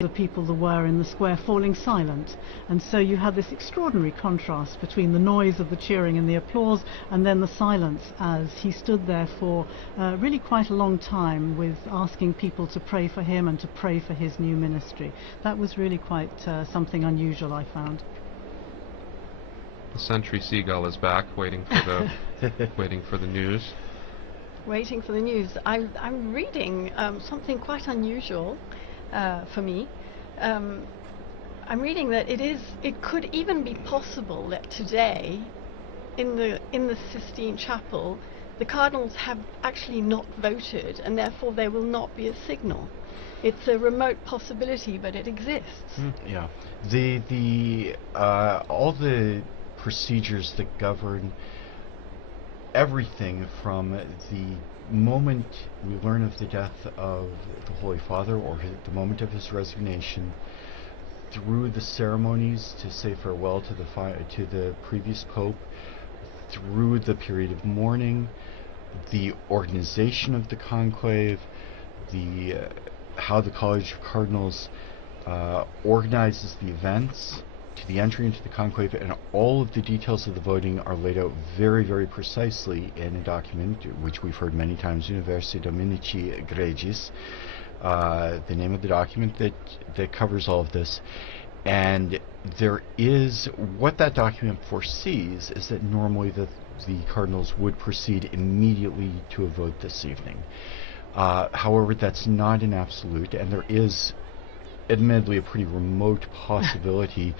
the people there were in the square falling silent, and so you had this extraordinary contrast between the noise of the cheering and the applause and then the silence as he stood there for really quite a long time with asking people to pray for him and to pray for his new ministry. That was really quite something unusual, I found. The sentry seagull is back, waiting for the waiting for the news. Waiting for the news. I'm reading something quite unusual for me. I'm reading that it could even be possible that today, in the Sistine Chapel, the cardinals have actually not voted, and therefore there will not be a signal. It's a remote possibility, but it exists. Yeah, all the procedures that govern everything from the moment we learn of the death of the Holy Father, or the moment of his resignation, through the ceremonies to say farewell to the previous Pope, through the period of mourning, the organization of the conclave, how the College of Cardinals organizes the events, to the entry into the conclave, and all of the details of the voting are laid out very, very precisely in a document which we've heard many times, Universi Dominici Gregis, the name of the document that covers all of this. And there is, what that document foresees is that normally the cardinals would proceed immediately to a vote this evening. However, that's not an absolute, and there is admittedly a pretty remote possibility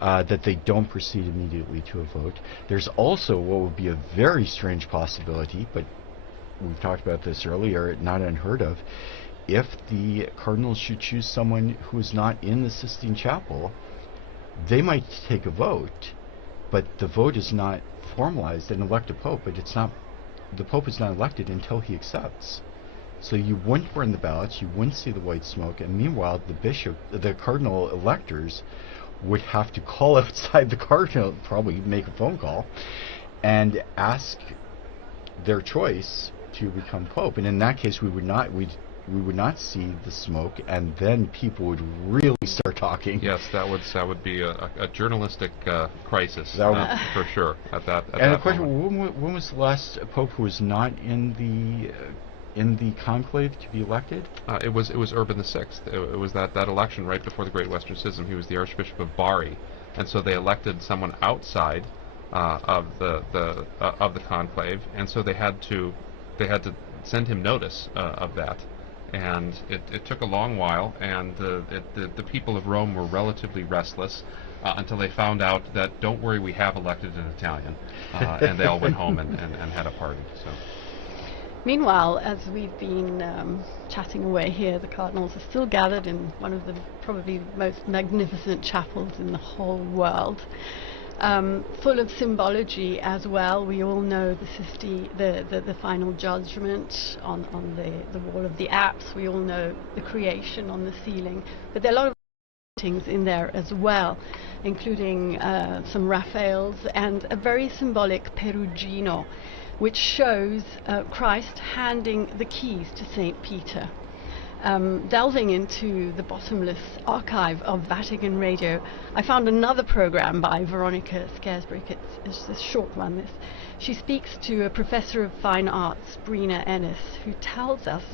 that they don't proceed immediately to a vote. There's also what would be a very strange possibility, but we've talked about this earlier, not unheard of, if the cardinals should choose someone who is not in the Sistine Chapel, they might take a vote, but the vote is not formalized and elect a pope, but the pope is not elected until he accepts. So you wouldn't burn the ballots, you wouldn't see the white smoke, and meanwhile the cardinal electors would have to call outside the cardinal, probably make a phone call, and ask their choice to become pope. And in that case, we would not see the smoke, and then people would really start talking. Yes, that would be a journalistic crisis for sure at that. And of course, when was the last pope who was not in the conclave to be elected? It was Urban VI. It was that election right before the Great Western Schism. He was the Archbishop of Bari, and so they elected someone outside of the conclave, and so they had to send him notice of that. And it took a long while, and the people of Rome were relatively restless until they found out that, don't worry, we have elected an Italian, and they all went home and had a party. So. Meanwhile, as we've been chatting away here, the cardinals are still gathered in one of the probably most magnificent chapels in the whole world, full of symbology as well. We all know the final judgment on the wall of the apse. We all know the creation on the ceiling, but there are a lot of paintings in there as well, including some Raphaels and a very symbolic Perugino, which shows Christ handing the keys to St. Peter. Delving into the bottomless archive of Vatican Radio, I found another program by Veronica Scarisbrick. It's a short one, this. She speaks to a professor of fine arts, Brina Ennis, who tells us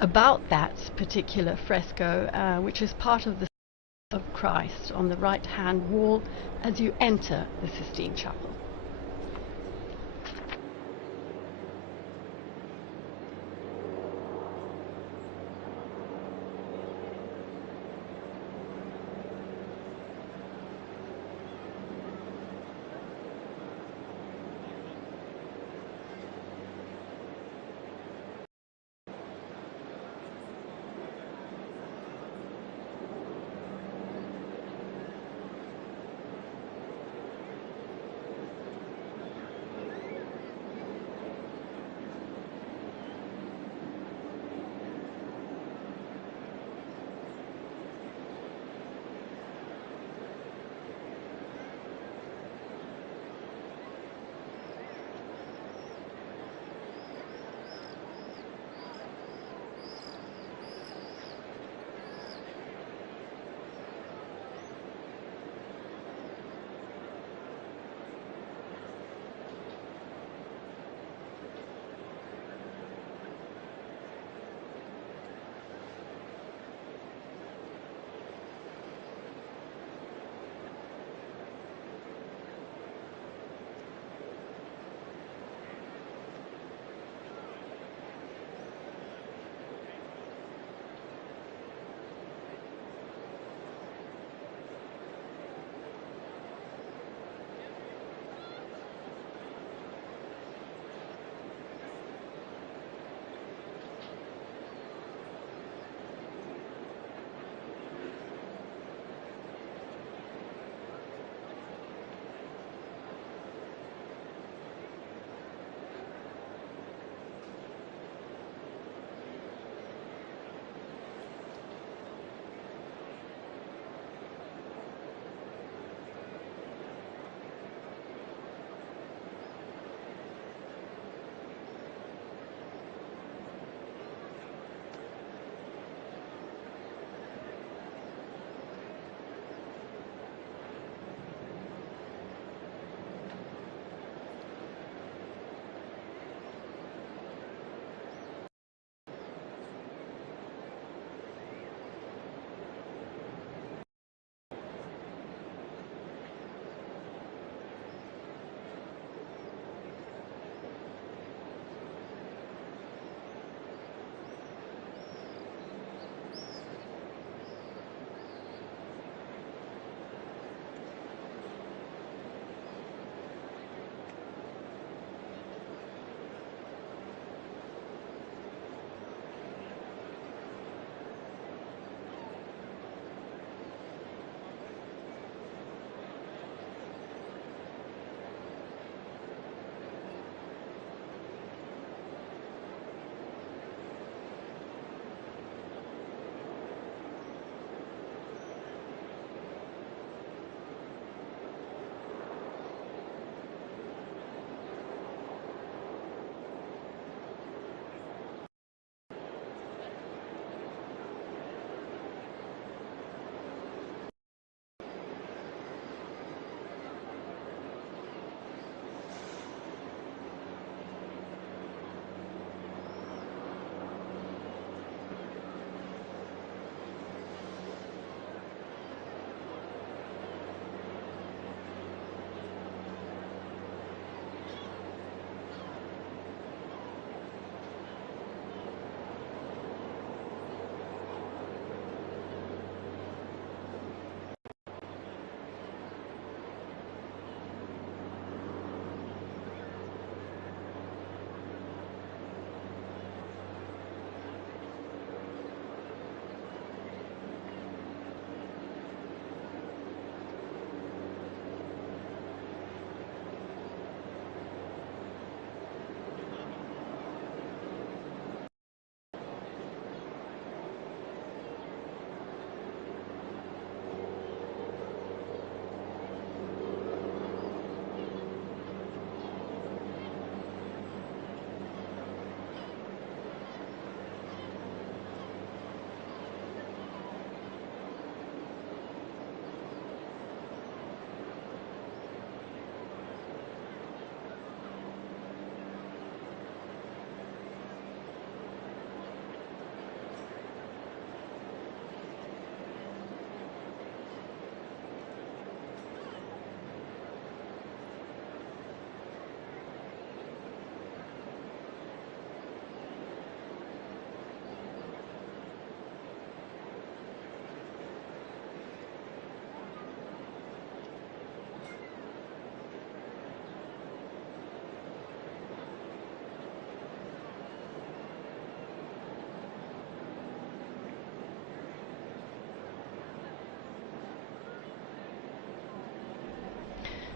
about that particular fresco, which is part of the of Christ on the right-hand wall as you enter the Sistine Chapel.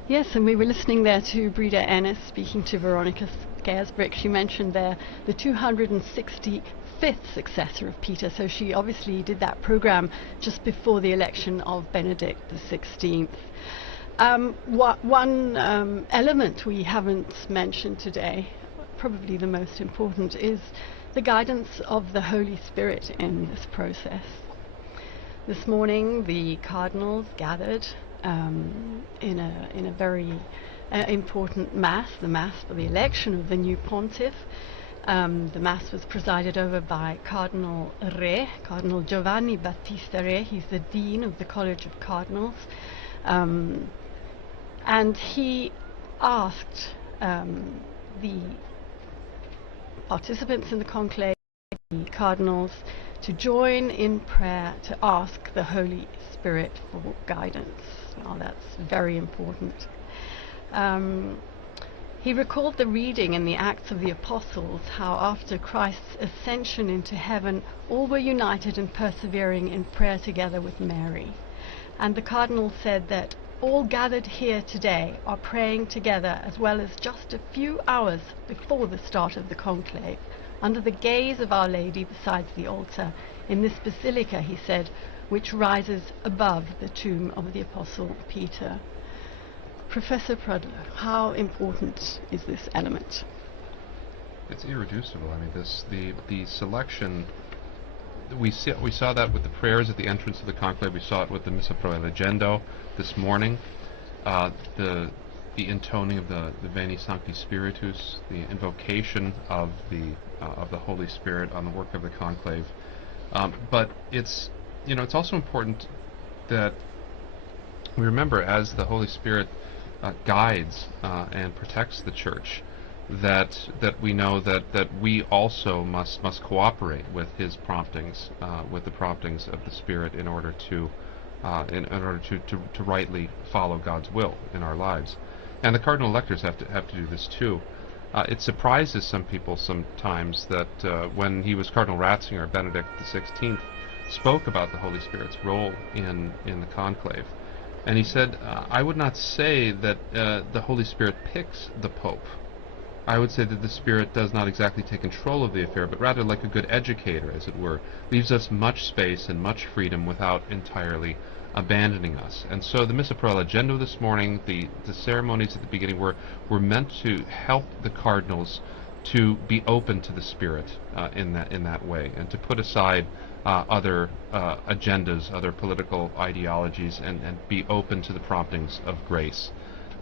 Yes, and we were listening there to Breda Ennis speaking to Veronica Scaresbrick. She mentioned there the 265th successor of Peter, so she obviously did that program just before the election of Benedict XVI. One element we haven't mentioned today, probably the most important, is the guidance of the Holy Spirit in this process. This morning the cardinals gathered in a very important Mass, the Mass for the election of the new pontiff. The Mass was presided over by Cardinal Giovanni Battista Re. He's the Dean of the College of Cardinals. And he asked the participants in the conclave, the cardinals, to join in prayer to ask the Holy Spirit for guidance. Well, that's very important. He recalled the reading in the Acts of the Apostles, how after Christ's ascension into heaven, all were united and persevering in prayer together with Mary. And the cardinal said that all gathered here today are praying together, as well as just a few hours before the start of the conclave, under the gaze of Our Lady besides the altar, in this basilica, he said, which rises above the tomb of the Apostle Peter. Professor Prudler, how important is this element? It's irreducible. I mean, the selection, we saw that with the prayers at the entrance of the conclave. We saw it with the Missa Pro Elegendo this morning. The intoning of the Veni Sancti Spiritus, the invocation of the Holy Spirit on the work of the conclave. But it's also important that we remember, as the Holy Spirit guides and protects the Church, that we know that we also must cooperate with His promptings, with the promptings of the Spirit, in order to rightly follow God's will in our lives. And the cardinal electors have to do this too. It surprises some people sometimes that when he was Cardinal Ratzinger, Benedict XVI spoke about the Holy Spirit's role in the conclave. And he said, I would not say that the Holy Spirit picks the Pope. I would say that the Spirit does not exactly take control of the affair, but rather, like a good educator, as it were, leaves us much space and much freedom without entirely abandoning us. And so the Missa Pro Elegendo this morning, the ceremonies at the beginning were meant to help the cardinals to be open to the Spirit in that way, and to put aside other agendas, other political ideologies, and be open to the promptings of grace.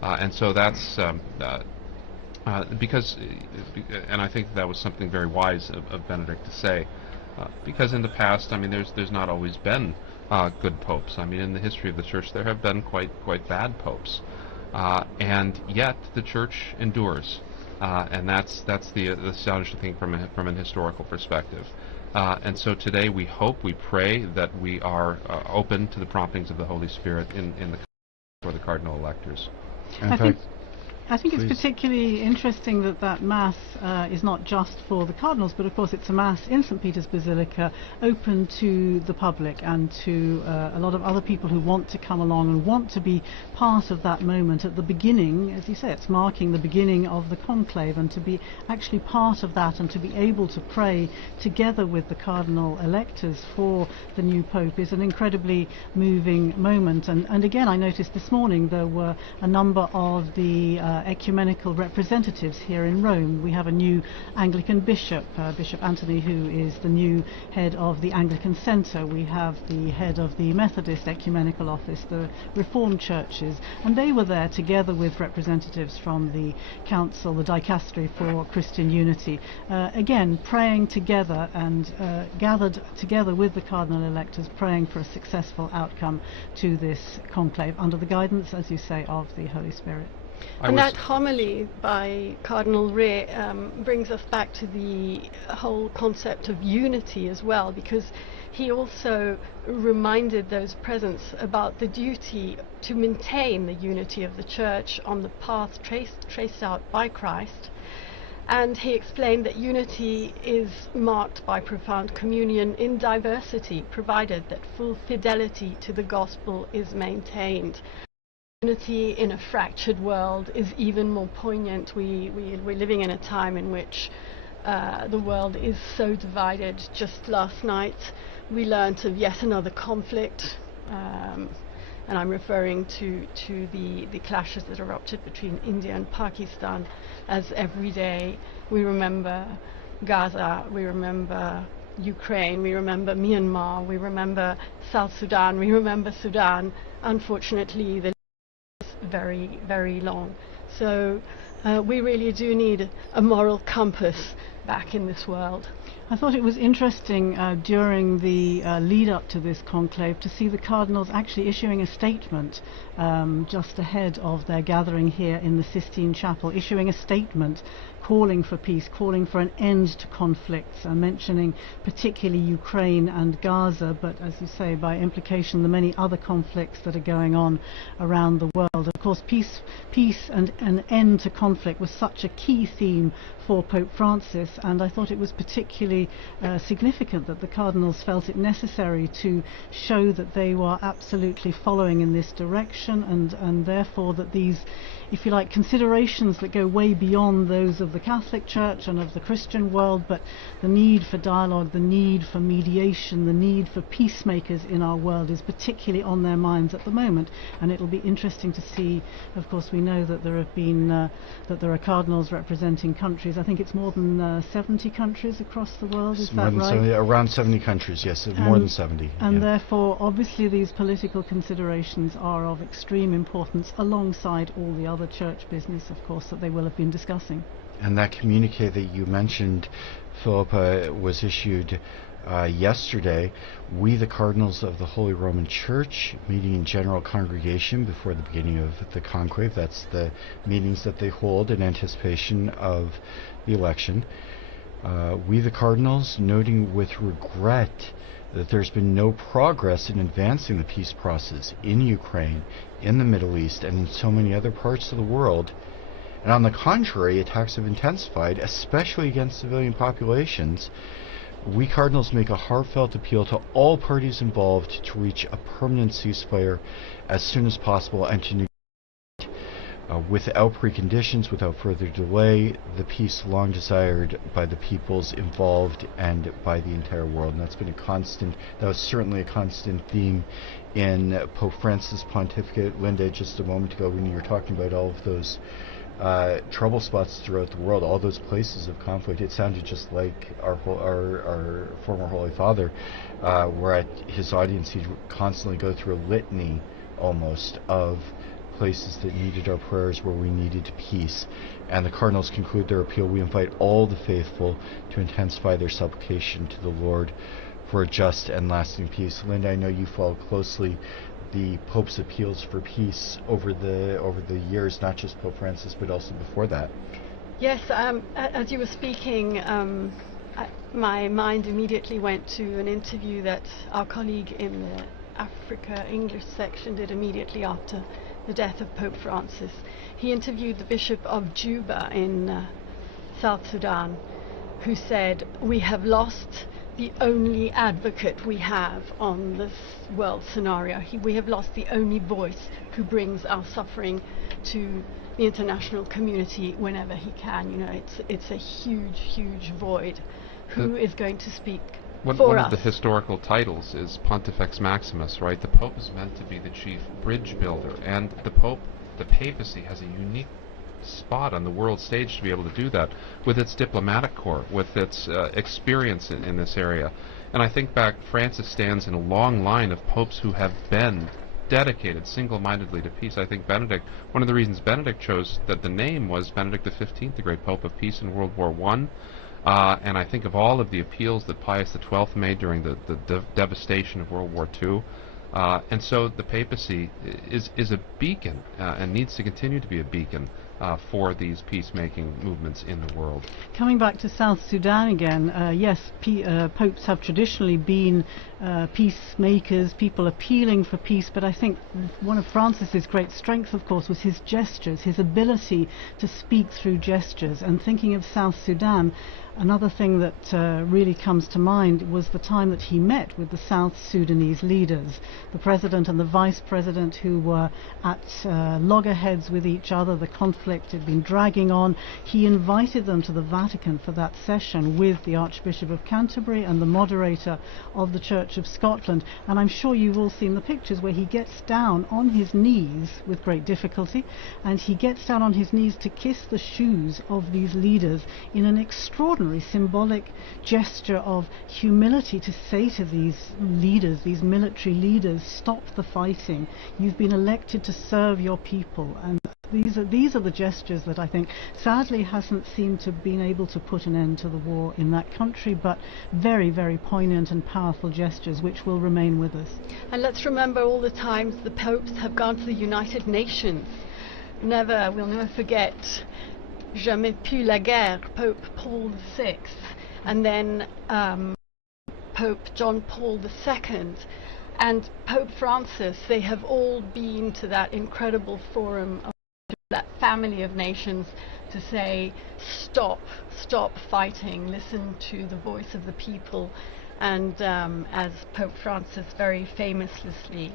And so that's because, and I think that was something very wise of Benedict to say, because in the past, I mean, there's not always been good popes. I mean, in the history of the Church, there have been quite bad popes, and yet the Church endures, and that's the astonishing thing from an historical perspective. And so today we pray that we are open to the promptings of the Holy Spirit for the cardinal electors. I think it's particularly interesting that Mass is not just for the cardinals, but of course it's a Mass in St. Peter's Basilica, open to the public and to a lot of other people who want to come along and want to be part of that moment at the beginning. As you say, it's marking the beginning of the conclave, and to be actually part of that and to be able to pray together with the cardinal electors for the new Pope is an incredibly moving moment. And again, I noticed this morning there were a number of the ecumenical representatives here in Rome. We have a new Anglican bishop, Bishop Anthony, who is the new head of the Anglican Centre. We have the head of the Methodist Ecumenical Office, the Reformed churches, and they were there together with representatives from the Council, the Dicastery for Christian Unity, again praying together and gathered together with the cardinal electors, praying for a successful outcome to this conclave under the guidance, as you say, of the Holy Spirit. And that homily by Cardinal Re brings us back to the whole concept of unity as well, because he also reminded those present about the duty to maintain the unity of the Church on the path traced out by Christ. And he explained that unity is marked by profound communion in diversity, provided that full fidelity to the gospel is maintained. Unity in a fractured world is even more poignant. We're living in a time in which the world is so divided. Just last night we learnt of yet another conflict, and I'm referring to the clashes that erupted between India and Pakistan, as every day we remember Gaza, we remember Ukraine, we remember Myanmar, we remember South Sudan, we remember Sudan. Unfortunately, the very, very long. So we really do need a moral compass back in this world. I thought it was interesting during the lead up to this conclave to see the Cardinals actually issuing a statement just ahead of their gathering here in the Sistine Chapel, issuing a statement calling for peace, calling for an end to conflicts, mentioning particularly Ukraine and Gaza, but as you say, by implication the many other conflicts that are going on around the world. Of course, peace and an end to conflict was such a key theme for Pope Francis, and I thought it was particularly significant that the Cardinals felt it necessary to show that they were absolutely following in this direction, and therefore that these, if you like, considerations that go way beyond those of the Catholic Church and of the Christian world, but the need for dialogue, the need for mediation, the need for peacemakers in our world is particularly on their minds at the moment. And it'll be interesting to see. Of course, we know that there have been that there are cardinals representing countries. I think it's more than 70 countries across the world. Is that right? Around 70 countries, yes, more than 70. And therefore, obviously, these political considerations are of extreme importance, alongside all the other church business, of course, that they will have been discussing. And that communique that you mentioned, Philippa, was issued yesterday. We, the Cardinals of the Holy Roman Church, meeting in General Congregation before the beginning of the conclave. That's the meetings that they hold in anticipation of the election. We, the Cardinals, noting with regret that there's been no progress in advancing the peace process in Ukraine, in the Middle East, and in so many other parts of the world. And on the contrary, attacks have intensified, especially against civilian populations. We Cardinals make a heartfelt appeal to all parties involved to reach a permanent ceasefire as soon as possible and to negotiate without preconditions, without further delay, the peace long desired by the peoples involved and by the entire world. And that was certainly a constant theme in Pope Francis' pontificate. Linda, just a moment ago when you were talking about all of those trouble spots throughout the world, all those places of conflict, it sounded just like our former Holy Father, where at his audience he'd constantly go through a litany almost of places that needed our prayers, where we needed peace. And the Cardinals conclude their appeal. We invite all the faithful to intensify their supplication to the Lord for a just and lasting peace. Linda, I know you follow closely the Pope's appeals for peace over the years, not just Pope Francis, but also before that. Yes, as you were speaking, my mind immediately went to an interview that our colleague in the Africa English section did immediately after the death of Pope Francis. He interviewed the Bishop of Juba in South Sudan, who said, "We have lost the only advocate we have on this world scenario. We have lost the only voice who brings our suffering to the international community whenever he can." You know, it's a huge, huge void. Who is going to speak for us? One of the historical titles is Pontifex Maximus, right? The Pope is meant to be the chief bridge builder, and the papacy has a unique spot on the world stage to be able to do that with its diplomatic corps, with its experience in this area. And I think back, Francis stands in a long line of popes who have been dedicated single-mindedly to peace. I think Benedict, one of the reasons Benedict chose that the name was Benedict XV, the great Pope of Peace in World War I. And I think of all of the appeals that Pius XII made during the devastation of World War II. And so the papacy is a beacon and needs to continue to be a beacon for these peacemaking movements in the world. Coming back to South Sudan again, yes, popes have traditionally been peacemakers, people appealing for peace, but I think one of Francis's great strengths, of course, was his gestures, his ability to speak through gestures. And thinking of South Sudan, another thing that really comes to mind was the time that he met with the South Sudanese leaders, the president and the vice president, who were at loggerheads with each other. The conflict had been dragging on. He invited them to the Vatican for that session with the Archbishop of Canterbury and the moderator of the Church of Scotland. And I'm sure you've all seen the pictures where he gets down on his knees with great difficulty, and he gets down on his knees to kiss the shoes of these leaders in an extraordinary symbolic gesture of humility, to say to these leaders, these military leaders, stop the fighting. You've been elected to serve your people. And these are the gestures that I think sadly hasn't seemed to have been able to put an end to the war in that country, but very, very poignant and powerful gestures which will remain with us. And let's remember all the times the popes have gone to the United Nations. We'll never forget Jamais plus la guerre, Pope Paul VI, and then Pope John Paul II, and Pope Francis. They have all been to that incredible forum, of that family of nations, to say stop fighting, listen to the voice of the people. And as Pope Francis very famously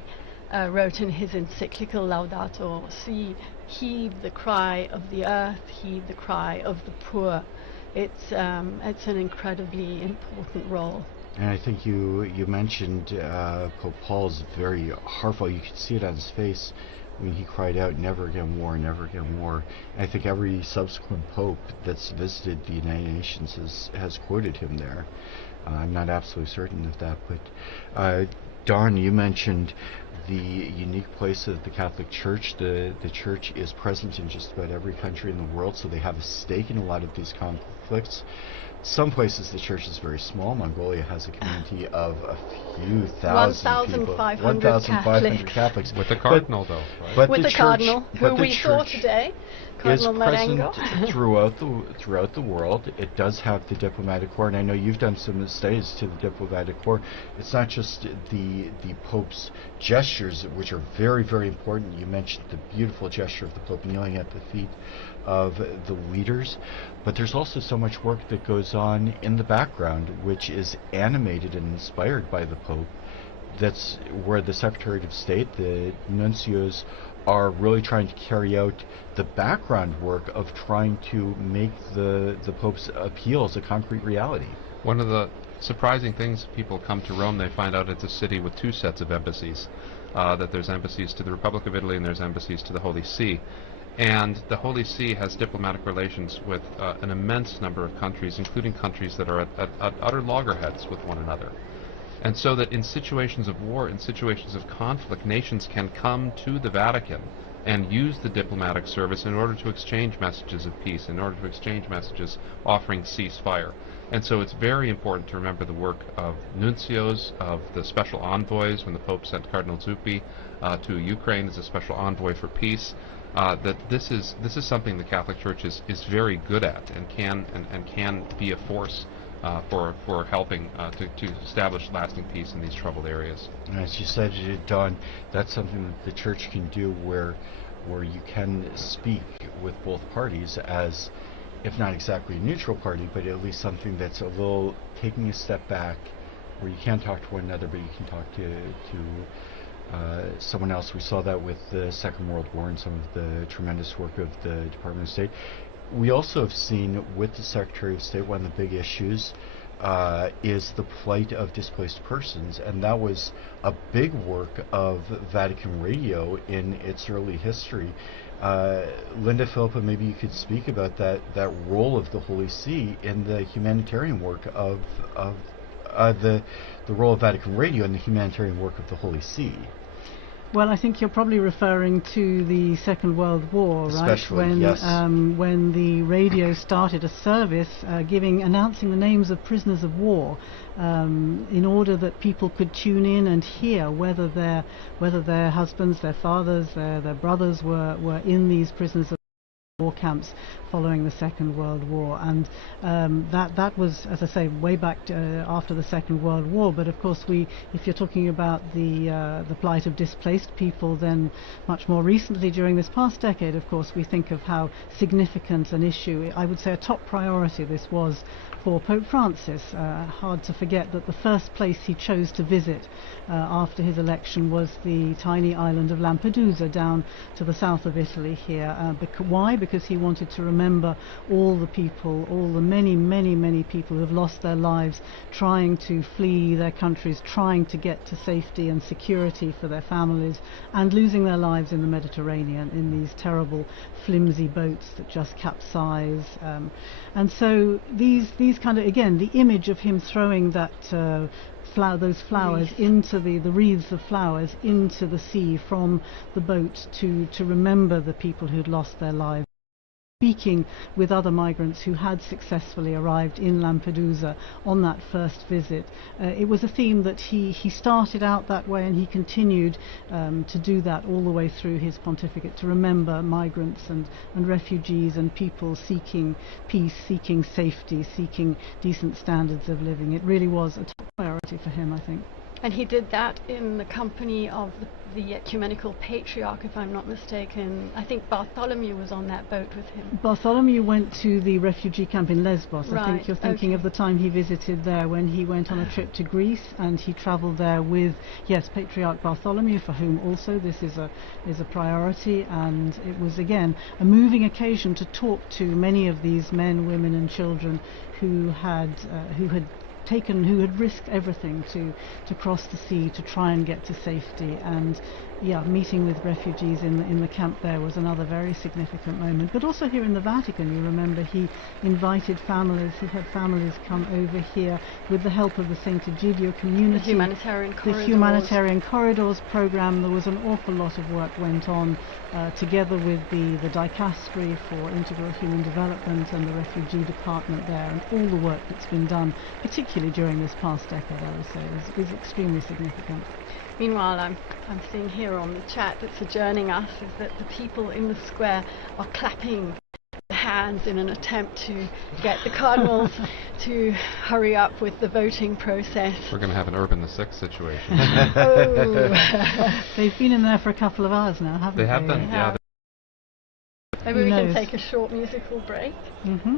wrote in his encyclical Laudato Si, heed the cry of the earth, heed the cry of the poor. It's an incredibly important role. And I think you mentioned Pope Paul's very heartfelt. You could see it on his face when he cried out, "Never again war, never again war." And I think every subsequent pope that's visited the United Nations has quoted him there. I'm not absolutely certain of that, but Don, you mentioned the unique place of the Catholic Church. The Church is present in just about every country in the world, so they have a stake in a lot of these conflicts. Some places the Church is very small. Mongolia has a community of a few thousand people. 1,500 Catholics. With the Cardinal, though. Right? But with the Cardinal, who we saw today. Is Cardinal present throughout the world. It does have the diplomatic corps, and I know you've done some studies to the diplomatic corps. It's not just the Pope's gestures, which are very, very important. You mentioned the beautiful gesture of the Pope kneeling at the feet of the leaders, but there's also so much work that goes on in the background, which is animated and inspired by the Pope. That's where the Secretary of State, the nuncios, are really trying to carry out the background work of trying to make the Pope's appeals a concrete reality. One of the surprising things, people come to Rome, they find out it's a city with two sets of embassies, that there's embassies to the Republic of Italy and there's embassies to the Holy See. And the Holy See has diplomatic relations with an immense number of countries, including countries that are at utter loggerheads with one another. And so that in situations of war, in situations of conflict, nations can come to the Vatican and use the diplomatic service in order to exchange messages of peace, in order to exchange messages offering ceasefire. And so it's very important to remember the work of nuncios, of the special envoys. When the Pope sent Cardinal Zuppi to Ukraine as a special envoy for peace, that this is something the Catholic Church is very good at and can be a force for helping to establish lasting peace in these troubled areas. And as you said, Don, that's something that the Church can do, where you can speak with both parties as, if not exactly a neutral party, but at least something that's a little taking a step back, where you can't talk to one another, but you can talk to someone else. We saw that with the Second World War and some of the tremendous work of the Department of State. We also have seen with the Secretary of State, one of the big issues is the plight of displaced persons, and that was a big work of Vatican Radio in its early history. Linda Philippa, maybe you could speak about that role of the Holy See in the humanitarian work of the role of Vatican Radio in the humanitarian work of the Holy See. Well, I think you're probably referring to the Second World War, right? Especially, yes. When the radio started a service announcing the names of prisoners of war, in order that people could tune in and hear whether their husbands, their fathers, their brothers were in these prisoners of war camps following the Second World War, and that was, as I say, way back after the Second World War. But of course, if you're talking about the plight of displaced people, then much more recently, during this past decade, of course, we think of how significant an issue, I would say a top priority, this was for Pope Francis. Hard to forget that the first place he chose to visit after his election was the tiny island of Lampedusa down to the south of Italy here. Why? Because he wanted to remember all the people, all the many people who have lost their lives trying to flee their countries, trying to get to safety and security for their families, and losing their lives in the Mediterranean in these terrible flimsy boats that just capsize. And so these kind of, again, the image of him throwing that those flowers into the wreaths of flowers into the sea from the boat to remember the people who'd lost their lives. Speaking with other migrants who had successfully arrived in Lampedusa on that first visit. It was a theme that he started out that way, and he continued to do that all the way through his pontificate, to remember migrants and refugees and people seeking peace, seeking safety, seeking decent standards of living. It really was a top priority for him, I think. And he did that in the company of the ecumenical patriarch, if I'm not mistaken. I think Bartholomew was on that boat with him. Bartholomew went to the refugee camp in Lesbos. Right. I think you're thinking of the time he visited there when he went on a trip to Greece, and he travelled there with, yes, Patriarch Bartholomew, for whom also this is a priority. And it was, again, a moving occasion to talk to many of these men, women and children who had risked everything to cross the sea to try and get to safety. And meeting with refugees in the camp there was another very significant moment. But also here in the Vatican, you remember, he invited families, he had families come over here with the help of the St. Egidio community. The Humanitarian Corridors. The Humanitarian Corridors program. There was an awful lot of work went on together with the Dicastery for Integral Human Development and the Refugee Department there, and all the work that's been done, particularly during this past decade, I would say, is extremely significant. Meanwhile, I'm seeing here on the chat that's adjourning us is that the people in the square are clapping their hands in an attempt to get the cardinals to hurry up with the voting process. We're going to have an Urban the Sixth situation. Oh. They've been in there for a couple of hours now, haven't they? They have been, yeah. Maybe we can take a short musical break. Mm-hmm.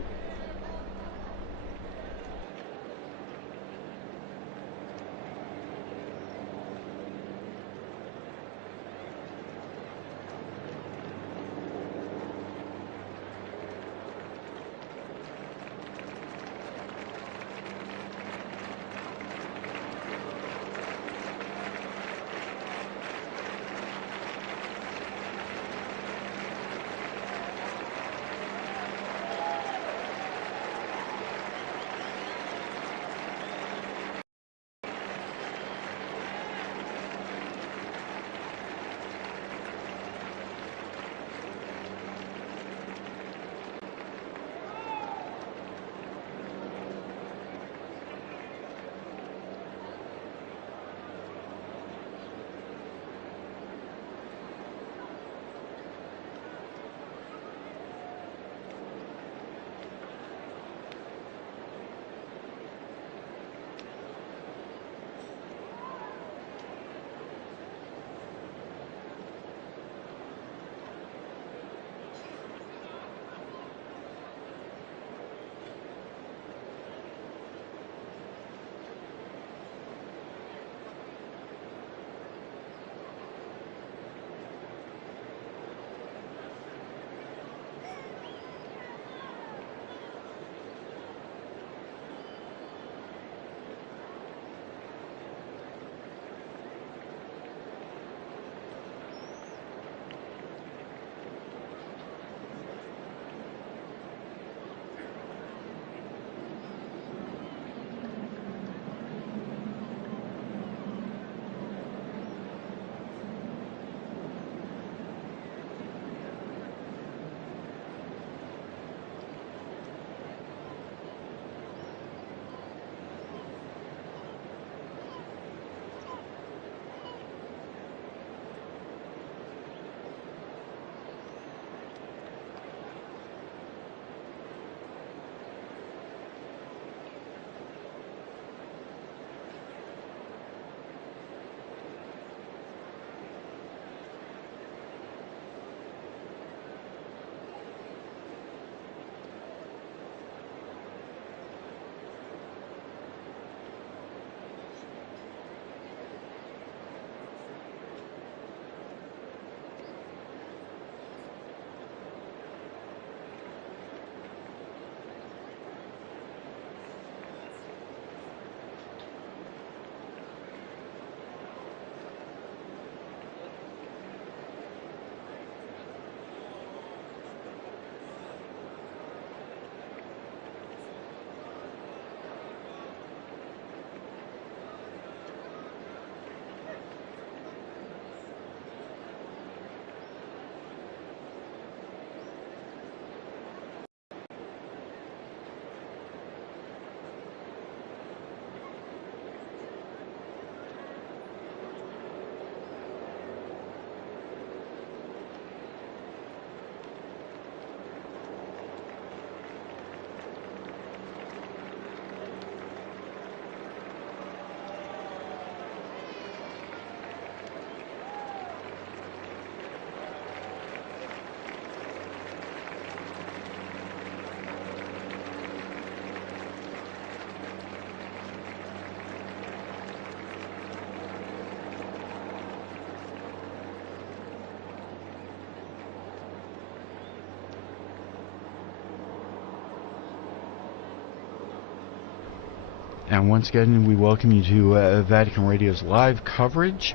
And once again, we welcome you to Vatican Radio's live coverage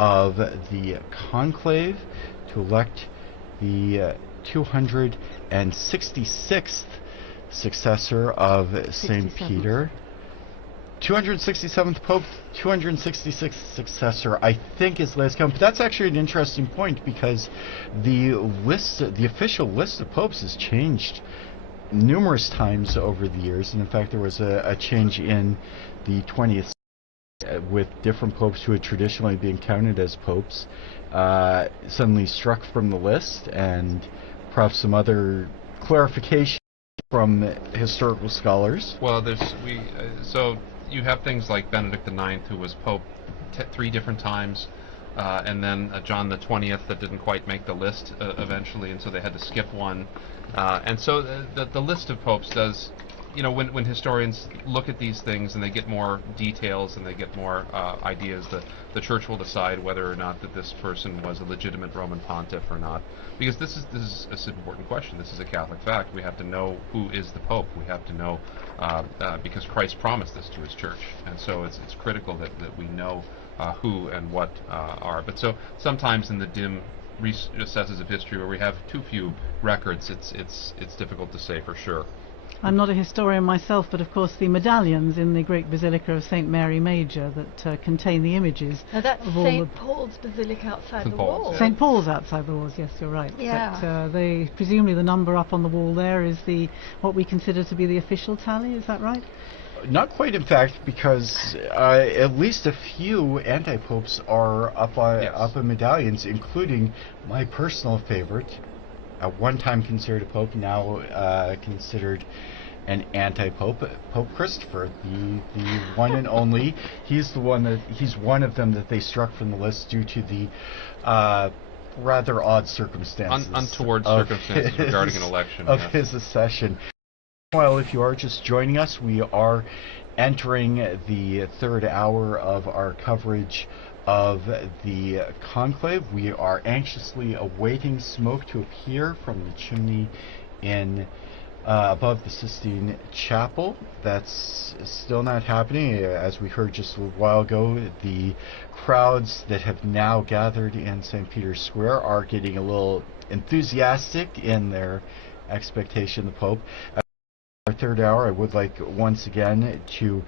of the conclave to elect the 266th successor of St. Peter. 267th Pope, 266th successor, I think, is last count. But that's actually an interesting point, because the official list of popes has changed numerous times over the years. And in fact, there was a change in the 20th with different popes who had traditionally been counted as popes suddenly struck from the list, and perhaps some other clarification from historical scholars. Well, so you have things like Benedict IX, who was pope 3 different times, and then John the 20th that didn't quite make the list eventually, and so they had to skip one. And so the list of popes does, when historians look at these things and they get more details and they get more ideas, the Church will decide whether or not that this person was a legitimate Roman pontiff or not. Because this is an important question. This is a Catholic fact. We have to know who is the Pope. We have to know, because Christ promised this to his Church. And so it's critical that we know who and what are. But so sometimes in the dim recesses of history where we have too few records, it's difficult to say for sure. I'm not a historian myself, but of course the medallions in the great Basilica of St. Mary Major that contain the images. Now that's St. Paul's Basilica outside the walls. St. Paul's outside the walls, yes, you're right. Yeah. But presumably the number up on the wall there is what we consider to be the official tally, is that right? Not quite, in fact, because at least a few anti-popes are up on medallions, including my personal favorite, at one time considered a pope, now considered an anti-pope, Pope Christopher, the one and only. He's one of them that they struck from the list due to the rather odd circumstances, untoward circumstances regarding an election of his accession. Well, if you are just joining us, we are entering the third hour of our coverage of the conclave. We are anxiously awaiting smoke to appear from the chimney in above the Sistine Chapel. That's still not happening. As we heard just a while ago, the crowds that have now gathered in St. Peter's Square are getting a little enthusiastic in their expectation of the Pope. Our third hour, I would like once again to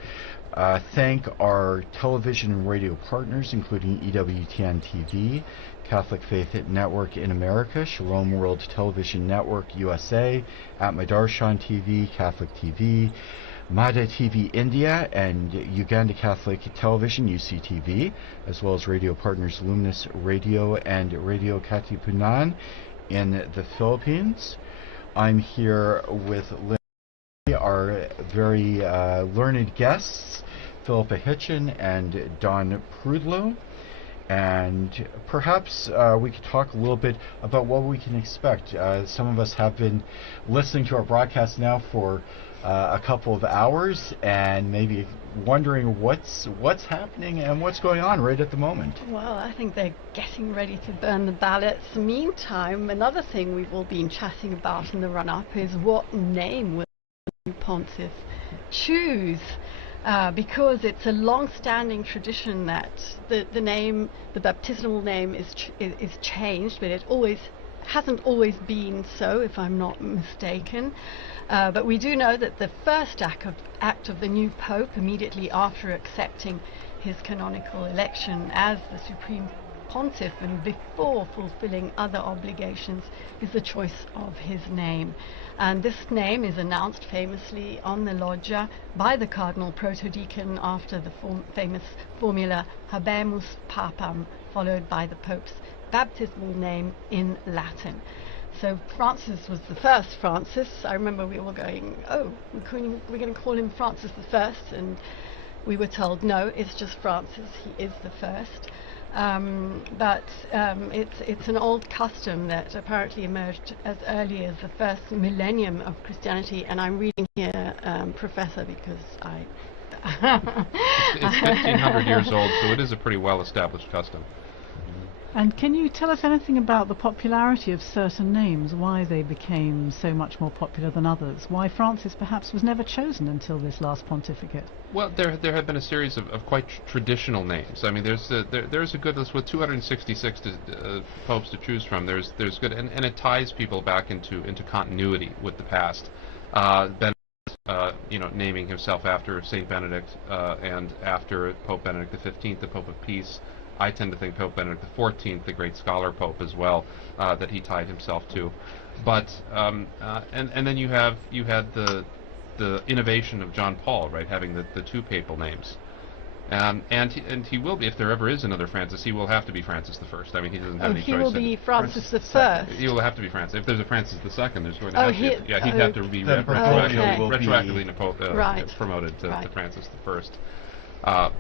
thank our television and radio partners, including EWTN TV, Catholic Faith Network in America, Shalom World Television Network USA, At Madarshan TV, Catholic TV, Mada TV India, and Uganda Catholic Television, UCTV, as well as radio partners Luminous Radio and Radio Katipunan in the Philippines. I'm here with our very learned guests, Philippa Hitchin and Don Prudlow, and perhaps we could talk a little bit about what we can expect. Some of us have been listening to our broadcast now for a couple of hours and maybe wondering what's happening and what's going on right at the moment. Well, I think they're getting ready to burn the ballots. Meantime, another thing we've all been chatting about in the run-up is what name will Pontiff choose, because it's a long-standing tradition that the baptismal name is changed, but it hasn't always been so, if I'm not mistaken. But we do know that the first act of the new Pope, immediately after accepting his canonical election as the Supreme Pontiff and before fulfilling other obligations, is the choice of his name. And this name is announced famously on the loggia by the Cardinal Protodeacon after the famous formula Habemus Papam, followed by the Pope's baptismal name in Latin. So Francis was the first Francis. I remember we were going, we're going to call him Francis the First, and we were told, no, it's just Francis, he is the first. But it's an old custom that apparently emerged as early as the first millennium of Christianity, and I'm reading here, Professor, because it's 1,500 years old, so it is a pretty well-established custom. And can you tell us anything about the popularity of certain names, why they became so much more popular than others, why Francis perhaps was never chosen until this last pontificate? Well, there have been a series of quite traditional names. I mean, there's a good list with 266 popes to choose from. There's good, and it ties people back into continuity with the past. Benedict, naming himself after Saint Benedict, and after Pope Benedict XV, the Pope of Peace. I tend to think Pope Benedict XIV, the great scholar pope as well, that he tied himself to. But and then you had the innovation of John Paul, right, having the two papal names. And he will be, if there ever is another Francis, he will have to be Francis I. I mean, he doesn't have any choice. He will be Francis I. He will have to be Francis. If there's a Francis II, there's going to have to be. Yeah, he'd have to be retroactively promoted to Francis I.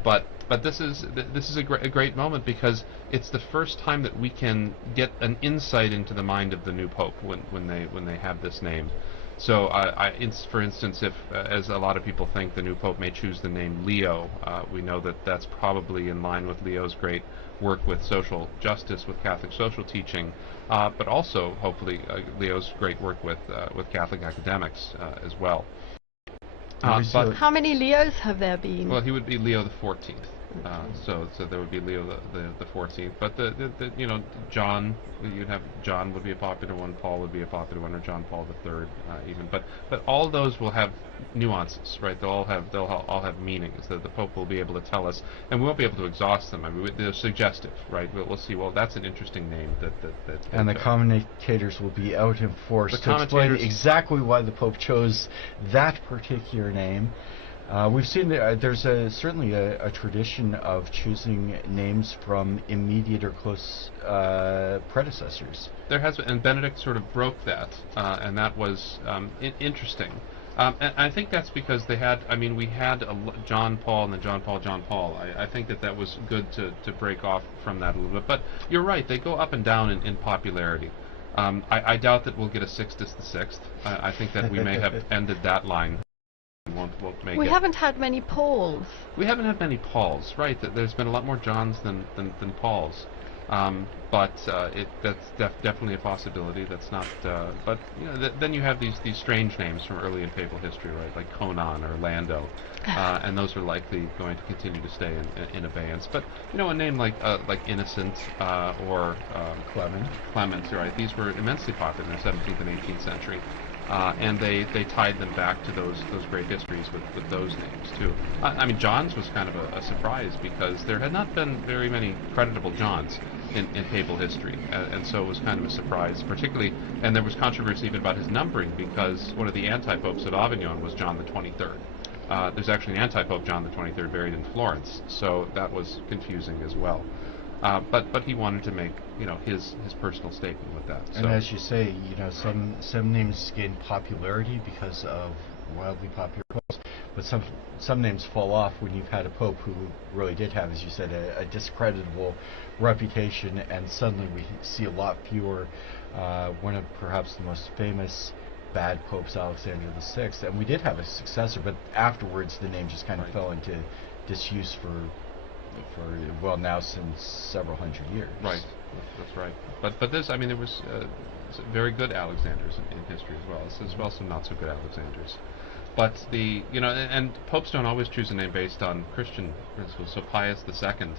But this is a great moment, because it's the first time that we can get an insight into the mind of the new pope when they have this name. So, for instance, if, as a lot of people think, the new pope may choose the name Leo, we know that that's probably in line with Leo's great work with social justice, with Catholic social teaching, but also, hopefully, Leo's great work with Catholic academics as well. But how many Leos have there been? Well, he would be Leo XIV. So there would be Leo the 14th. But John, you'd have John would be a popular one. Paul would be a popular one, or John Paul III even. But all those will have nuances, right? They'll all have meanings that the Pope will be able to tell us, and we won't be able to exhaust them. I mean, they're suggestive, right? We'll see. Well, that's an interesting name. And the commentators will be out in force to explain exactly why the Pope chose that particular name. We've seen there's certainly a tradition of choosing names from immediate or close predecessors. There has been, and Benedict sort of broke that, and that was interesting. And I think that's because we had John Paul and then John Paul. I think that was good to break off from that a little bit. But you're right, they go up and down in popularity. I doubt that we'll get a Sixtus VI. I think that we may have ended that line. We haven't had many Pauls. We haven't had many Pauls, right? There's been a lot more Johns than Pauls. But that's definitely a possibility. That's not. But then you have these strange names from early in papal history, right? Like Conon or Lando, and those are likely going to continue to stay in abeyance. But a name like Innocent or Clement, right? These were immensely popular in the 17th and 18th century. And they tied them back to those great histories with those names too. I mean, John's was kind of a surprise, because there had not been very many creditable Johns in papal history, and so it was kind of a surprise, particularly. And there was controversy even about his numbering, because one of the anti-popes of Avignon was John the 23rd. There's actually an anti-pope, John the 23rd, buried in Florence, so that was confusing as well. But he wanted to make his personal statement with that. And as you say, some names gain popularity because of wildly popular popes, but some names fall off when you've had a pope who really did have, as you said, a discreditable reputation, and suddenly we see a lot fewer. One of perhaps the most famous bad popes, Alexander VI, and we did have a successor, but afterwards the name just kind of fell into disuse for now since several hundred years. Right, that's right. But this, I mean, there was very good Alexanders in history as well, some not so good Alexanders. But and popes don't always choose a name based on Christian principles. So Pius II,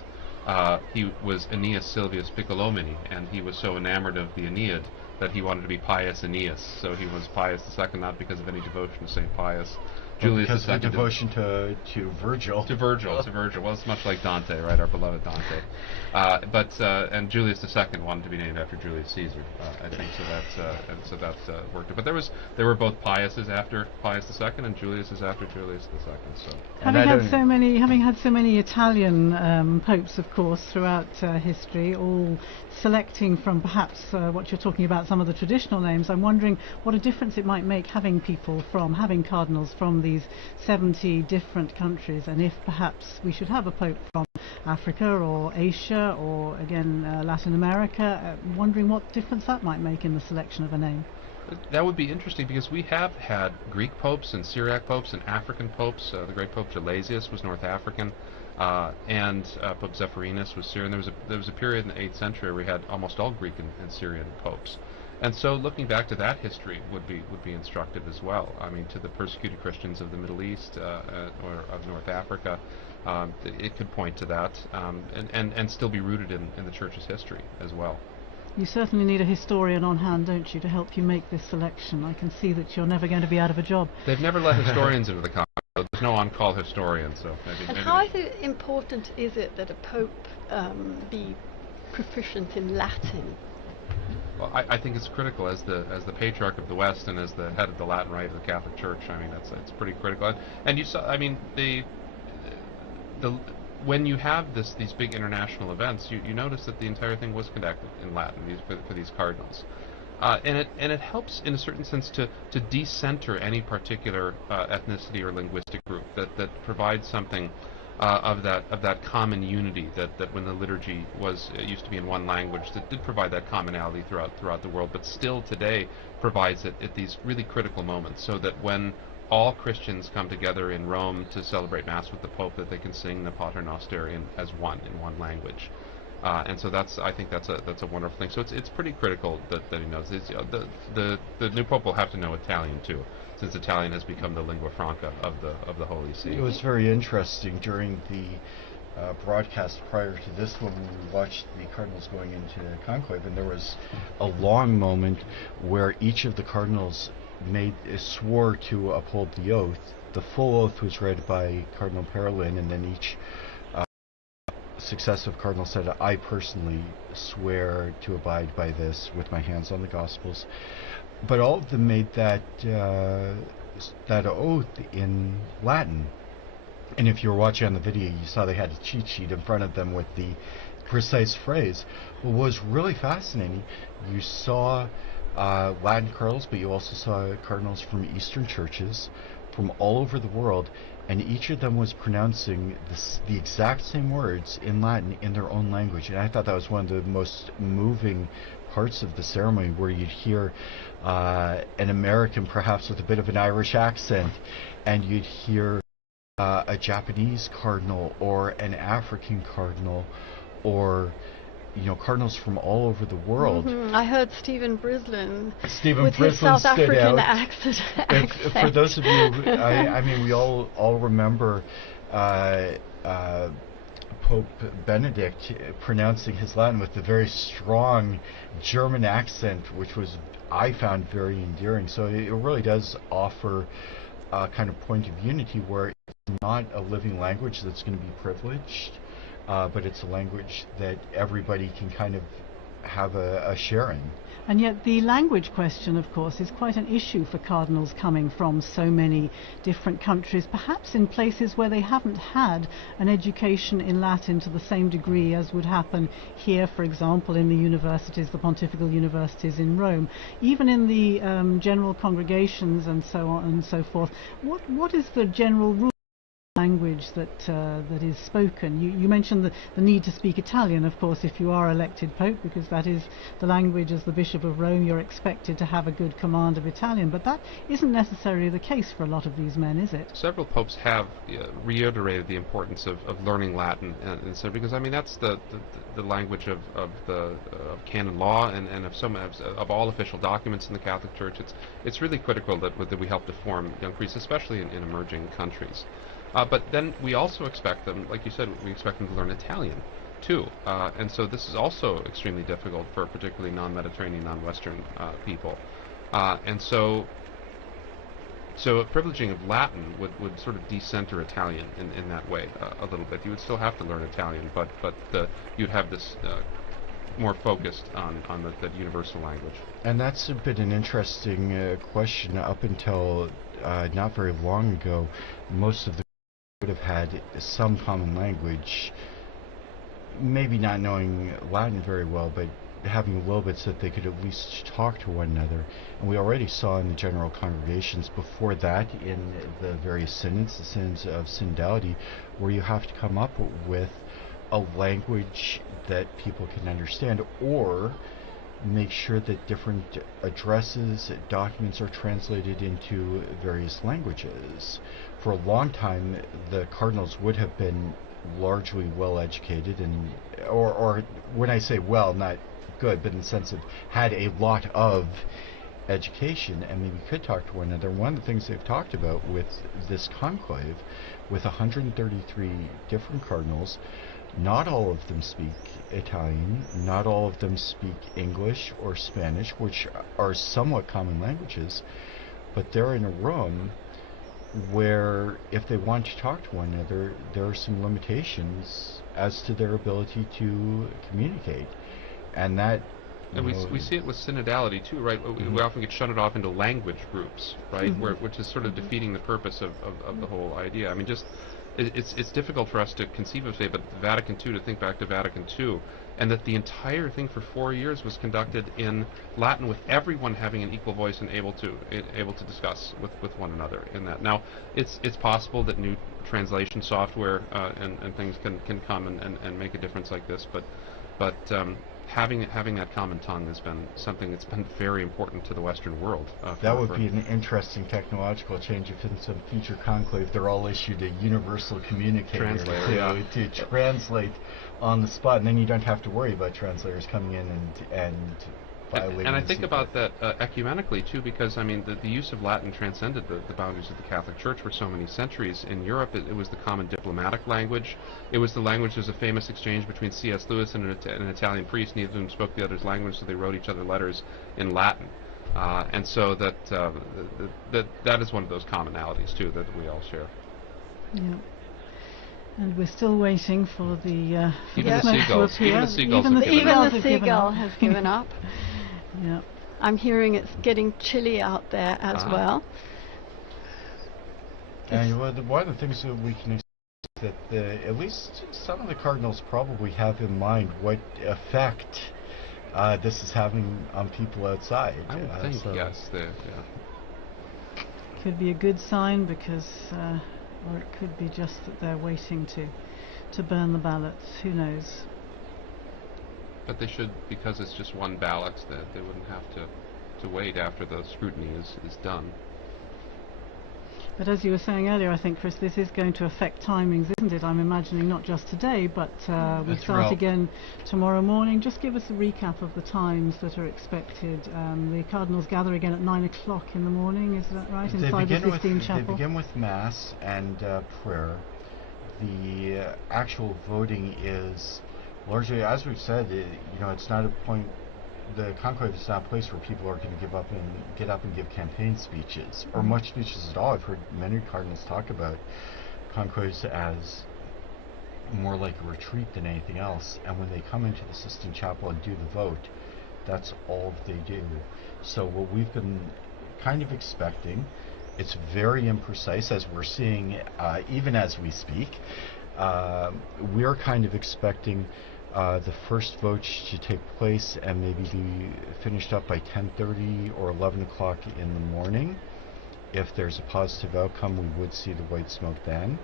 he was Aeneas Silvius Piccolomini, and he was so enamored of the Aeneid that he wanted to be Pius Aeneas. So he was Pius II, not because of any devotion to St. Pius. Julius because of devotion to Virgil. To Virgil. Well, it's much like Dante, right? Our beloved Dante. And Julius II wanted to be named after Julius Caesar. I think so. That worked. But there were both Piuses after Pius II and Juliuses after Julius II. So having had so many Italian popes, of course, throughout history, all selecting from perhaps what you're talking about, some of the traditional names, I'm wondering what a difference it might make having cardinals from these 70 different countries, and if perhaps we should have a pope from Africa or Asia or again Latin America, wondering what difference that might make in the selection of a name. That would be interesting, because we have had Greek popes and Syriac popes and African popes. The great Pope Gelasius was North African. and Pope Zephyrinus was Syrian. There was a period in the 8th century where we had almost all Greek and Syrian popes. And so looking back to that history would be instructive as well. I mean, to the persecuted Christians of the Middle East or of North Africa, it could point to that and still be rooted in the Church's history as well. You certainly need a historian on hand, don't you, to help you make this selection. I can see that you're never going to be out of a job. They've never let historians into the Conclave. There's no on-call historian, so maybe. How important is it that a pope be proficient in Latin? Well, I think it's critical as the patriarch of the West and as the head of the Latin Rite of the Catholic Church. I mean, it's pretty critical. And you saw, I mean, when you have these big international events, you notice that the entire thing was conducted in Latin for these cardinals, and it helps in a certain sense to decenter any particular ethnicity or linguistic group that provides something of that common unity that when the liturgy used to be in one language, that did provide that commonality throughout the world, but still today provides it at these really critical moments, so that when all Christians come together in Rome to celebrate Mass with the Pope, that they can sing the Pater Noster as one in one language, and so I think that's a wonderful thing. So it's pretty critical that he knows. The new Pope will have to know Italian too, since Italian has become the lingua franca of the Holy See. It was very interesting during the broadcast prior to this one when we watched the Cardinals going into conclave, and there was a long moment where each of the Cardinals swore to uphold the oath. The full oath was read by Cardinal Parolin, and then each successive cardinal said, "I personally swear to abide by this with my hands on the Gospels." But all of them made that oath in Latin. And if you were watching on the video, you saw they had a cheat sheet in front of them with the precise phrase. What was really fascinating, you saw Latin cardinals, but you also saw cardinals from Eastern churches from all over the world, and each of them was pronouncing the exact same words in Latin in their own language. And I thought that was one of the most moving parts of the ceremony, where you'd hear an American perhaps with a bit of an Irish accent, and you'd hear a Japanese cardinal or an African cardinal, or cardinals from all over the world. Mm-hmm. I heard Stephen Brislin with his South African accent. For those of you, I mean, we all remember Pope Benedict pronouncing his Latin with a very strong German accent, which I found very endearing. So it really does offer a kind of point of unity where it's not a living language that's going to be privileged, but it's a language that everybody can kind of have a share in. And yet the language question, of course, is quite an issue for cardinals coming from so many different countries, perhaps in places where they haven't had an education in Latin to the same degree as would happen here, for example, in the universities, the pontifical universities in Rome. Even in the general congregations and so on and so forth, what is the general rule language that is spoken? You mentioned the need to speak Italian, of course, if you are elected Pope, because that is the language. As the Bishop of Rome, you're expected to have a good command of Italian, but that isn't necessarily the case for a lot of these men, is it? Several popes have reiterated the importance of learning Latin, and so, because I mean that's the language of canon law and of all official documents in the Catholic Church. It's really critical that we help to form young priests, especially in emerging countries. But then we also expect them, like you said, we expect them to learn Italian too. And so this is also extremely difficult for particularly non-Mediterranean, non-Western people. And so a privileging of Latin would sort of decenter Italian in that way a little bit. You would still have to learn Italian, but you'd have this more focused on that universal language. And that's been an interesting question. Up until not very long ago, most of the would have had some common language, maybe not knowing Latin very well, but having a little bit so that they could at least talk to one another. And we already saw in the general congregations before that in the various synods, the synods of synodality, where you have to come up with a language that people can understand, or make sure that different addresses, documents are translated into various languages. For a long time, the cardinals would have been largely well educated, and or when I say well, not good, but in the sense of had a lot of education and maybe could talk to one another. One of the things they've talked about with this conclave, with 133 different cardinals, not all of them speak Italian, not all of them speak English or Spanish, which are somewhat common languages, but they're in a room where if they want to talk to one another, there are some limitations as to their ability to communicate. And that and we see it with synodality too, right? We often get shunted off into language groups, right? Which is sort of defeating the purpose of the whole idea. I mean, just it's difficult for us to conceive of, say, but Vatican II, to think back to Vatican II, and that the entire thing for 4 years was conducted in Latin, with everyone having an equal voice and able to discuss with one another in that. Now, it's possible that new translation software and things can come and make a difference like this, but having that common tongue has been something that's been very important to the Western world. That would be an interesting technological change if in some future conclave they're all issued a universal communicator to translate on the spot, and then you don't have to worry about translators coming in and violating. And I think about that ecumenically too, because I mean the use of Latin transcended the boundaries of the Catholic Church for so many centuries. In Europe, it was the common diplomatic language. It was the language. There's a famous exchange between C.S. Lewis and an Italian priest. Neither of them spoke the other's language, so they wrote each other letters in Latin. And so that is one of those commonalities too that we all share. Yeah. And we're still waiting for the even the seagulls. Even the seagulls has given up. Yeah. I'm hearing it's getting chilly out there as well. And one of the things that we can expect that at least some of the cardinals probably have in mind what effect this is having on people outside. I would think, yes. Could be a good sign because, or it could be just that they're waiting to burn the ballots. Who knows? But they should, because it's just one ballot, that they wouldn't have to wait after the scrutiny is done. But as you were saying earlier, I think, Chris, this is going to affect timings, isn't it? I'm imagining not just today, but we start again tomorrow morning. Just give us a recap of the times that are expected. The Cardinals gather again at 9 o'clock in the morning, is that right? Inside the Sistine Chapel? They begin with Mass and prayer. The actual voting is largely, as we've said, it's not a point. The conclave is not a place where people are going to get up and give campaign speeches, or much speeches at all. I've heard many cardinals talk about conclaves as more like a retreat than anything else, and when they come into the Sistine Chapel and do the vote, that's all they do. So what we've been kind of expecting, it's very imprecise, as we're seeing even as we speak. We're kind of expecting the first vote to take place and maybe be finished up by 10:30 or 11 o'clock in the morning. If there's a positive outcome, we would see the white smoke then.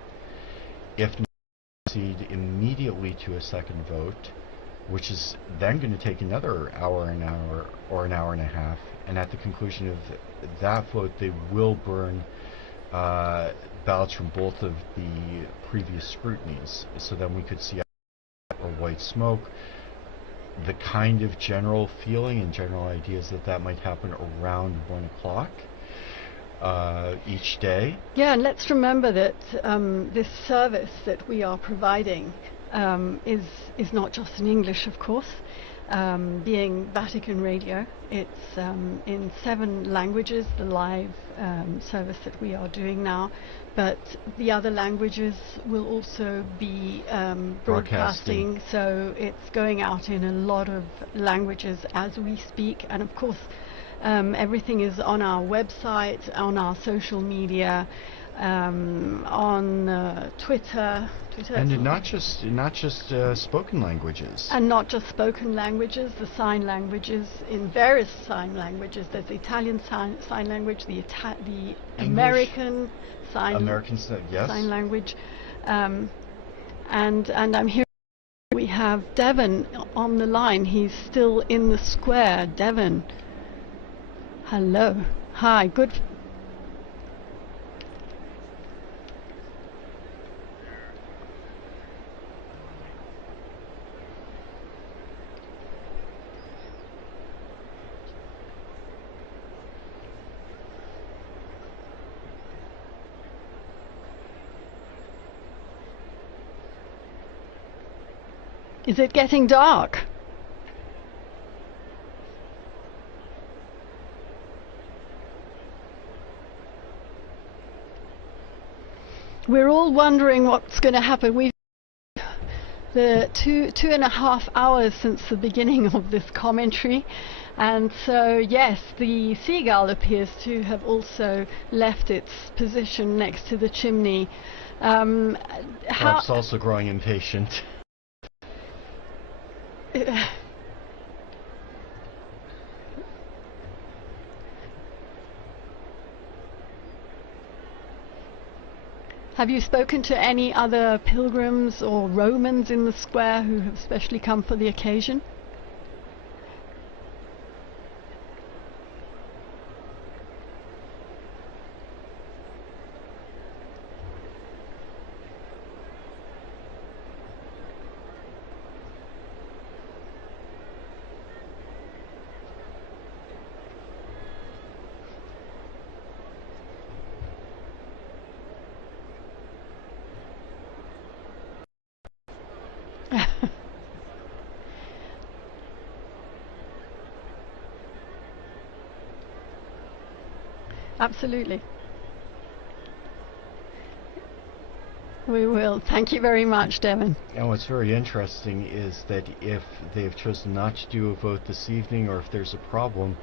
If not, proceed immediately to a second vote, which is then going to take another hour or an hour and a half. And at the conclusion of that vote, they will burn ballots from both of the previous scrutinies. So then we could see or white smoke. The kind of general feeling and general ideas that might happen around 1 o'clock each day. Yeah, and let's remember that this service that we are providing is not just in English, of course. Being Vatican Radio, it's in 7 languages, the live service that we are doing now, but the other languages will also be broadcasting, so it's going out in a lot of languages as we speak, and of course everything is on our website, on our social media, on Twitter, and not just spoken languages. And not just spoken languages, the sign languages, in various sign languages. There's the Italian sign language, the American sign language, and I'm here. We have Devon on the line. He's still in the square. Devon, hello, hi, good. Is it getting dark? We're all wondering what's going to happen. We've the two and a half hours since the beginning of this commentary, and so yes, the seagull appears to have also left its position next to the chimney. Perhaps also growing impatient. Have you spoken to any other pilgrims or Romans in the square who have specially come for the occasion? Absolutely. We will. Thank you very much, Devon. And what's very interesting is that if they've chosen not to do a vote this evening, or if there's a problem,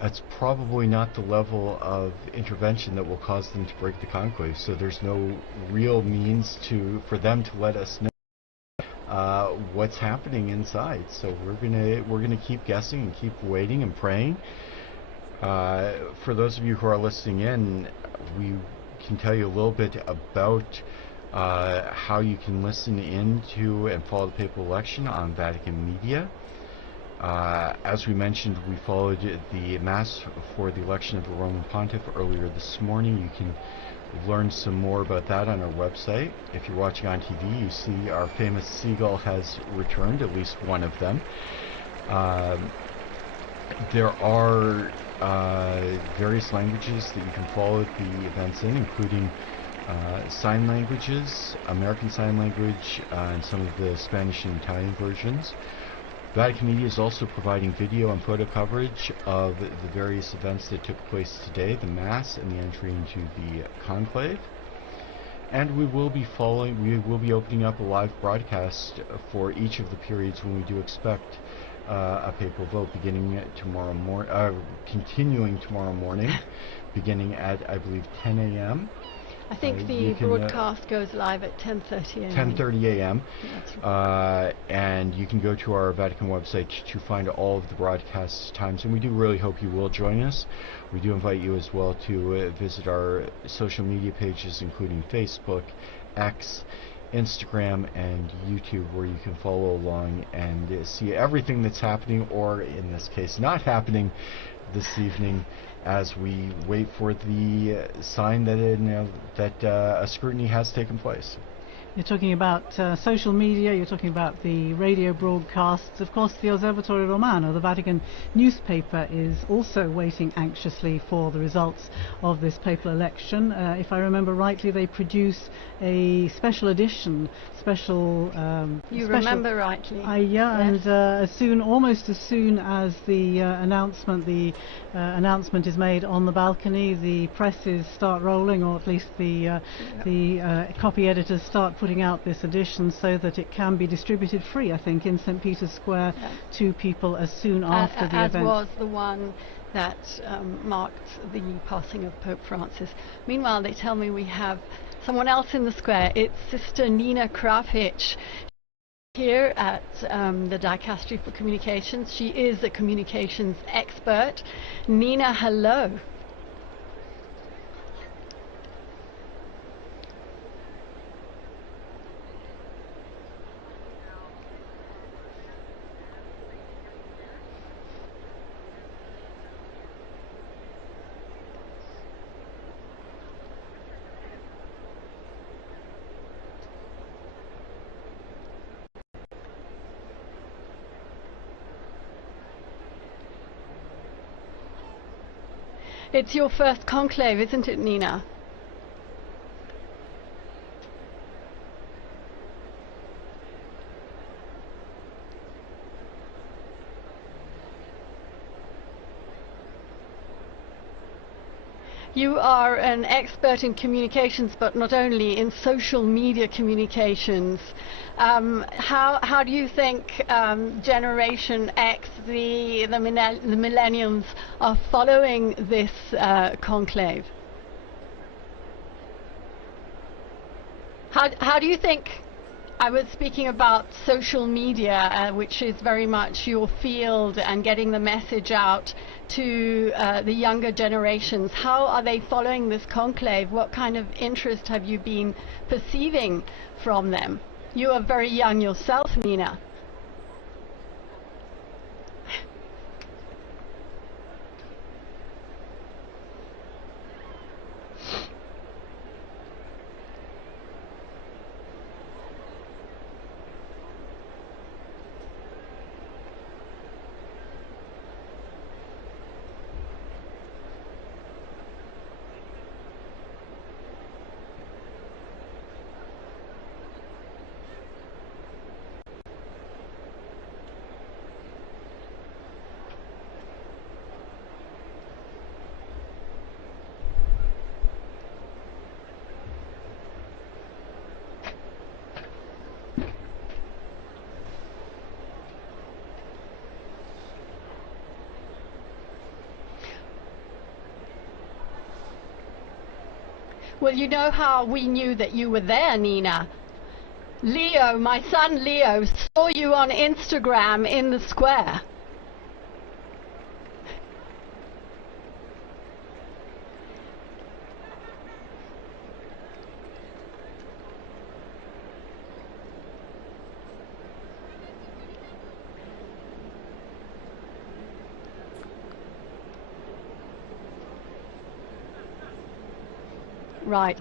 that's probably not the level of intervention that will cause them to break the conclave. So there's no real means for them to let us know what's happening inside. So we're gonna keep guessing and keep waiting and praying. For those of you who are listening in, we can tell you a little bit about how you can listen in to and follow the papal election on Vatican Media. As we mentioned, we followed the Mass for the election of the Roman Pontiff earlier this morning. You can learn some more about that on our website. If you're watching on TV, you see our famous seagull has returned, at least one of them. There are various languages that you can follow the events in, including sign languages, American Sign Language, and some of the Spanish and Italian versions. Vatican Media is also providing video and photo coverage of the various events that took place today, the Mass and the entry into the conclave. And we will be opening up a live broadcast for each of the periods when we do expect a papal vote beginning tomorrow morning, continuing tomorrow morning, beginning at, I believe, 10 a.m. I think the broadcast goes live at 10:30 a.m. 10:30 a.m. And you can go to our Vatican website to find all of the broadcast times, and we do really hope you will join us. We do invite you as well to visit our social media pages, including Facebook, X, Instagram, and YouTube, where you can follow along and see everything that's happening, or in this case not happening, this evening, as we wait for the sign that a scrutiny has taken place. You're talking about social media, you're talking about the radio broadcasts. Of course, the Osservatore Romano, the Vatican newspaper, is also waiting anxiously for the results of this papal election. If I remember rightly, they produce a special edition, remember rightly. Yes. And almost as soon as the announcement is made on the balcony, the presses start rolling, or at least the copy editors start putting out this edition so that it can be distributed free, I think, in St. Peter's Square to people as soon after the event. As was the one that marked the passing of Pope Francis. Meanwhile, they tell me we have someone else in the square. It's Sister Nina Krafich here at the Dicastery for Communications. She is a communications expert. Nina, hello. It's your first conclave, isn't it, Nina? You are an expert in communications, but not only in social media communications. How do you think Generation X, the millennials, are following this conclave? How do you think? I was speaking about social media, which is very much your field, and getting the message out to the younger generations. How are they following this conclave? What kind of interest have you been perceiving from them? You are very young yourself, Nina. Well, you know how we knew that you were there, Nina? Leo, my son Leo, saw you on Instagram in the square. Right.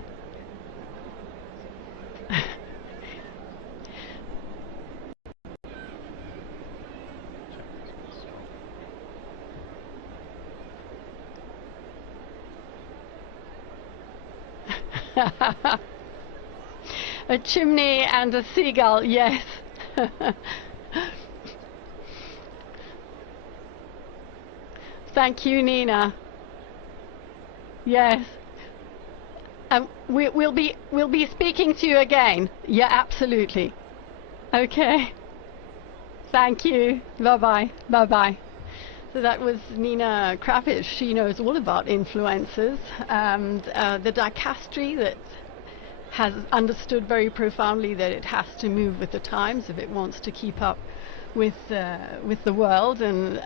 A chimney and a seagull, yes. Thank you, Nina. Yes. We'll be speaking to you again. Yeah, absolutely. Okay. Thank you. Bye-bye. Bye-bye. So that was Nina Krapish. She knows all about influencers and the dicastery that has understood very profoundly that it has to move with the times if it wants to keep up with the world, and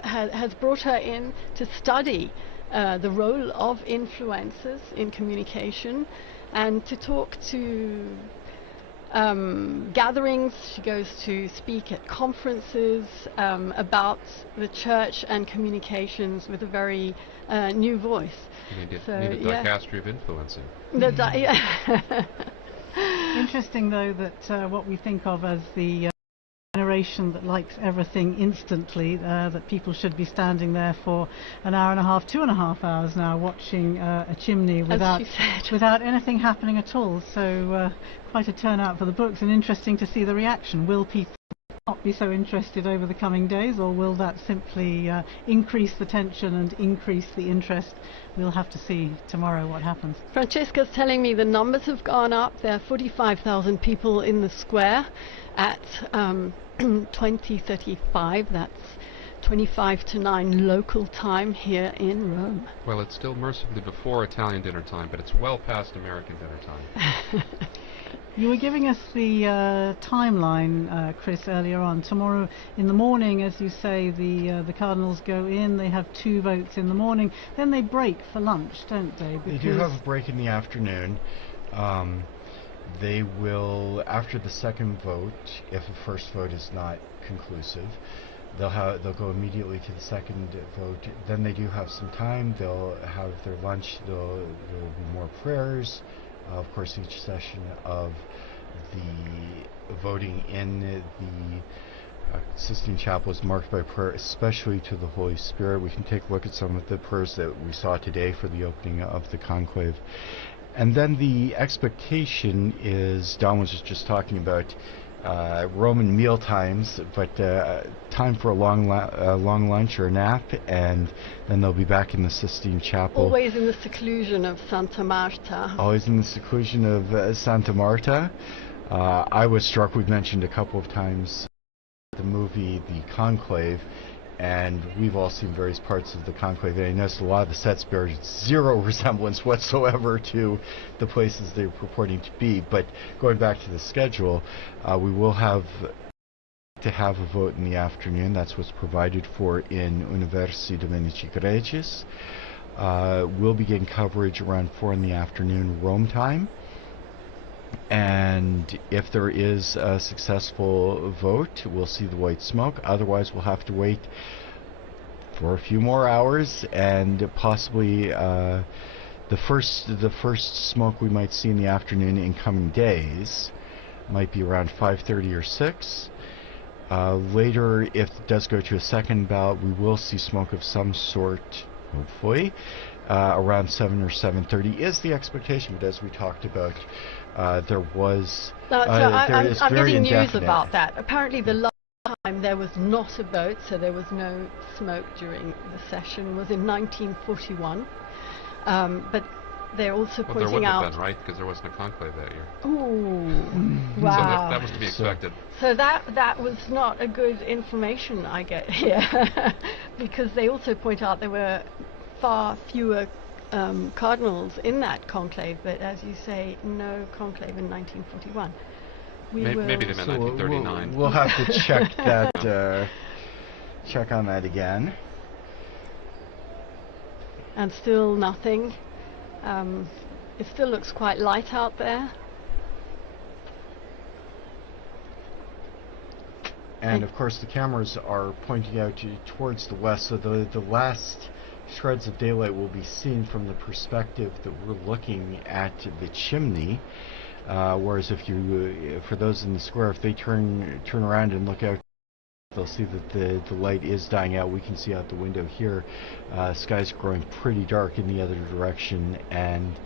has brought her in to study the role of influencers in communication and to talk to gatherings. She goes to speak at conferences about the church and communications with a very new voice. You need a dicastery of influencing. Interesting, though, that what we think of as the generation that likes everything instantly, that people should be standing there for an hour and a half, 2.5 hours now, watching a chimney without anything happening at all. So quite a turnout for the books, and interesting to see the reaction. Will people not be so interested over the coming days, or will that simply increase the tension and increase the interest? We'll have to see tomorrow what happens. Francesca's telling me the numbers have gone up. There are 45,000 people in the square at 20:35. That's 25 to 9 local time here in Rome. Well, it's still mercifully before Italian dinner time, but it's well past American dinner time. You were giving us the timeline, Chris, earlier on. Tomorrow in the morning, as you say, the Cardinals go in. They have 2 votes in the morning. Then they break for lunch, don't they? They do have a break in the afternoon. They will, after the second vote, if the first vote is not conclusive, they'll go immediately to the second vote. Then they do have some time. They'll have their lunch. There will be more prayers. Of course, each session of the voting in the Sistine Chapel is marked by prayer, especially to the Holy Spirit. We can take a look at some of the prayers that we saw today for the opening of the conclave. And then the expectation is, Don was just talking about Roman meal times, but time for a long lunch or a nap, and then they'll be back in the Sistine Chapel. Always in the seclusion of Santa Marta. Always in the seclusion of Santa Marta. I was struck, we've mentioned a couple of times, the movie The Conclave, and we've all seen various parts of the Conclave, and I noticed a lot of the sets bear zero resemblance whatsoever to the places they're purporting to be. But going back to the schedule, we will have to have a vote in the afternoon. That's what's provided for in Universi Dominici Gregis. We'll begin coverage around 4 in the afternoon Rome time. And if there is a successful vote, we'll see the white smoke. Otherwise, we'll have to wait for a few more hours, and possibly the first smoke we might see in the afternoon in coming days might be around 5:30 or 6. Later, if it does go to a second ballot, we will see smoke of some sort, hopefully, around 7 or 7:30 is the expectation. But as we talked about, there was I'm getting news about that. Apparently the last time there was not a vote, so there was no smoke during the session, was in 1941. But they're also pointing out... There wouldn't have been, right? Because there wasn't a conclave that year. Ooh, wow. So that was to be expected. So that was not a good information I get here. Because they also point out there were far fewer cardinals in that conclave, but as you say, no conclave in 1941. Maybe they meant 1939. We'll have to check that. Check on that again. And still nothing. It still looks quite light out there. And of course, the cameras are pointing out towards the west, so the last shreds of daylight will be seen from the perspective that we're looking at the chimney, whereas if you, for those in the square, if they turn around and look out, they'll see that the light is dying out. We can see out the window here, sky's growing pretty dark in the other direction, and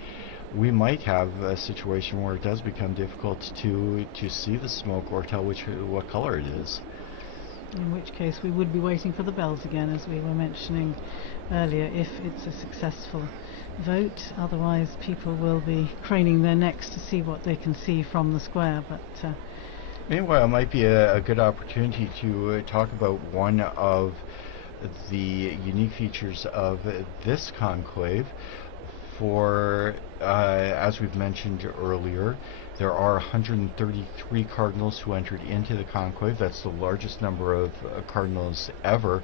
we might have a situation where it does become difficult to see the smoke or tell what color it is. In which case we would be waiting for the bells again, as we were mentioning earlier, if it's a successful vote. Otherwise people will be craning their necks to see what they can see from the square. But meanwhile, it might be a good opportunity to talk about one of the unique features of this conclave. For, as we've mentioned earlier, there are 133 cardinals who entered into the conclave. That's the largest number of cardinals ever.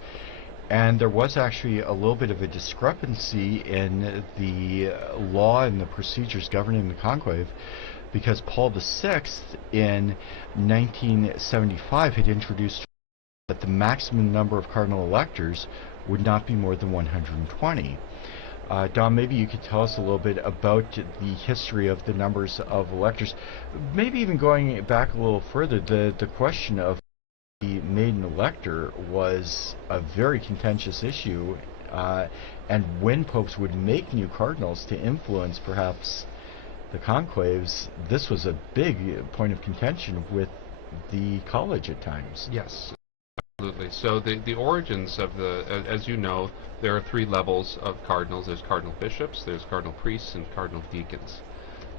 And there was actually a little bit of a discrepancy in the law and the procedures governing the conclave, because Paul VI in 1975 had introduced that the maximum number of cardinal electors would not be more than 120. Don, maybe you could tell us a little bit about the history of the numbers of electors, maybe even going back a little further. The question of the maiden elector was a very contentious issue, and when popes would make new cardinals to influence perhaps the conclaves, this was a big point of contention with the college at times. Yes. Absolutely. So the origins of as you know, there are 3 levels of cardinals. There's cardinal bishops, there's cardinal priests, and cardinal deacons.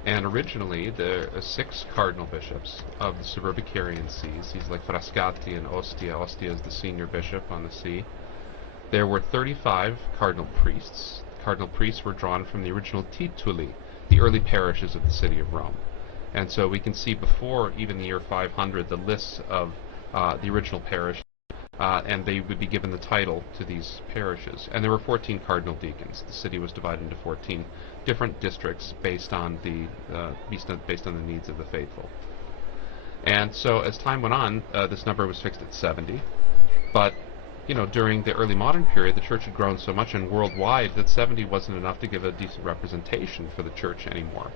And originally, there are 6 cardinal bishops of the Suburbicarian sees. He's like Frascati and Ostia. Ostia is the senior bishop on the see. There were 35 cardinal priests. Cardinal priests were drawn from the original tituli, the early parishes of the city of Rome. And so we can see before even the year 500 the lists of the original parish. And they would be given the title to these parishes. And there were 14 cardinal deacons. The city was divided into 14 different districts based on the needs of the faithful. And so as time went on, this number was fixed at 70. But during the early modern period, the church had grown so much and worldwide that 70 wasn't enough to give a decent representation for the church anymore.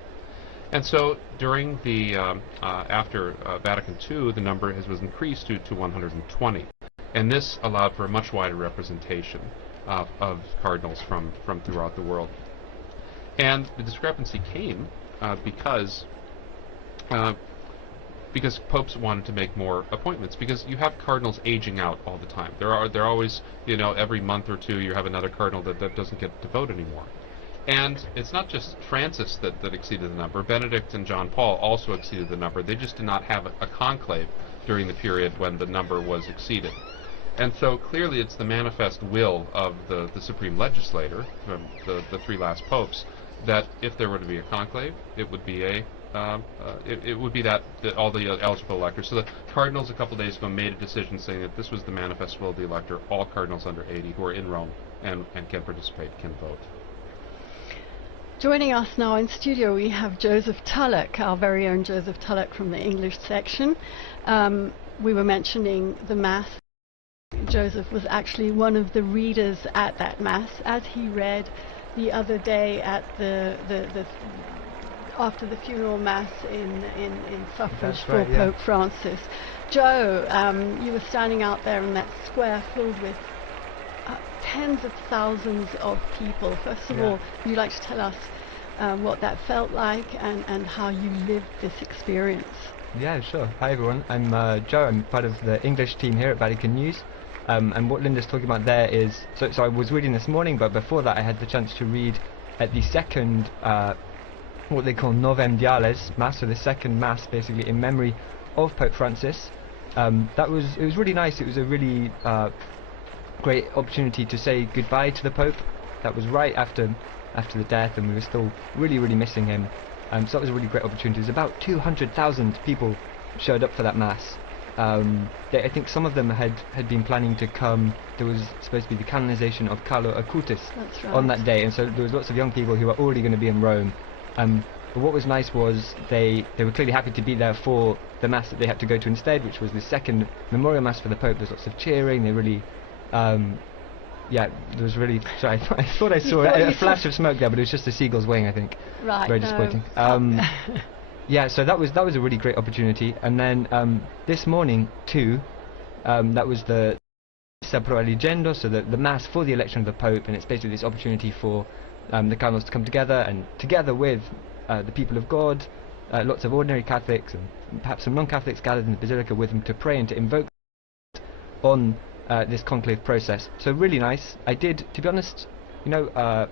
And so during the after Vatican II, the number was increased to 120. And this allowed for a much wider representation of cardinals from throughout the world. And the discrepancy came because because popes wanted to make more appointments, because you have cardinals aging out all the time. They're always, you know, every month or two you have another cardinal that doesn't get to vote anymore. And it's not just Francis that exceeded the number. Benedict and John Paul also exceeded the number. They just did not have a conclave during the period when the number was exceeded. And so clearly it's the manifest will of the supreme legislator, the three last popes, that if there were to be a conclave, it would be it would be that all the eligible electors. So the cardinals a couple days ago made a decision saying that this was the manifest will of the elector. All cardinals under 80 who are in Rome and can participate can vote. Joining us now in studio, we have Joseph Tulloch, our very own Joseph Tulloch from the English section. We were mentioning the Mass. Joseph was actually one of the readers at that Mass, as he read the other day at after the funeral Mass in suffrage for Pope Francis. Joe, you were standing out there in that square filled with tens of thousands of people. First of all, would you like to tell us what that felt like and how you lived this experience? Yeah, sure. Hi everyone, I'm Joe. I'm part of the English team here at Vatican News. And what Linda's talking about there is, so I was reading this morning, but before that I had the chance to read at the second, what they call Novem Diales Mass, so the second Mass basically in memory of Pope Francis. It was really nice. It was a really great opportunity to say goodbye to the Pope. That was right after the death, and we were still really missing him. So that was a really great opportunity. There's about 200,000 people showed up for that Mass. I think some of them had been planning to come. There was supposed to be the canonization of Carlo Acutis on that day, and so there was lots of young people who were already going to be in Rome. But what was nice was they were clearly happy to be there for the Mass that they had to go to instead, which was the second memorial Mass for the Pope. There's lots of cheering. They really, there was really. Sorry, I thought I saw a flash of smoke there, but it was just a seagull's wing, I think. Right. Very disappointing. Yeah, so that was a really great opportunity. And then this morning too, that was the Missa pro Eligendo, so the Mass for the election of the Pope, and it's basically this opportunity for the cardinals to come together, and together with the people of God, lots of ordinary Catholics and perhaps some non-Catholics gathered in the Basilica with them to pray and to invoke on this conclave process. So really nice. I did, to be honest, you know,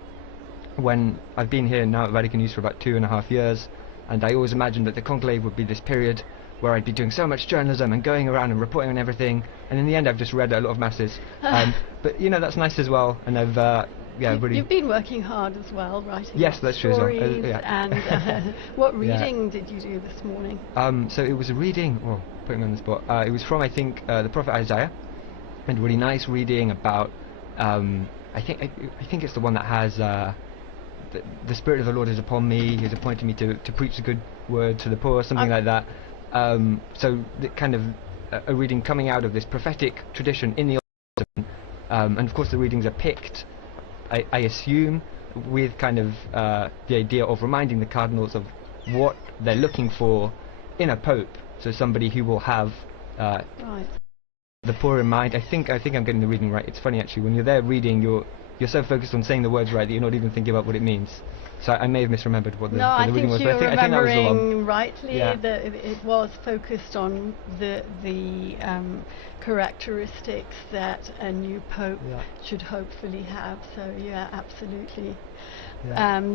when I've been here now at Vatican News for about 2.5 years, and I always imagined that the conclave would be this period where I'd be doing so much journalism and going around and reporting on everything, and in the end I've just read a lot of Masses. But you know, that's nice as well, and I've really... You've been working hard as well, writing that's true as well. And what reading did you do this morning? So it was a reading, putting me on the spot, it was from, I think, the Prophet Isaiah, and really nice reading about, I think it's the one that has... The Spirit of the Lord is upon me, He has appointed me to preach the good word to the poor, something like that. So the kind of a reading coming out of this prophetic tradition in the Old Testament, and of course the readings are picked, I assume, with kind of the idea of reminding the cardinals of what they're looking for in a pope, so somebody who will have the poor in mind. I think I'm getting the reading right. It's funny actually, when you're there reading, you're so focused on saying the words right that you're not even thinking about what it means. So I may have misremembered what the reading was, but I think that was the one. Remembering rightly that it was focused on the characteristics that a new pope should hopefully have. So yeah, absolutely.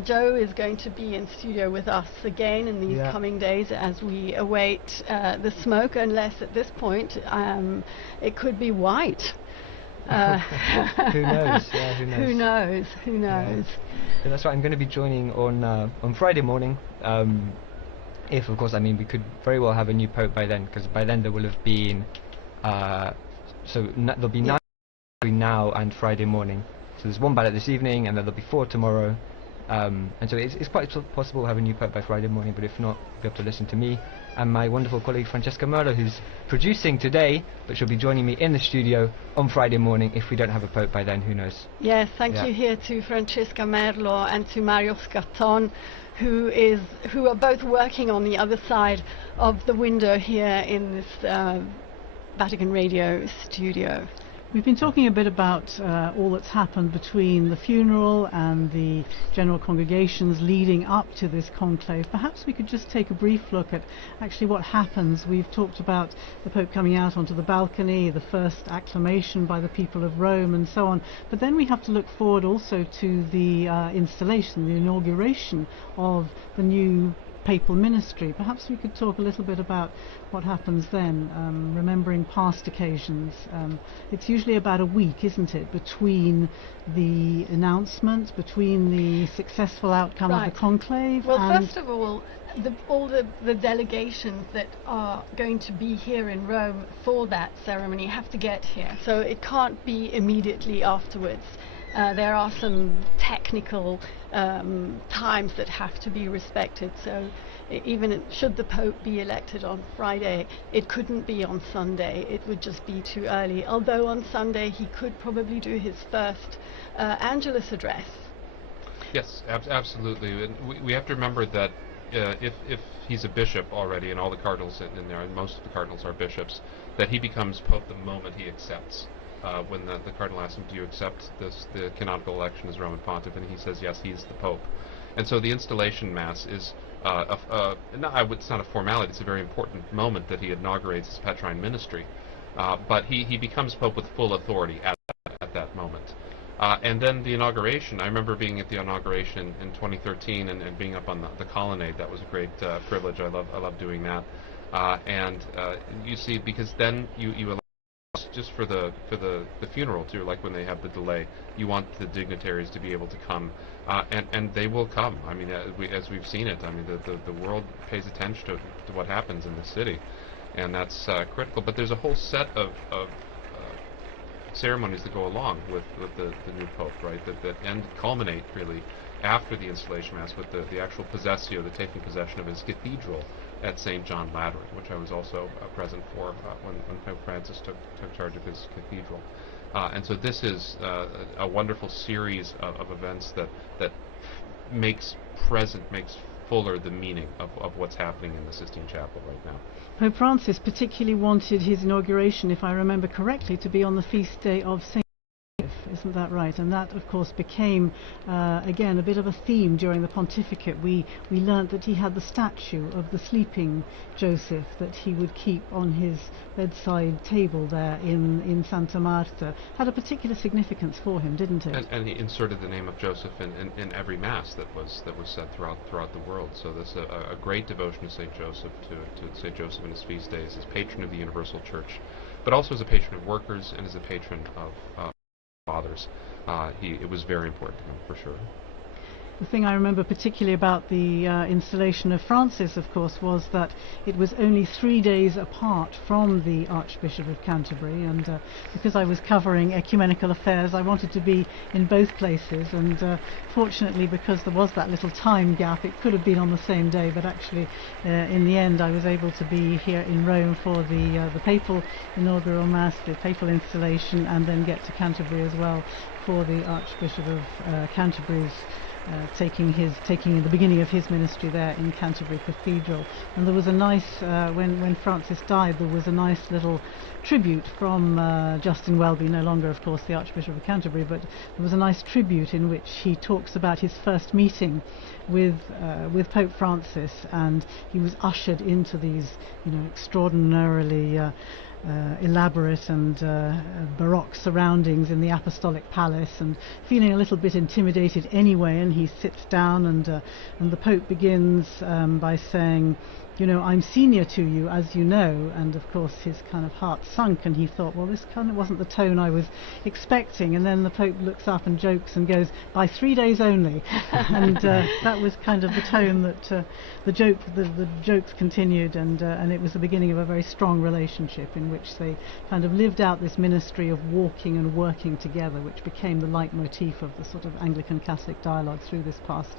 Joe is going to be in studio with us again in these coming days as we await the smoke, unless at this point it could be white. Who knows? Yeah, who knows? Who knows? Yeah, that's right. I'm going to be joining on Friday morning. If, of course, I mean, we could very well have a new pope by then, because by then there will have been there'll be 9 between now and Friday morning. So there's 1 ballot this evening, and then there'll be 4 tomorrow. And so it's quite possible to have a new pope by Friday morning, but if not, you'll be able to listen to me and my wonderful colleague Francesca Merlo, who's producing today, but she'll be joining me in the studio on Friday morning. If we don't have a pope by then, who knows? Yes, thank you here to Francesca Merlo and to Mario Scarton, who are both working on the other side of the window here in this Vatican Radio studio. We've been talking a bit about all that's happened between the funeral and the general congregations leading up to this conclave. Perhaps we could just take a brief look at actually what happens. We've talked about the Pope coming out onto the balcony, the first acclamation by the people of Rome and so on, but then we have to look forward also to the installation, the inauguration of the new papal ministry. Perhaps we could talk a little bit about what happens then, remembering past occasions. It's usually about a week, isn't it, between the announcement, between the successful outcome of the conclave. Well, first of all, all the delegations that are going to be here in Rome for that ceremony have to get here, so it can't be immediately afterwards. There are some technical times that have to be respected, so even should the Pope be elected on Friday, it couldn't be on Sunday. It would just be too early, although on Sunday he could probably do his first Angelus address. Yes, absolutely. And we have to remember that if he's a bishop already, and all the cardinals in there, and most of the cardinals are bishops, that he becomes Pope the moment he accepts. When the cardinal asks him, do you accept the canonical election as Roman Pontiff, and he says yes, he's the Pope. And so the installation Mass is, it's not a formality, it's a very important moment that he inaugurates his Petrine ministry. But he becomes Pope with full authority at that moment. And then the inauguration, I remember being at the inauguration in 2013 and being up on the colonnade. That was a great privilege. I love doing that. And you see, because then you allow, just for the funeral too, like when they have the delay, you want the dignitaries to be able to come, and they will come. I mean, as we've seen it, I mean, the world pays attention to what happens in the city, and that's critical. But there's a whole set of ceremonies that go along with the new Pope, right? That culminate really after the installation Mass with the actual possessio, the taking possession of his cathedral at St. John Lateran, which I was also present for when Pope Francis took charge of his cathedral. And so this is a wonderful series of events that makes fuller the meaning of what's happening in the Sistine Chapel right now. Pope Francis particularly wanted his inauguration, if I remember correctly, to be on the feast day of St. Isn't that right? And that, of course, became, again, a bit of a theme during the pontificate. We learnt that he had the statue of the sleeping Joseph that he would keep on his bedside table there in Santa Marta. Had a particular significance for him, didn't it? And he inserted the name of Joseph in every Mass that was said throughout the world. So there's a great devotion to St. Joseph, to St. Joseph in his feast days, as patron of the Universal Church, but also as a patron of workers and as a patron of fathers. It was very important to him, for sure. The thing I remember particularly about the installation of Francis, of course, was that it was only 3 days apart from the Archbishop of Canterbury, and because I was covering ecumenical affairs, I wanted to be in both places, and fortunately, because there was that little time gap, it could have been on the same day, but actually in the end I was able to be here in Rome for the papal inaugural Mass, the papal installation, and then get to Canterbury as well for the Archbishop of Canterbury's taking the beginning of his ministry there in Canterbury Cathedral. And there was a nice, when Francis died, there was a nice little tribute from Justin Welby, no longer of course the Archbishop of Canterbury, but there was a nice tribute in which he talks about his first meeting with Pope Francis, and he was ushered into these, extraordinarily elaborate and baroque surroundings in the apostolic palace, and feeling a little bit intimidated anyway, and he sits down, and the Pope begins by saying, I'm senior to you, as you know, and of course his kind of heart sunk, and he thought, well, this kind of wasn't the tone I was expecting, and then the Pope looks up and jokes and goes, by 3 days only, and that was kind of the tone that the jokes continued, and it was the beginning of a very strong relationship in which they kind of lived out this ministry of walking and working together, which became the leitmotif of the sort of Anglican Catholic dialogue through this past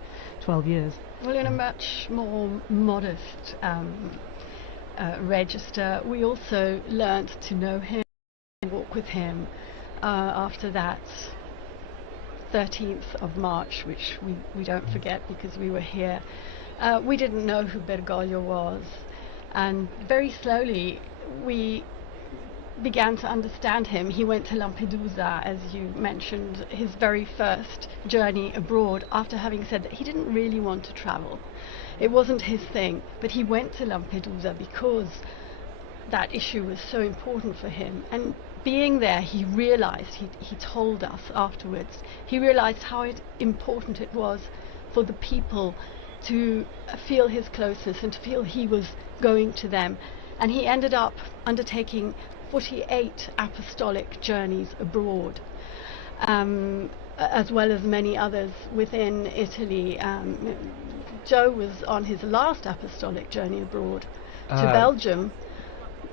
12 years. Well, in a much more modest register, we also learnt to know him and walk with him after that 13th of March, which we don't forget because we were here. We didn't know who Bergoglio was, and very slowly we began to understand him, he went to Lampedusa, as you mentioned, his very first journey abroad, after having said that he didn't really want to travel. It wasn't his thing, but he went to Lampedusa because that issue was so important for him. And being there, he realized, he told us afterwards, he realized how important it was for the people to feel his closeness and to feel he was going to them. And he ended up undertaking 48 apostolic journeys abroad, as well as many others within Italy. Joe was on his last apostolic journey abroad to Belgium.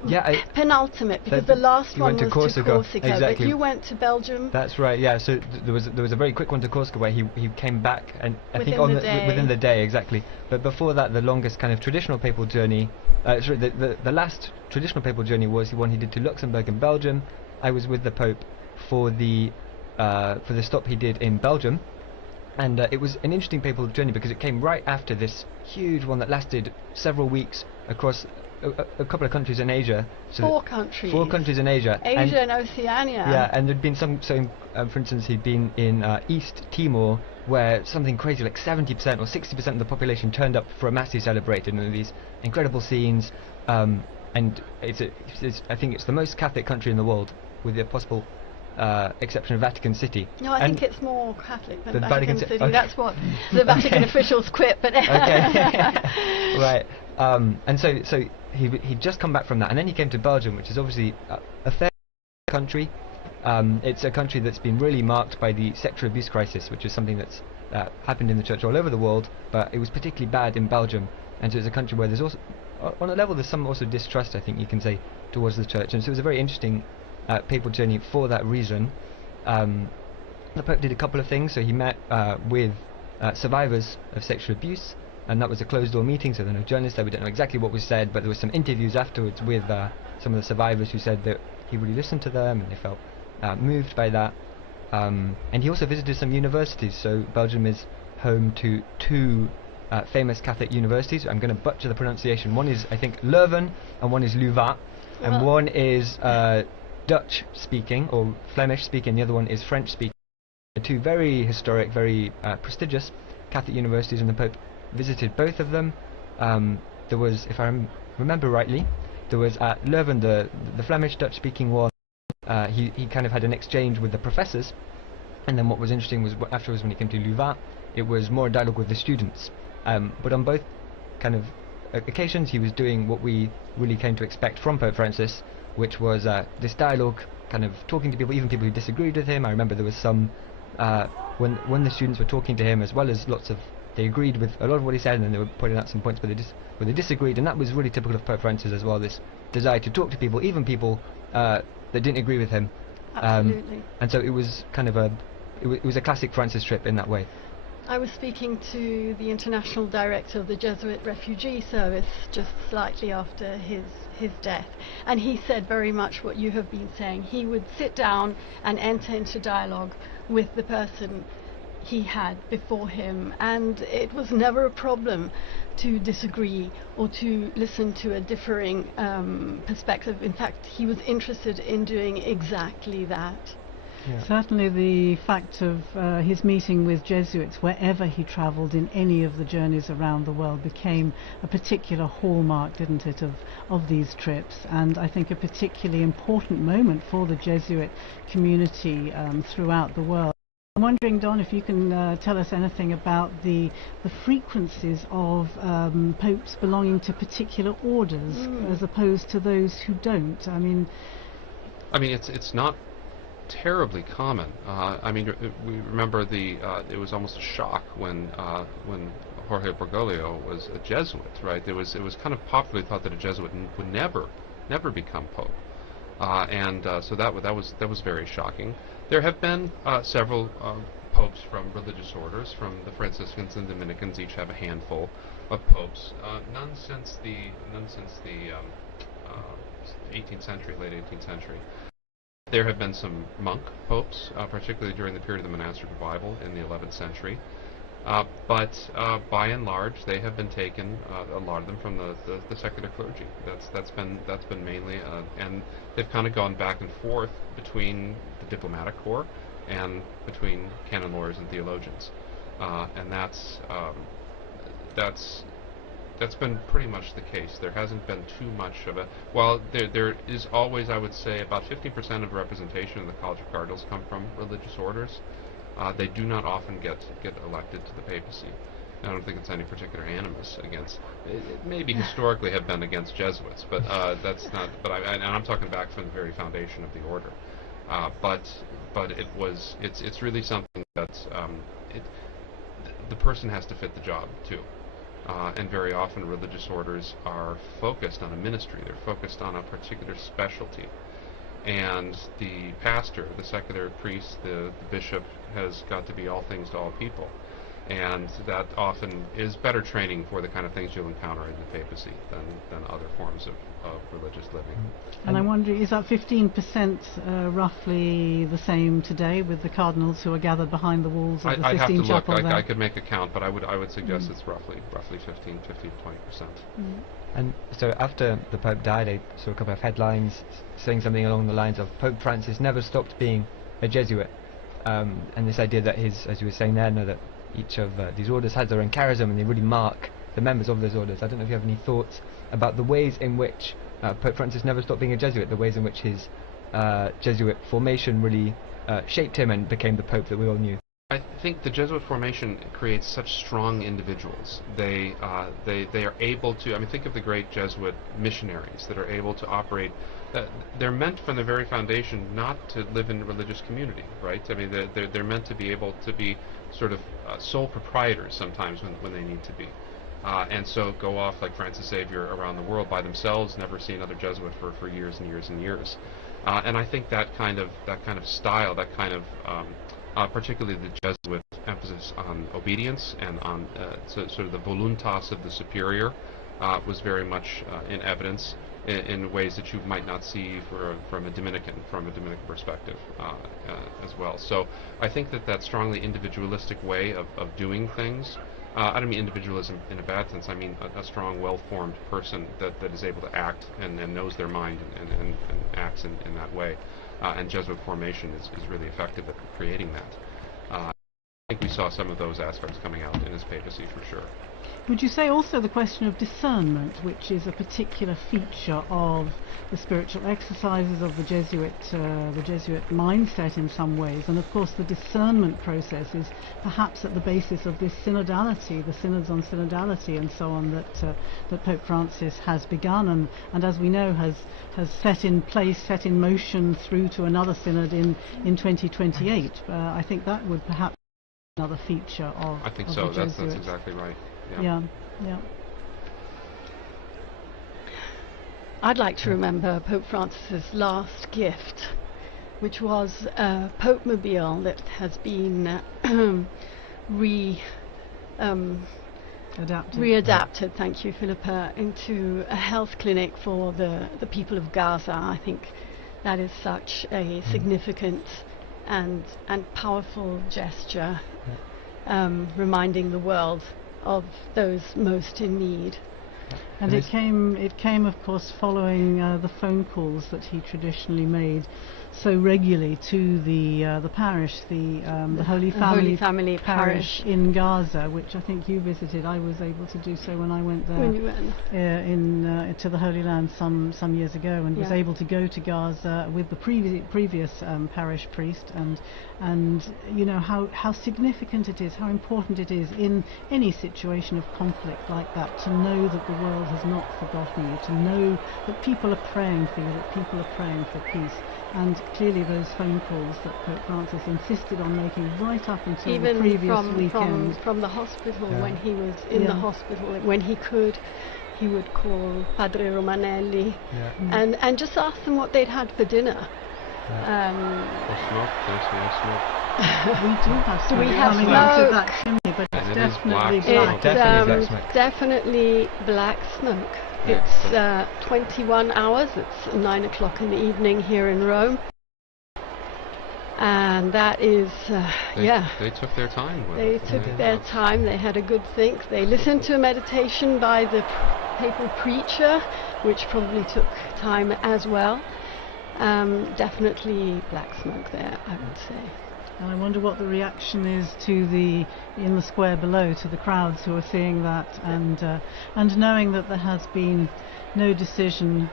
Yeah, penultimate, because the last one was to Corsica, exactly. But you went to Belgium. That's right. Yeah. So there was a very quick one to Corsica where he came back, and I think within the day, exactly. But before that, the longest kind of traditional papal journey, the last traditional papal journey was the one he did to Luxembourg and Belgium. I was with the Pope for the stop he did in Belgium, and it was an interesting papal journey because it came right after this huge one that lasted several weeks across a couple of countries in Asia. So 4 countries. 4 countries in Asia. Asia and Oceania. Yeah, and there'd been some, so for instance, he'd been in East Timor, where something crazy like 70% or 60% of the population turned up for a mass he celebrated, and these incredible scenes. And I think it's the most Catholic country in the world, with the possible exception of Vatican City. No, I think it's more Catholic than Vatican City. Okay. That's what the Vatican officials quit. But right. And so he'd just come back from that, and then he came to Belgium, which is obviously a fair country. It's a country that's been really marked by the sexual abuse crisis, which is something that's happened in the church all over the world, but it was particularly bad in Belgium. And so it's a country where there's also, on a level, there's some also distrust, I think you can say, towards the church. And so it was a very interesting papal journey for that reason. The Pope did a couple of things. So he met with survivors of sexual abuse, and that was a closed-door meeting, so there were no journalists there. We don't know exactly what was said, but there were some interviews afterwards with some of the survivors who said that he really listened to them and they felt moved by that. And he also visited some universities. So Belgium is home to 2 famous Catholic universities. I'm going to butcher the pronunciation. One is, I think, Leuven, and one is Louvain, and one is Dutch-speaking or Flemish-speaking. The other one is French-speaking. 2 very historic, very prestigious Catholic universities, and the Pope visited both of them. There was, if I remember rightly, there was at Leuven, the Flemish Dutch-speaking one. He kind of had an exchange with the professors, and then what was interesting was afterwards when he came to Louvain, it was more dialogue with the students. But on both kind of occasions, he was doing what we really came to expect from Pope Francis, which was this dialogue, kind of talking to people, even people who disagreed with him. I remember there was some when the students were talking to him, as well as they agreed with a lot of what he said, and then they were pointing out some points where they disagreed, and that was really typical of Pope Francis as well, this desire to talk to people, even people that didn't agree with him. Absolutely. And so it was kind of it was a classic Francis trip in that way. I was speaking to the international director of the Jesuit Refugee Service just slightly after his death, and he said very much what you have been saying. He would sit down and enter into dialogue with the person he had before him, and it was never a problem to disagree or to listen to a differing perspective. In fact, he was interested in doing exactly that. Yeah. Certainly the fact of his meeting with Jesuits wherever he travelled in any of the journeys around the world became a particular hallmark, didn't it, of these trips, and I think a particularly important moment for the Jesuit community throughout the world. I'm wondering, Don, if you can tell us anything about the frequencies of popes belonging to particular orders as opposed to those who don't. I mean, it's not terribly common. We remember it was almost a shock when Jorge Bergoglio was a Jesuit, right? It was kind of popularly thought that a Jesuit would never become pope, so that was very shocking. There have been several popes from religious orders. From the Franciscans and Dominicans, each have a handful of popes. None since the 18th century, late 18th century. There have been some monk popes, particularly during the period of the monastic revival in the 11th century. But by and large, they have been taken, a lot of them, from the secular clergy. That's been mainly, and they've kind of gone back and forth between the diplomatic corps and between canon lawyers and theologians, and that's been pretty much the case. There hasn't been too much of a, well, there is always, I would say, about 15% of representation in the College of Cardinals come from religious orders. They do not often get elected to the papacy. I don't think it's any particular animus against. It maybe historically have been against Jesuits, but that's not. But and I'm talking back from the very foundation of the order. But it's really something that the person has to fit the job too. And very often religious orders are focused on a ministry. They're focused on a particular specialty. And the pastor, the secular priest, the bishop has got to be all things to all people. And that often is better training for the kind of things you'll encounter in the papacy than other forms of religious living. And I'm wondering, is that 15% roughly the same today with the cardinals who are gathered behind the walls of the I'd have to Sistine look. Chapel? I could make a count, but I would suggest it's roughly 15 to 20%. And so after the Pope died, I saw a couple of headlines saying something along the lines of Pope Francis never stopped being a Jesuit, and this idea that as you were saying there, that each of these orders has their own charism and they really mark the members of those orders. I don't know if you have any thoughts about the ways in which Pope Francis never stopped being a Jesuit, the ways in which his Jesuit formation really shaped him and became the Pope that we all knew. I think the Jesuit formation creates such strong individuals. They are able to, I mean, think of the great Jesuit missionaries that are able to operate. They're meant from the very foundation not to live in a religious community, right? I mean, they're meant to be able to be sort of sole proprietors sometimes when they need to be. And so go off like Francis Xavier around the world by themselves, never see another Jesuit for years and years and years. And I think that kind of style, that kind of particularly the Jesuit emphasis on obedience and on sort of the voluntas of the superior was very much in evidence in ways that you might not see from a Dominican perspective as well. So I think that strongly individualistic way of doing things, I don't mean individualism in a bad sense, I mean a strong, well-formed person that is able to act and knows their mind and acts in that way. And Jesuit formation is really effective at creating that. I think we saw some of those aspects coming out in his papacy for sure. Would you say also the question of discernment, which is a particular feature of the spiritual exercises of the Jesuit mindset in some ways, and of course the discernment process is perhaps at the basis of this synodality, the synods on synodality and so on that Pope Francis has begun and as we know has set in place, set in motion through to another synod in 2028. I think that would perhaps be another feature of I think of so. the That's Jesuits. exactly right. Yeah. I'd like to remember Pope Francis's last gift, which was a Pope Mobile that has been readapted, thank you, Philippa, into a health clinic for the people of Gaza. I think that is such a significant and powerful gesture, reminding the world of those most in need. And it came of course following the phone calls that he traditionally made so regularly to the parish, the Holy Family Parish in Gaza, which I think you visited. I was able to do so when I went there to the Holy Land some years ago, and was able to go to Gaza with the previous parish priest, and you know how significant it is, how important it is in any situation of conflict like that to know that the world has not forgotten you, to know that people are praying for you, that people are praying for peace. And clearly those phone calls that Pope Francis insisted on making right up until even the previous weekend. From the hospital, when he was in the hospital, when he could, he would call Padre Romanelli and just ask them what they'd had for dinner. Smoke. We do have smoke. We have coming out of that chimney, but it's definitely black. Definitely black smoke. It's 21 hours. It's 9 o'clock in the evening here in Rome. And that is, They took their time with it. They took their time. They had a good think. They listened to a meditation by the papal preacher, which probably took time as well. Definitely black smoke there, I would say. And I wonder what the reaction is to in the square below, to the crowds who are seeing that and knowing that there has been no decision,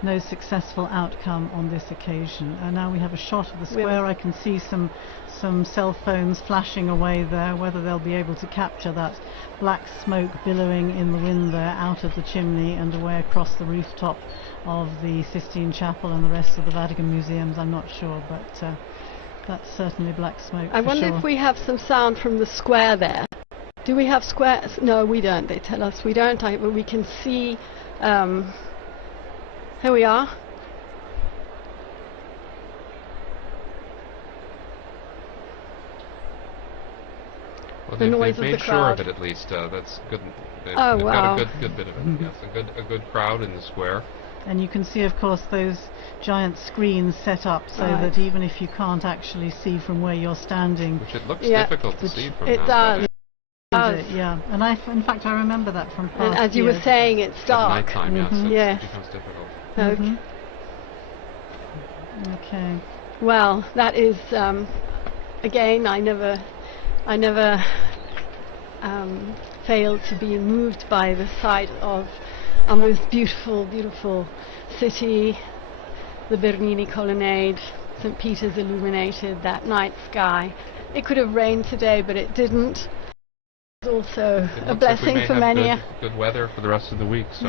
no successful outcome on this occasion. And now we have a shot of the square. I can see some cell phones flashing away there. Whether they'll be able to capture that black smoke billowing in the wind there out of the chimney and away across the rooftop of the Sistine Chapel and the rest of the Vatican museums, I'm not sure, but that's certainly black smoke. I wonder if we have some sound from the square there. Do we have squares? No, we don't. They tell us we don't, but we can see. Here we are. Well, the noise they've of the made crowd. Sure of it at least. That's good. They've wow. got a good bit of it. Yes, a good crowd in the square. And you can see, of course, those giant screens set up so that even if you can't actually see from where you're standing, which it looks difficult to see from. It does. Yeah, and in fact I remember that from past And as you were saying, it's dark. At nighttime, yes, it becomes difficult. Okay. Well, that is again. I never failed to be moved by the sight of our most beautiful city, the Bernini Colonnade, St. Peter's illuminated, that night sky. It could have rained today, but it didn't. It's also a blessing for many. Good weather for the rest of the week. So.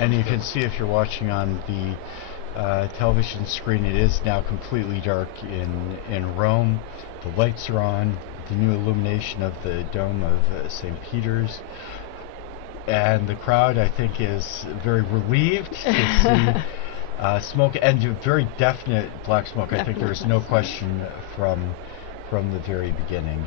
And you can see, if you're watching on the television screen, it is now completely dark in Rome. The lights are on, the new illumination of the dome of St. Peter's. And the crowd, I think, is very relieved to see smoke, and very definite black smoke. I think there is no question from the very beginning.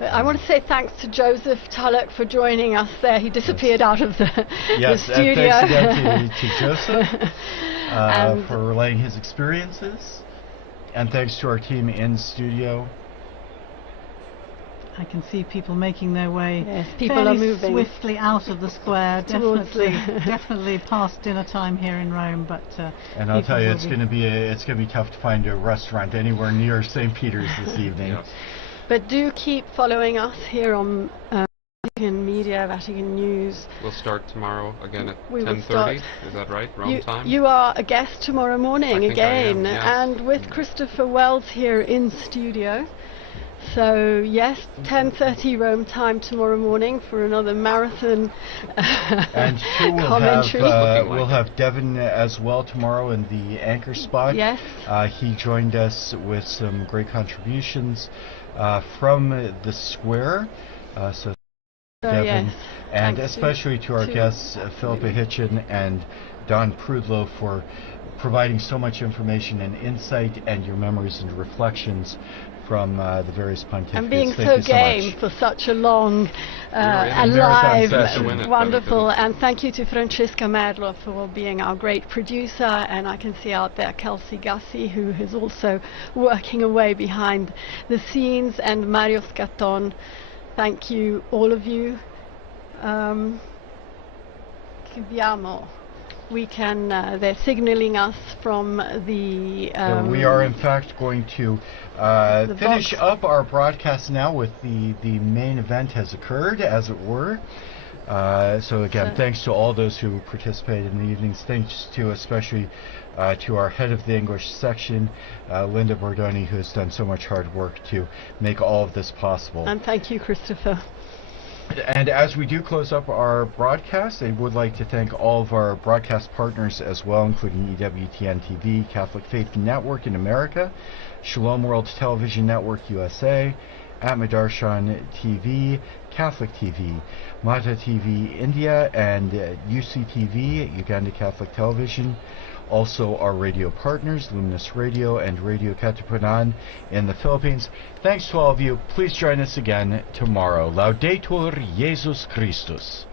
I want to say thanks to Joseph Tulloch for joining us there. He disappeared out of the studio. Yes, and thanks again to Joseph for relaying his experiences. And thanks to our team in studio. I can see people making their way people are moving swiftly out of the square. Definitely past dinner time here in Rome, but and I'll tell you, it's going to be tough to find a restaurant anywhere near St. Peter's this evening. But do keep following us here on Vatican Media, Vatican News. We'll start tomorrow again at 10:30. Is that right? Rome time. You are a guest tomorrow morning again, and with Christopher Wells here in studio. So yes, 10:30 Rome time tomorrow morning for another marathon and commentary. We'll have Devin as well tomorrow in the anchor spot. Yes. He joined us with some great contributions from the square. So Devin, and especially to our guests Philippa Hitchin and Don Prudlow for providing so much information and insight and your memories and reflections from the various pontificates. And being so game for such a long and live, wonderful. And thank you to Francesca Merlo for being our great producer. And I can see out there Kelsey Gussie, who is also working away behind the scenes, and Mario Scatton. Thank you, all of you. We can, they're signaling us from the... we are in fact going to finish up our broadcast now with the main event has occurred, as it were. So again, thanks to all those who participated in the evenings. Thanks to especially to our head of the English section, Linda Bordoni, who has done so much hard work to make all of this possible. And thank you, Christopher. And as we do close up our broadcast, I would like to thank all of our broadcast partners as well, including EWTN TV, Catholic Faith Network in America, Shalom World Television Network USA, Atmadarshan TV, Catholic TV, Mata TV India, and UCTV, Uganda Catholic Television. Also our radio partners, Luminous Radio and Radio Katipunan in the Philippines. Thanks to all of you. Please join us again tomorrow. Laudetur Jesus Christus.